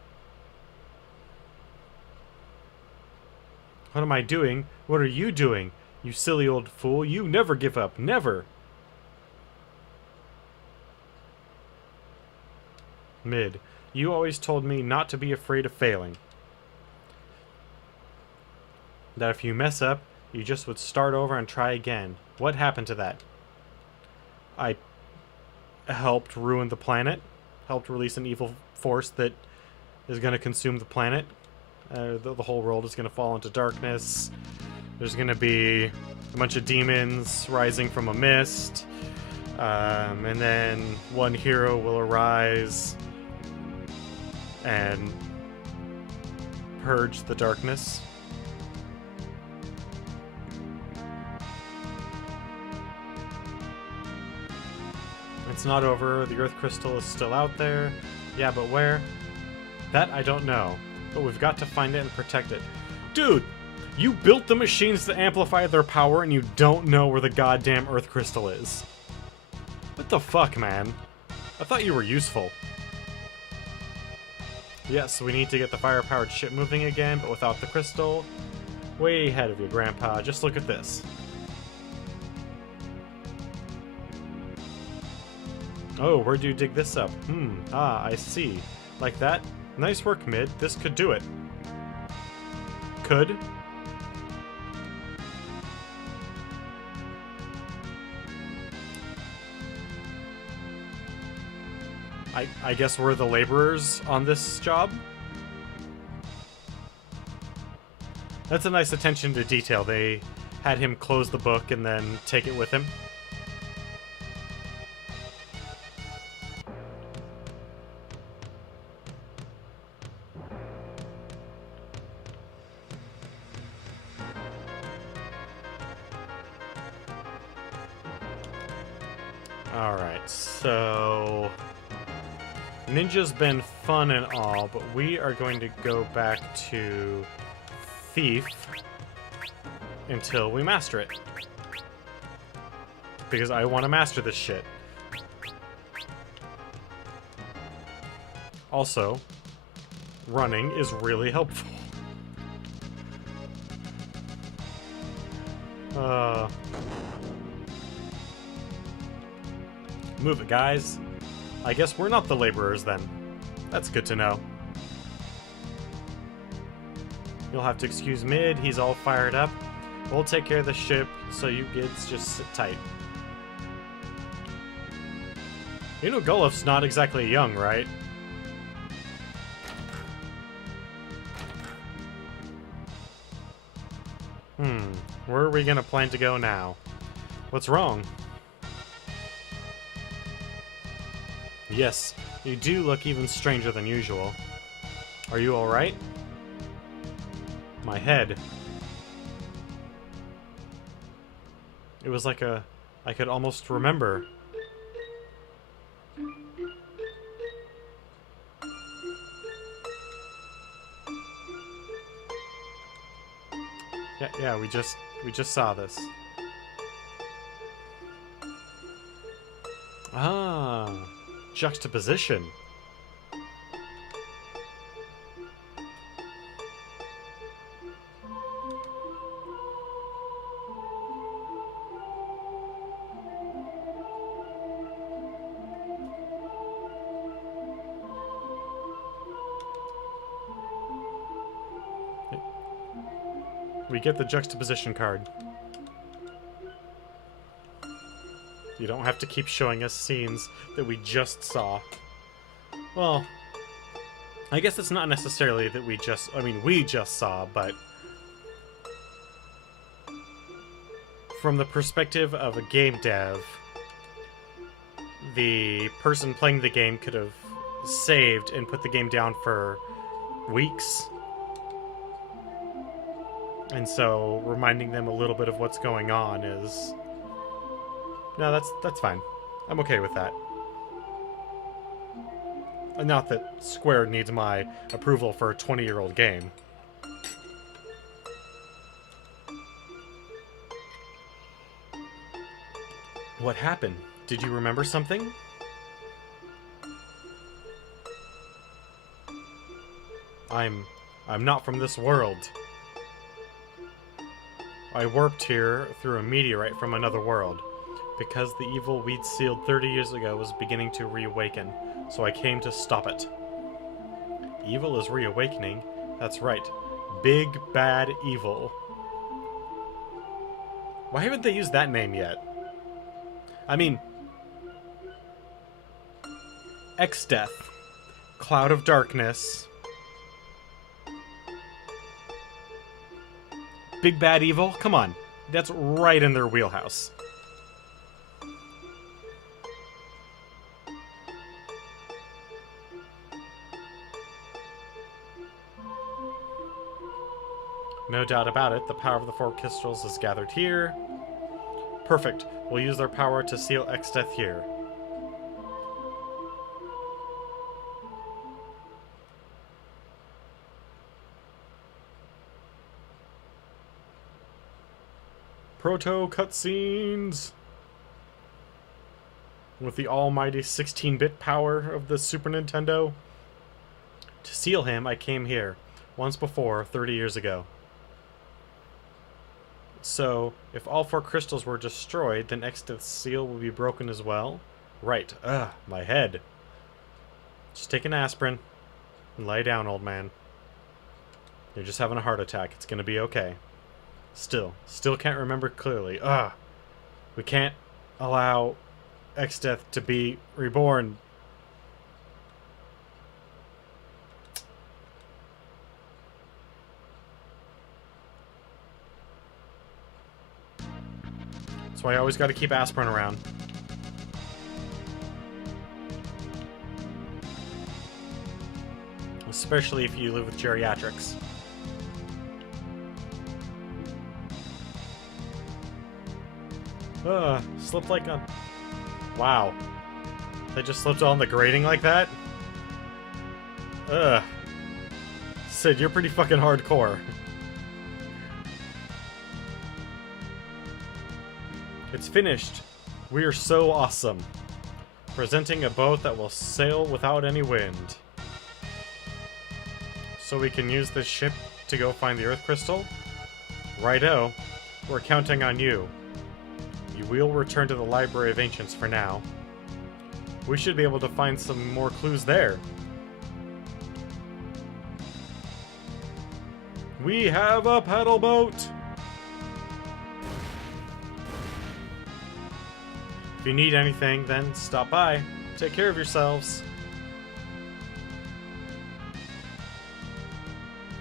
What am I doing? What are you doing? You silly old fool. You never give up. Never. Mid, you always told me not to be afraid of failing. That if you mess up, you just would start over and try again. What happened to that? I helped ruin the planet. Helped release an evil force that is going to consume the planet. The whole world is going to fall into darkness. There's going to be a bunch of demons rising from a mist. And then one hero will arise and purge the darkness. It's not over. The Earth Crystal is still out there. Yeah, but where? That I don't know. But we've got to find it and protect it. Dude! You built the machines to amplify their power and you don't know where the goddamn Earth Crystal is. What the fuck, man? I thought you were useful. Yes, we need to get the fire-powered ship moving again, but without the crystal. Way ahead of you, Grandpa. Just look at this. Oh, where do you dig this up? I see. Like that? Nice work, Mid. This could do it. Could? I guess we're the laborers on this job? That's a nice attention to detail. They had him close the book and then take it with him. Alright, so... Ninja's been fun and all, but we are going to go back to Thief until we master it. Because I want to master this shit. Also, running is really helpful. Move it, guys. I guess we're not the laborers then. That's good to know. You'll have to excuse Mid, he's all fired up. We'll take care of the ship, so you kids just sit tight. You know Goluf's not exactly young, right? Where are we gonna plan to go now? What's wrong? Yes, you do look even stranger than usual. Are you alright? My head. It was like I could almost remember. Yeah, we just saw this. Ah, juxtaposition. We get the juxtaposition card. You don't have to keep showing us scenes that we just saw. Well, I guess it's not necessarily that we just saw, but from the perspective of a game dev, the person playing the game could have saved and put the game down for weeks. And so reminding them a little bit of what's going on is... No, that's fine. I'm okay with that. Not that Square needs my approval for a 20-year-old game. What happened? Did you remember something? I'm not from this world. I warped here through a meteorite from another world, because the evil we'd sealed 30 years ago was beginning to reawaken, so I came to stop it. Evil is reawakening? That's right. Big Bad Evil. Why haven't they used that name yet? I mean... X-Death. Cloud of Darkness. Big Bad Evil? Come on. That's right in their wheelhouse. No doubt about it, the power of the four crystals is gathered here. Perfect. We'll use their power to seal X-Death here. Proto cutscenes! With the almighty 16-bit power of the Super Nintendo. To seal him, I came here. Once before, 30 years ago. So, if all 4 crystals were destroyed, then Exdeath's seal will be broken as well? Right. Ugh, my head. Just take an aspirin and lie down, old man. You're just having a heart attack. It's gonna be okay. Still can't remember clearly. Ugh. We can't allow Exdeath to be reborn. That's why I always gotta keep aspirin around. Especially if you live with geriatrics. Slipped like a... Wow. They just slipped on the grating like that? Ugh. Sid, you're pretty fucking hardcore. It's finished. We are so awesome. Presenting a boat that will sail without any wind. So we can use this ship to go find the Earth Crystal? Righto. We're counting on you. You will return to the Library of Ancients for now. We should be able to find some more clues there. We have a paddle boat! If you need anything, then stop by. Take care of yourselves.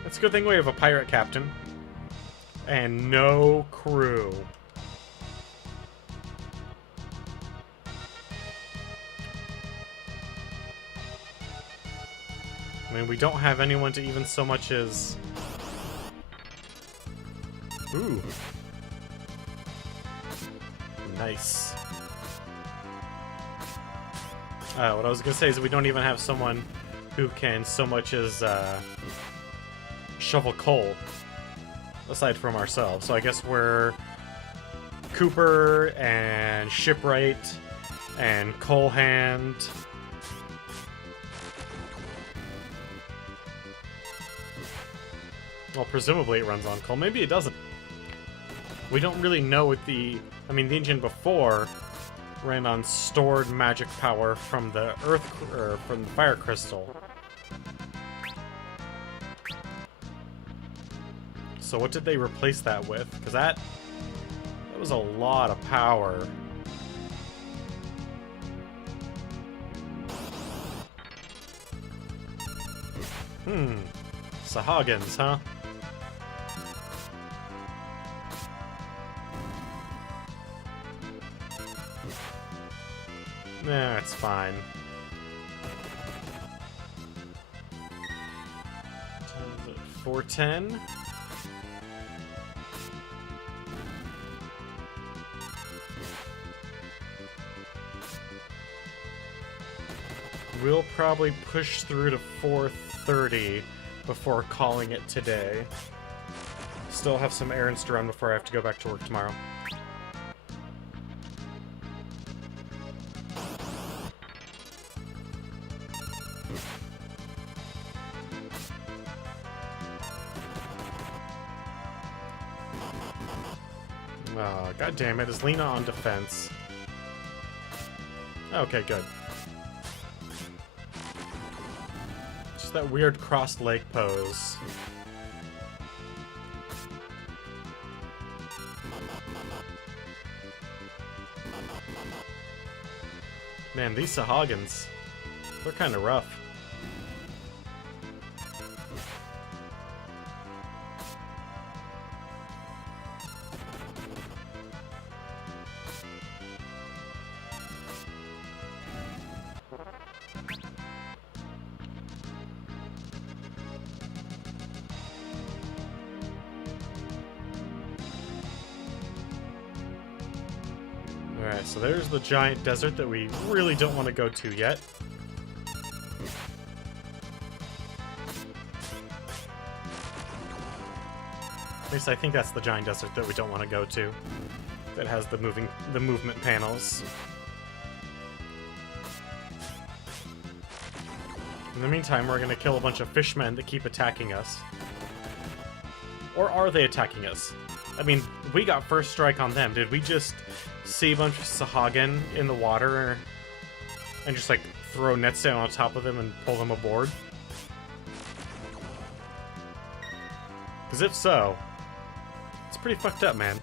It's a good thing we have a pirate captain. And no crew. I mean, we don't have anyone to even so much as... Ooh. Nice. What I was gonna say is we don't even have someone who can so much as shovel coal, aside from ourselves. So I guess we're Cooper and Shipwright and Coal Hand. Well, presumably it runs on coal. Maybe it doesn't. We don't really know what the... I mean, the engine before ran on stored magic power from the Earth... or from the Fire Crystal. So what did they replace that with? Because that was a lot of power. Sahagins, huh? Nah, it's fine. 410. We'll probably push through to 4:30 before calling it today. Still have some errands to run before I have to go back to work tomorrow. Oh, God damn it. Is Lena on defense? Okay, good. Just that weird crossed leg pose. Man, these Sahagins, they're kind of rough. Alright, so there's the giant desert that we really don't want to go to yet. At least I think that's the giant desert that we don't want to go to. That has the movement panels. In the meantime, we're gonna kill a bunch of fishmen that keep attacking us. Or are they attacking us? I mean, we got first strike on them. Did we just see a bunch of Sahagin in the water and just, like, throw nets down on top of them and pull them aboard? Because if so, it's pretty fucked up, man.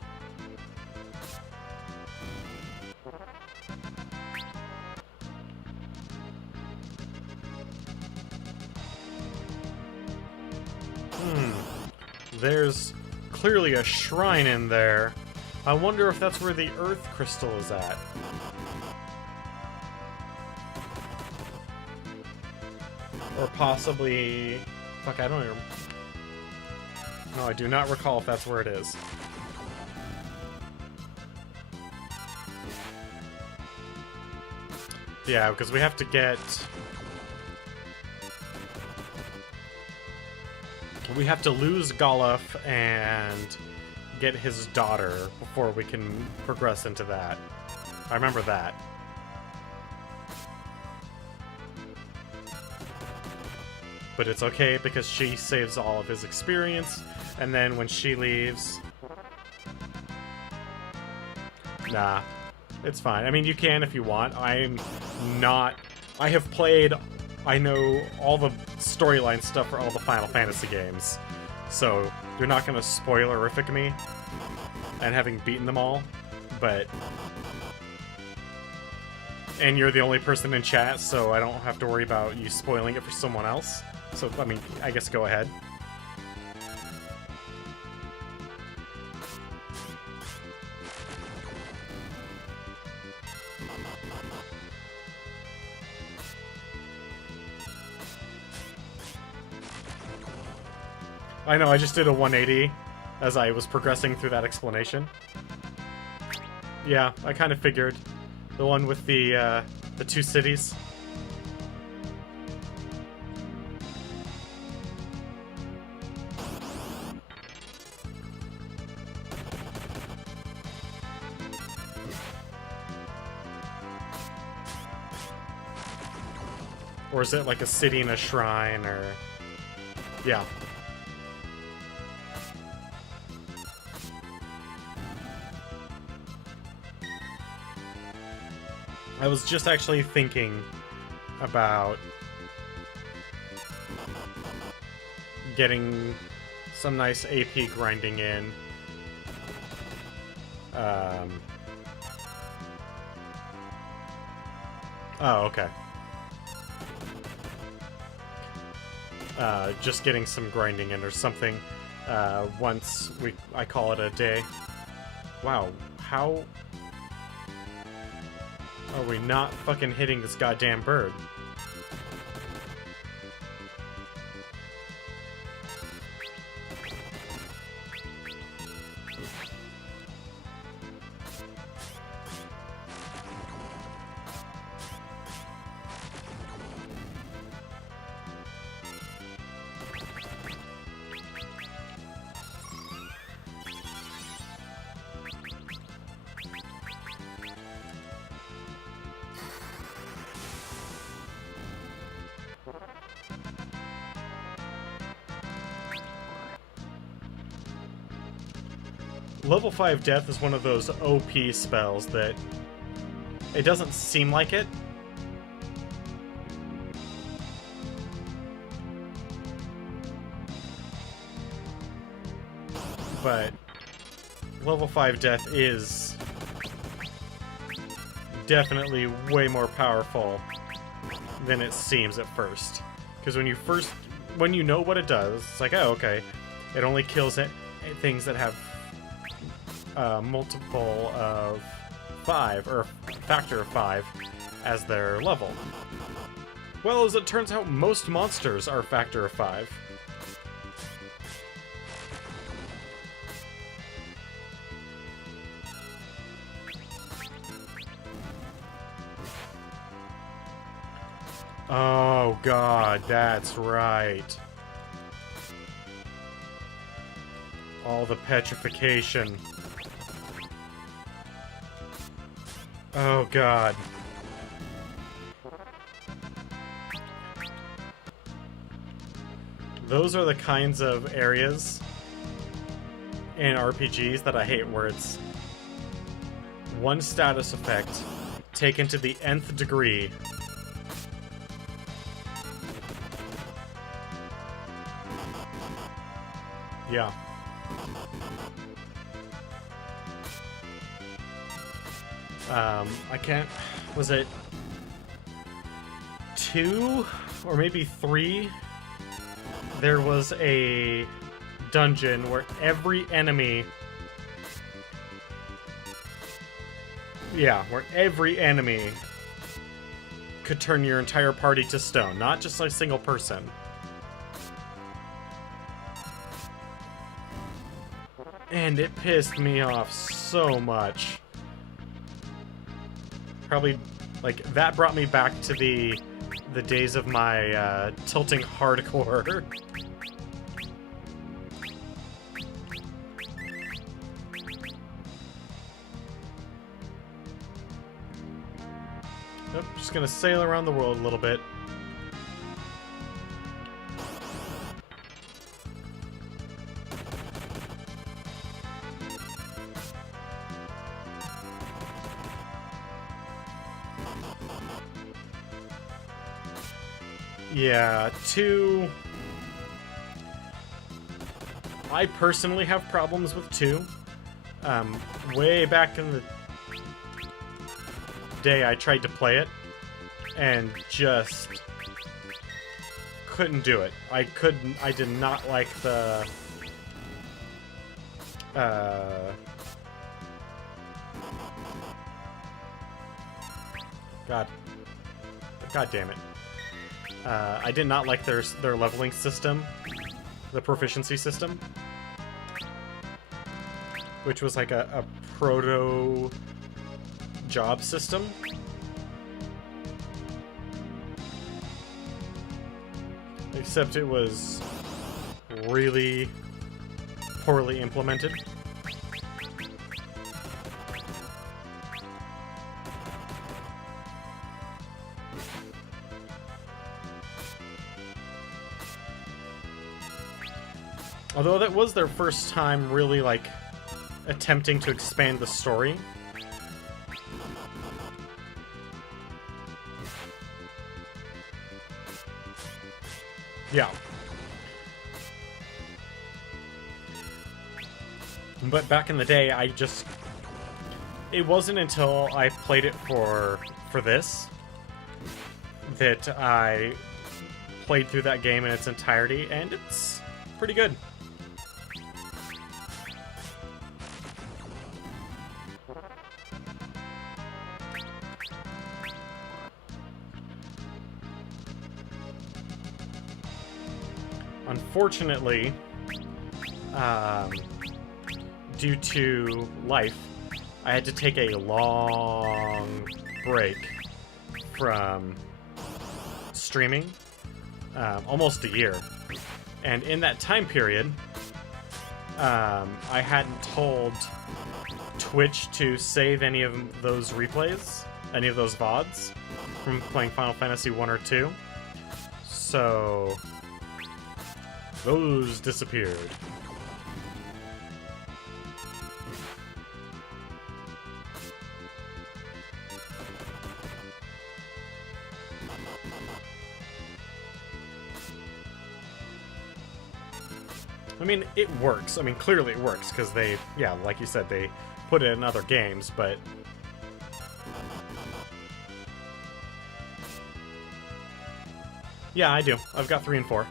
There's clearly a shrine in there. I wonder if that's where the Earth Crystal is at. Or possibly... Fuck, I don't even... No, I do not recall if that's where it is. Yeah, because we have to get... We have to lose Goluf and get his daughter before we can progress into that. I remember that. But it's okay because she saves all of his experience, and then when she leaves... Nah, it's fine. I mean, you can if you want. I'm not... I have played... I know all the storyline stuff for all the Final Fantasy games, so you're not going to spoilerific me, and having beaten them all, but... And you're the only person in chat, so I don't have to worry about you spoiling it for someone else. So, I mean, I guess go ahead. I know, I just did a 180 as I was progressing through that explanation. Yeah, I kind of figured. The one with the two cities. Or is it like a city and a shrine, or... Yeah. I was just actually thinking about getting some nice AP grinding in. Oh, okay. Just getting some grinding in or something once I call it a day. Wow, how are we not fucking hitting this goddamn bird? Level 5 Death is one of those OP spells that it doesn't seem like it. But level 5 Death is definitely way more powerful than it seems at first. Because when you know what it does, it's like, oh, okay, it only kills things that have multiple of 5, or a factor of 5, as their level. Well, as it turns out, most monsters are a factor of 5. Oh god, that's right. All the petrification. Oh god. those are the kinds of areas in RPGs that I hate, where it's one status effect taken to the nth degree. Yeah. I can't... Was it 2 or maybe 3? There was a dungeon where every enemy... Yeah, where every enemy could turn your entire party to stone, not just a single person. And it pissed me off so much. Probably, like, that brought me back to the days of my tilting hardcore. Nope, just gonna sail around the world a little bit. Yeah, 2... I personally have problems with 2. Way back in the day I tried to play it, and just couldn't do it. I did not like the... God damn it. I did not like their leveling system, the proficiency system, which was like a proto job system. Except it was really poorly implemented. Although that was their first time really, like, attempting to expand the story. Yeah. But back in the day, it wasn't until I played it for this that I played through that game in its entirety, and it's pretty good. Unfortunately, due to life, I had to take a long break from streaming, almost a year. And in that time period, I hadn't told Twitch to save any of those replays, any of those VODs from playing Final Fantasy 1 or 2. So those disappeared. I mean, it works. I mean, clearly it works, because they, yeah, like you said, they put it in other games, but... Yeah, I do. I've got 3 and 4.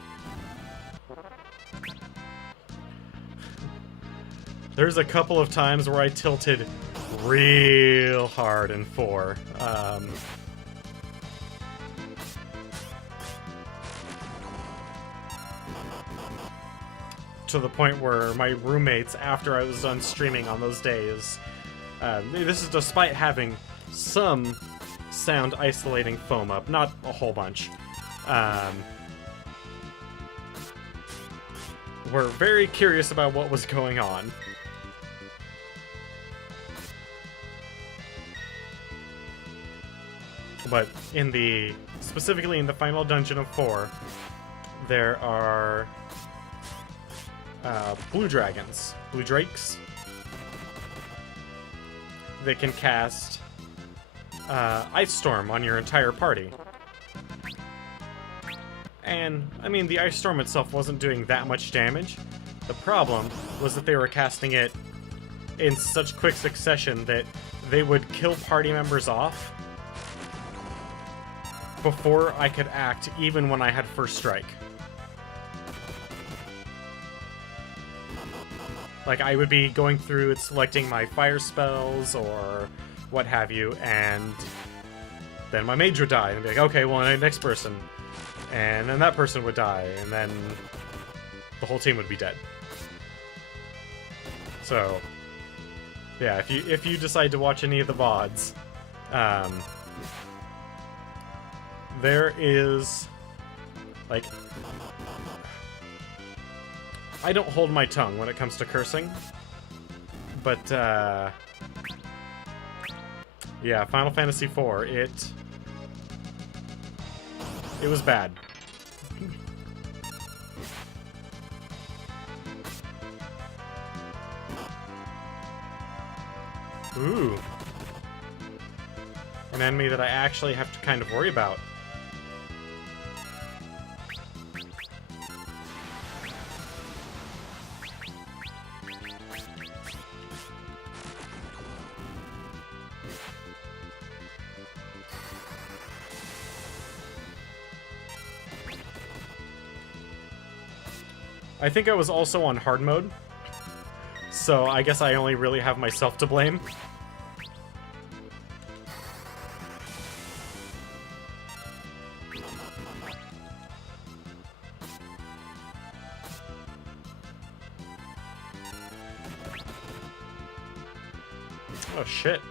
There's a couple of times where I tilted real hard in 4. To the point where my roommates, after I was done streaming on those days, this is despite having some sound isolating foam up, not a whole bunch, were very curious about what was going on. But specifically in the final dungeon of 4, there are blue dragons, blue drakes. They can cast Ice Storm on your entire party. And, I mean, the Ice Storm itself wasn't doing that much damage. The problem was that they were casting it in such quick succession that they would kill party members off before I could act, even when I had first strike. Like, I would be going through and selecting my fire spells or what have you, and then my mage would die, and I'd be like, okay, well, next person. And then that person would die, and then the whole team would be dead. So, yeah, if you decide to watch any of the VODs, there is, like, I don't hold my tongue when it comes to cursing, but, yeah, Final Fantasy IV, it was bad. Ooh. An enemy that I actually have to kind of worry about. I think I was also on hard mode, so I guess I only really have myself to blame. Oh shit.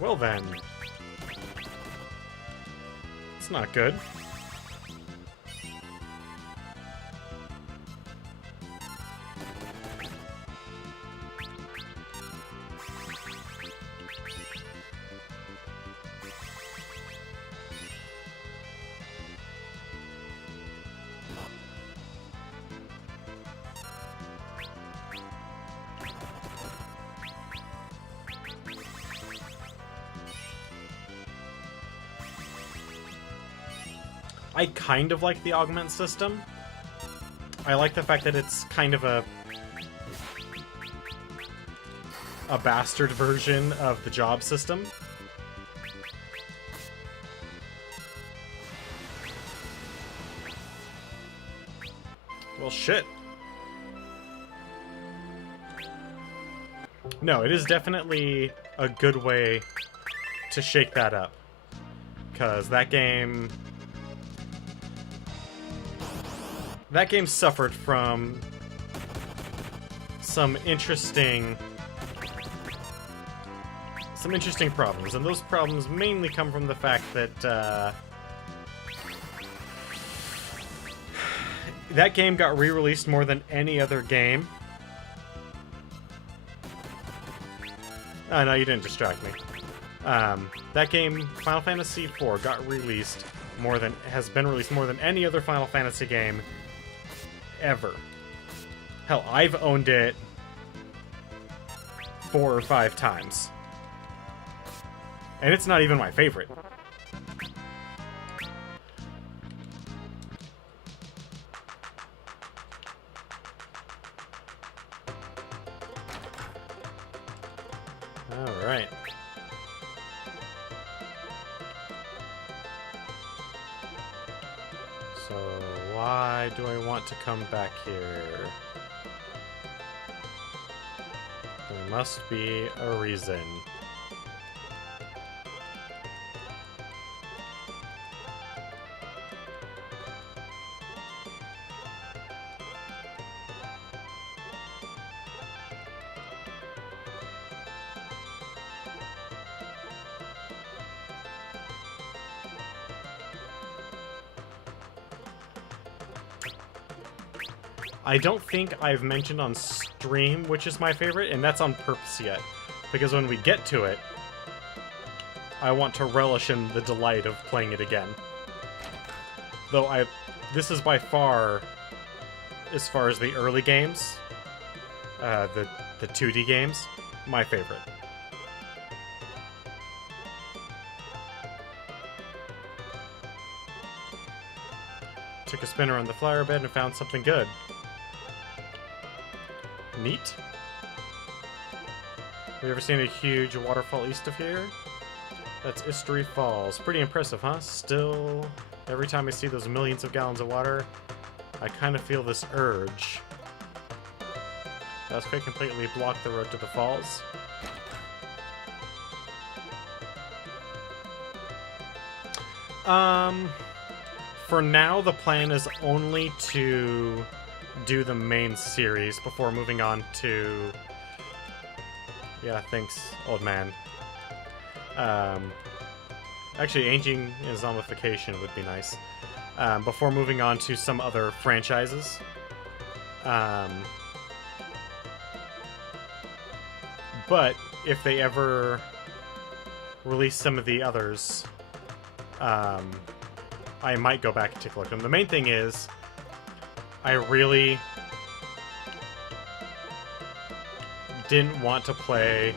Well then. It's not good. I kind of like the augment system. I like the fact that it's kind of a bastard version of the job system. Well, shit. No, it is definitely a good way to shake that up. Because that game suffered from some interesting problems, and those problems mainly come from the fact that that game got re-released more than any other game. Oh, no, you didn't distract me. That game, Final Fantasy IV, got released has been released more than any other Final Fantasy game ever. Hell, I've owned it 4 or 5 times. And it's not even my favorite. Alright. So, why do I want to come back here? There must be a reason. I don't think I've mentioned on stream which is my favorite, and that's on purpose yet. Because when we get to it, I want to relish in the delight of playing it again. Though this is by far, as far as the early games, the 2D games, my favorite. Took a spin around the flower bed and found something good. Neat. Have you ever seen a huge waterfall east of here? That's Istory Falls. Pretty impressive, huh? Still, every time I see those millions of gallons of water, I kind of feel this urge. That's quite completely blocked the road to the falls. For now, the plan is only to do the main series before moving on to... Yeah, thanks, old man. Actually, aging and zombification would be nice. Before moving on to some other franchises. But if they ever release some of the others, I might go back and take a look at them. The main thing is, I really didn't want to play...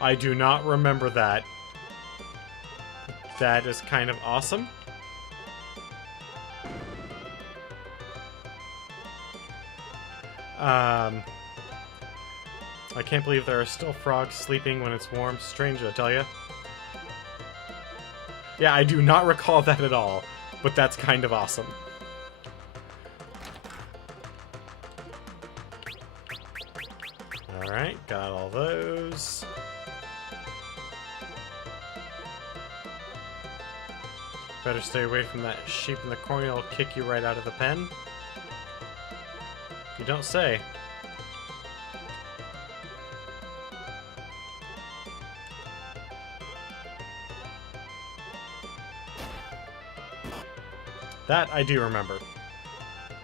I do not remember that. That is kind of awesome. I can't believe there are still frogs sleeping when it's warm. Strange, I tell ya. Yeah, I do not recall that at all, but that's kind of awesome. Alright, got all those. Better stay away from that sheep in the corner, it'll kick you right out of the pen. You don't say. That I do remember.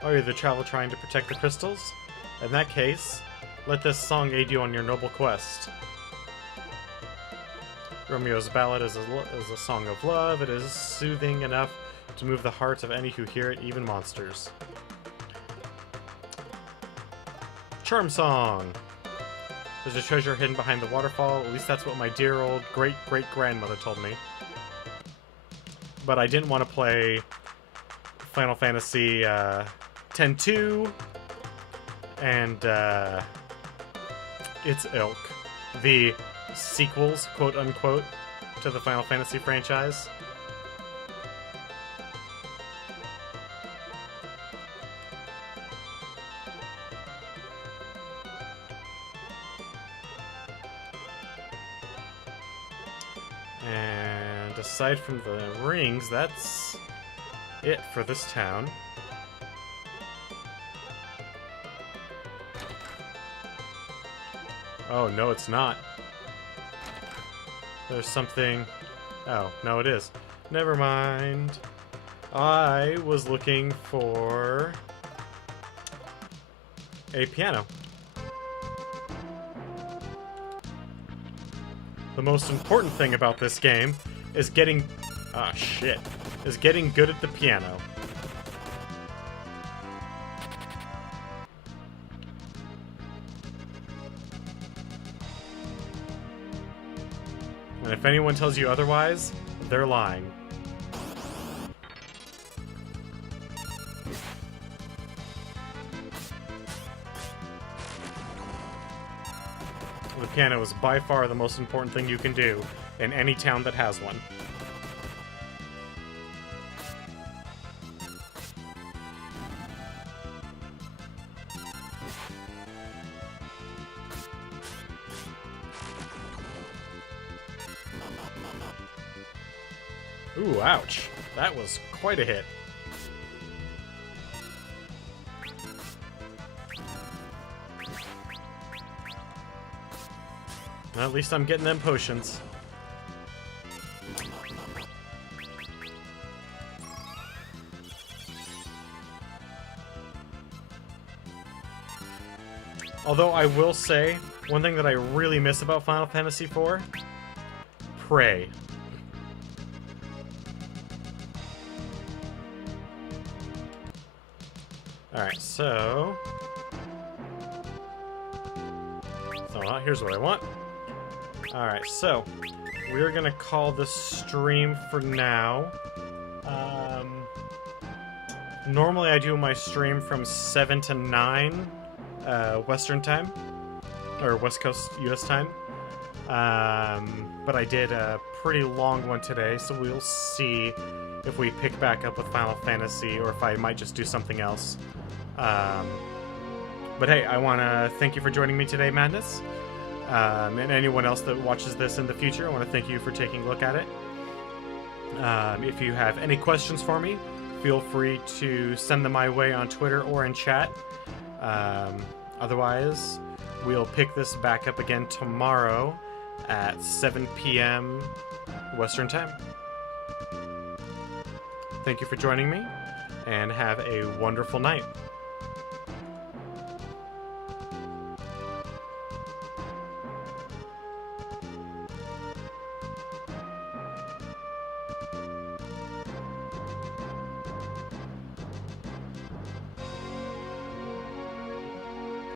Oh, you're the traveler trying to protect the crystals? In that case, let this song aid you on your noble quest. Romeo's ballad is a song of love. It is soothing enough to move the hearts of any who hear it, even monsters. Charm song! There's a treasure hidden behind the waterfall. At least that's what my dear old great-great-grandmother told me. But I didn't want to play Final Fantasy X-2 and its ilk. The sequels, quote-unquote, to the Final Fantasy franchise. And aside from the rings, that's it for this town. Oh, no, it's not. There's something... Oh, no, it is. Never mind. I was looking for a piano. The most important thing about this game is getting... Ah, shit. Is getting good at the piano. And if anyone tells you otherwise, they're lying. The piano is by far the most important thing you can do in any town that has one. Ooh, ouch. That was quite a hit. Well, at least I'm getting them potions. Although I will say, one thing that I really miss about Final Fantasy IV, pray. Alright, so... here's what I want. Alright, so we're gonna call this stream for now. Normally I do my stream from 7 to 9 Western time, or West Coast US time. But I did a pretty long one today, so we'll see if we pick back up with Final Fantasy or if I might just do something else. But hey, I want to thank you for joining me today, Madness. And anyone else that watches this in the future, I want to thank you for taking a look at it. If you have any questions for me, feel free to send them my way on Twitter or in chat. Otherwise, we'll pick this back up again tomorrow at 7 p.m. Western time. Thank you for joining me, and have a wonderful night.